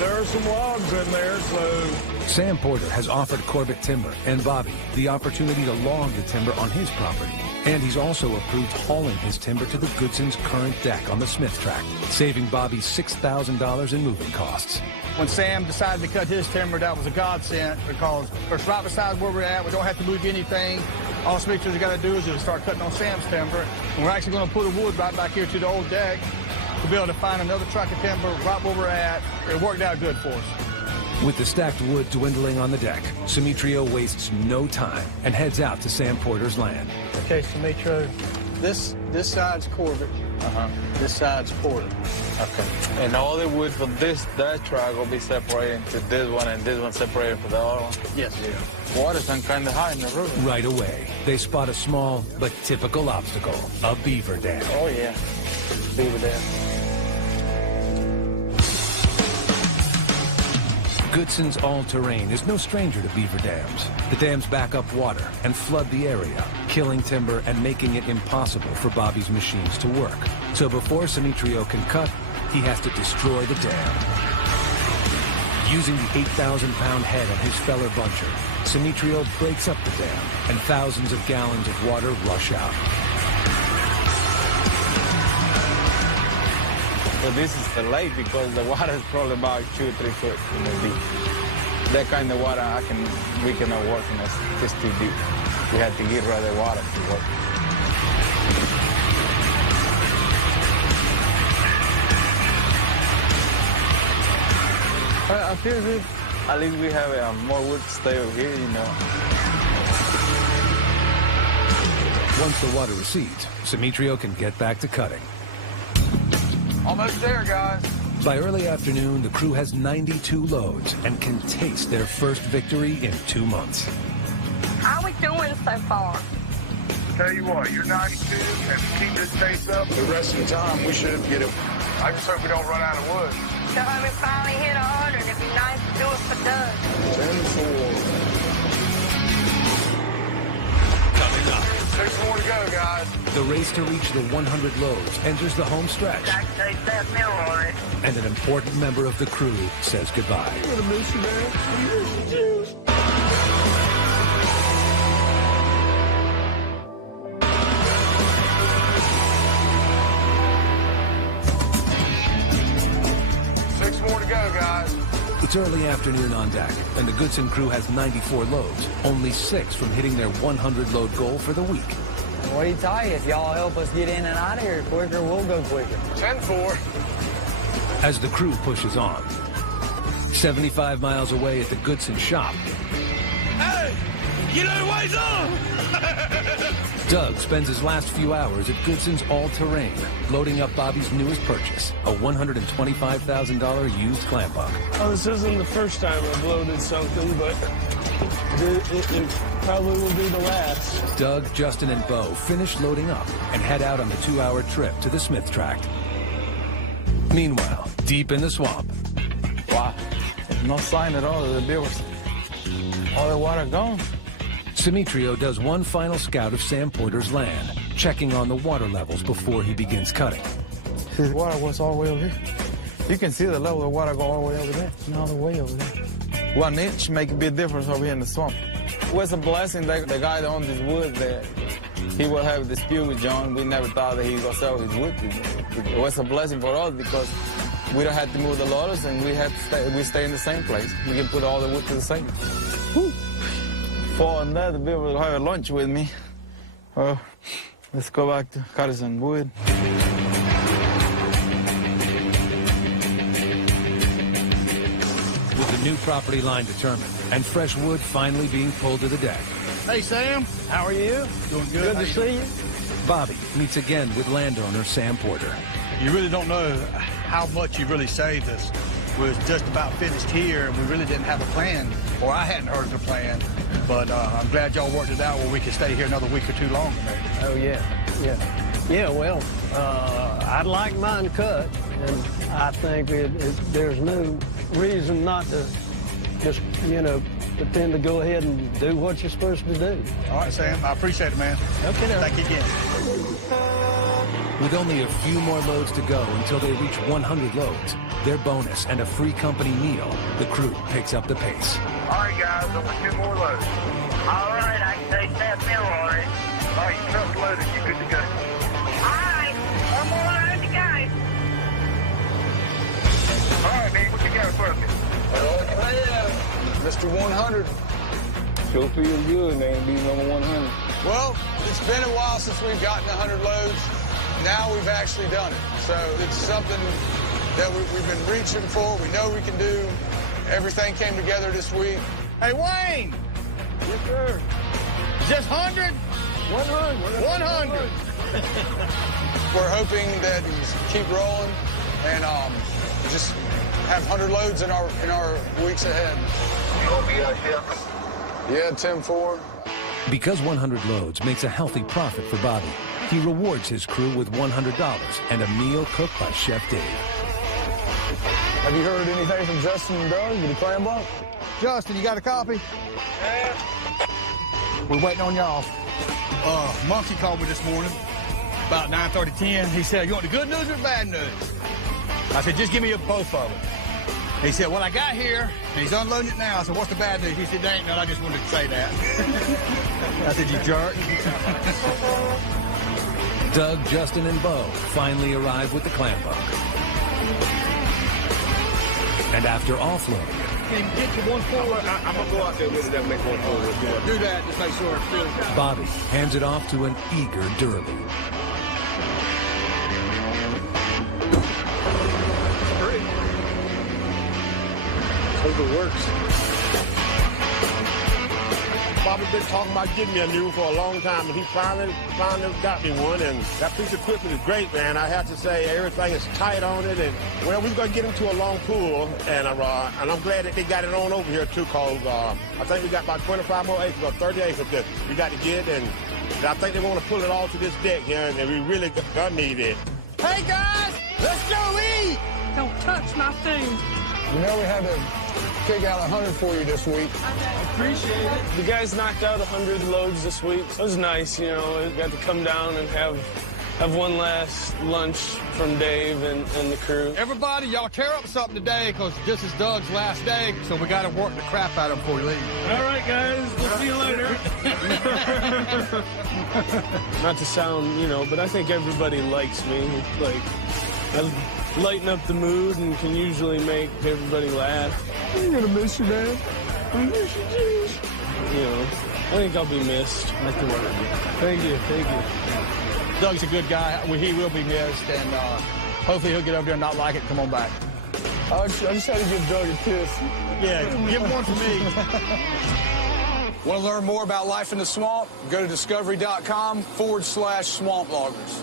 There are some logs in there, so... Sam Porter has offered Corbett Timber and Bobby the opportunity to log the timber on his property. And he's also approved hauling his timber to the Goodson's current deck on the Smith tract, saving Bobby $6,000 in moving costs. When Sam decided to cut his timber, that was a godsend because it's right beside where we're at. We don't have to move anything. All Smitter's got to do is just start cutting on Sam's timber. And we're actually going to put the wood right back here to the old deck to be able to find another truck of timber right where we're at. It worked out good for us. With the stacked wood dwindling on the deck, Simitrio wastes no time and heads out to Sam Porter's land. Okay, Simitrio, this side's Corbett. This side's Porter. Okay. And all the wood for that track will be separated to this one and this one separated for the other one? Yes. Yeah. Water's kind of high in the river. Right away, they spot a small but typical obstacle, a beaver dam. Oh, yeah. Beaver dam. Goodson's all-terrain is no stranger to beaver dams. The dams back up water and flood the area, killing timber and making it impossible for Bobby's machines to work. So before Simitrio can cut, he has to destroy the dam. Using the 8,000-pound head of his feller buncher, Simitrio breaks up the dam, and thousands of gallons of water rush out. So this is the lake because the water is probably about 2 or 3 foot in the deep. That kind of water we cannot work in this too deep. We had to get rid of the water to work. I feel good. At least we have more wood to stay over here, you know. Once the water recedes, Simitrio can get back to cutting. Almost there, guys. By early afternoon, the crew has 92 loads and can taste their first victory in 2 months. How are we doing so far? Tell you what, you're 92, and keep this pace up, the rest of the time we should get it. I just hope we don't run out of wood. So when we finally hit 100, it'd be nice to do it for Doug. 10-4. Coming up. 6 more to go, guys. The race to reach the 100 loads enters the home stretch. And an important member of the crew says goodbye. I'm gonna miss you, man. It's early afternoon on deck, and the Goodson crew has 94 loads, only 6 from hitting their 100-load goal for the week. What do you tell you? If y'all help us get in and out of here quicker, we'll go quicker. 10-4. As the crew pushes on, 75 miles away at the Goodson shop, Hey, you know what's up? Doug spends his last few hours at Goodson's all-terrain, loading up Bobby's newest purchase, a $125,000 used clam buck. Oh, this isn't the first time I've loaded something, but it probably will be the last. Doug, Justin, and Bo finish loading up and head out on the 2-hour trip to the Smith tract. Meanwhile, deep in the swamp. Wow, no sign at all that there was all the water gone. Simitrio does one final scout of Sam Porter's land, checking on the water levels before he begins cutting. See, the water was all the way over here. You can see the level of water go all the way over there and all the way over there. 1 inch make a big difference over here in the swamp. It was a blessing that the guy that owned this wood there, he will have a dispute with John. We never thought that he was going to sell his wood. It was a blessing for us because we don't have to move the loaders and we stay in the same place. We can put all the wood to the same. Woo. For another people to have lunch with me. Let's go back to cut some wood. With the new property line determined and fresh wood finally being pulled to the deck. Hey, Sam. How are you? Doing good. Good to see you. Bobby meets again with landowner Sam Porter. You really don't know how much you really saved us. We was just about finished here, and we really didn't have a plan, or I hadn't heard of the plan. But I'm glad y'all worked it out where we could stay here another week or two longer, maybe. Oh, yeah. Well, I'd like mine cut, and I think there's no reason not to just, but then to go ahead and do what you're supposed to do. All right, Sam. I appreciate it, man. Okay. Thank you again. With only a few more loads to go until they reach 100 loads, their bonus and a free company meal, the crew picks up the pace. All right, guys, over 2 more loads. All right, I can take that mill already. All right, truck's loaded. You good to go. All right, 1 more load to go. All right, man, what you got for me? Mr. 100. Sure feels good, man, being number 100. Well, it's been a while since we've gotten 100 loads. Now we've actually done it. So it's something that we've been reaching for. We know we can do. Everything came together this week. Hey, Wayne! Yes, sir. Just 100? 100. 100. We're hoping that we keep rolling and just have 100 loads in our weeks ahead. You'll be out here. Yeah, 10-4. Because 100 loads makes a healthy profit for Bobby, he rewards his crew with $100 and a meal cooked by Chef Dave. Have you heard anything from Justin and Doug with the clam buck? Justin, you got a copy? Yeah. We're waiting on y'all. Monkey called me this morning about 9:30, 10. He said, you want the good news or the bad news? I said, just give me both of them. He said, well, I got here, and he's unloading it now. I said, what's the bad news? He said, there ain't none. I just wanted to say that. I said, you jerk. Doug, Justin, and Bo finally arrive with the clam buck. And after offloading, Can you get you 1-4? I'm going to go out there with it and make 1-4. Do that, just make sure it's still. Bobby hands it off to an eager Durley. Hope it works. Bobby been talking about getting me a new for a long time, and he finally got me one. And that piece of equipment is great, man. I have to say, everything is tight on it. And well, we're gonna get him to a long pool, and I'm glad that they got it on over here too, cause I think we got about 25 more acres or 30 acres that we got to get, and I think they want to pull it all to this deck here, and we really gonna need it. Hey guys, let's go eat! Don't touch my food. You know we had to kick out 100 for you this week. Appreciate it. The guys knocked out 100 loads this week. It was nice, you know. We got to come down and have one last lunch from Dave and the crew. Everybody, y'all tear up something today, because this is Doug's last day, so we got to work the crap out of him before we leave. All right, guys. We'll see you later. Not to sound, you know, but I think everybody likes me. Like, I lighten up the mood and can usually make everybody laugh. I'm gonna miss you, man. I miss you, jeez. You know, I think I'll be missed. Thank you. Doug's a good guy. He will be missed, and hopefully he'll get over there and not like it and come on back. I just had to give Doug a kiss. Yeah, give one to me. Want to learn more about life in the swamp? Go to discovery.com/swamp loggers.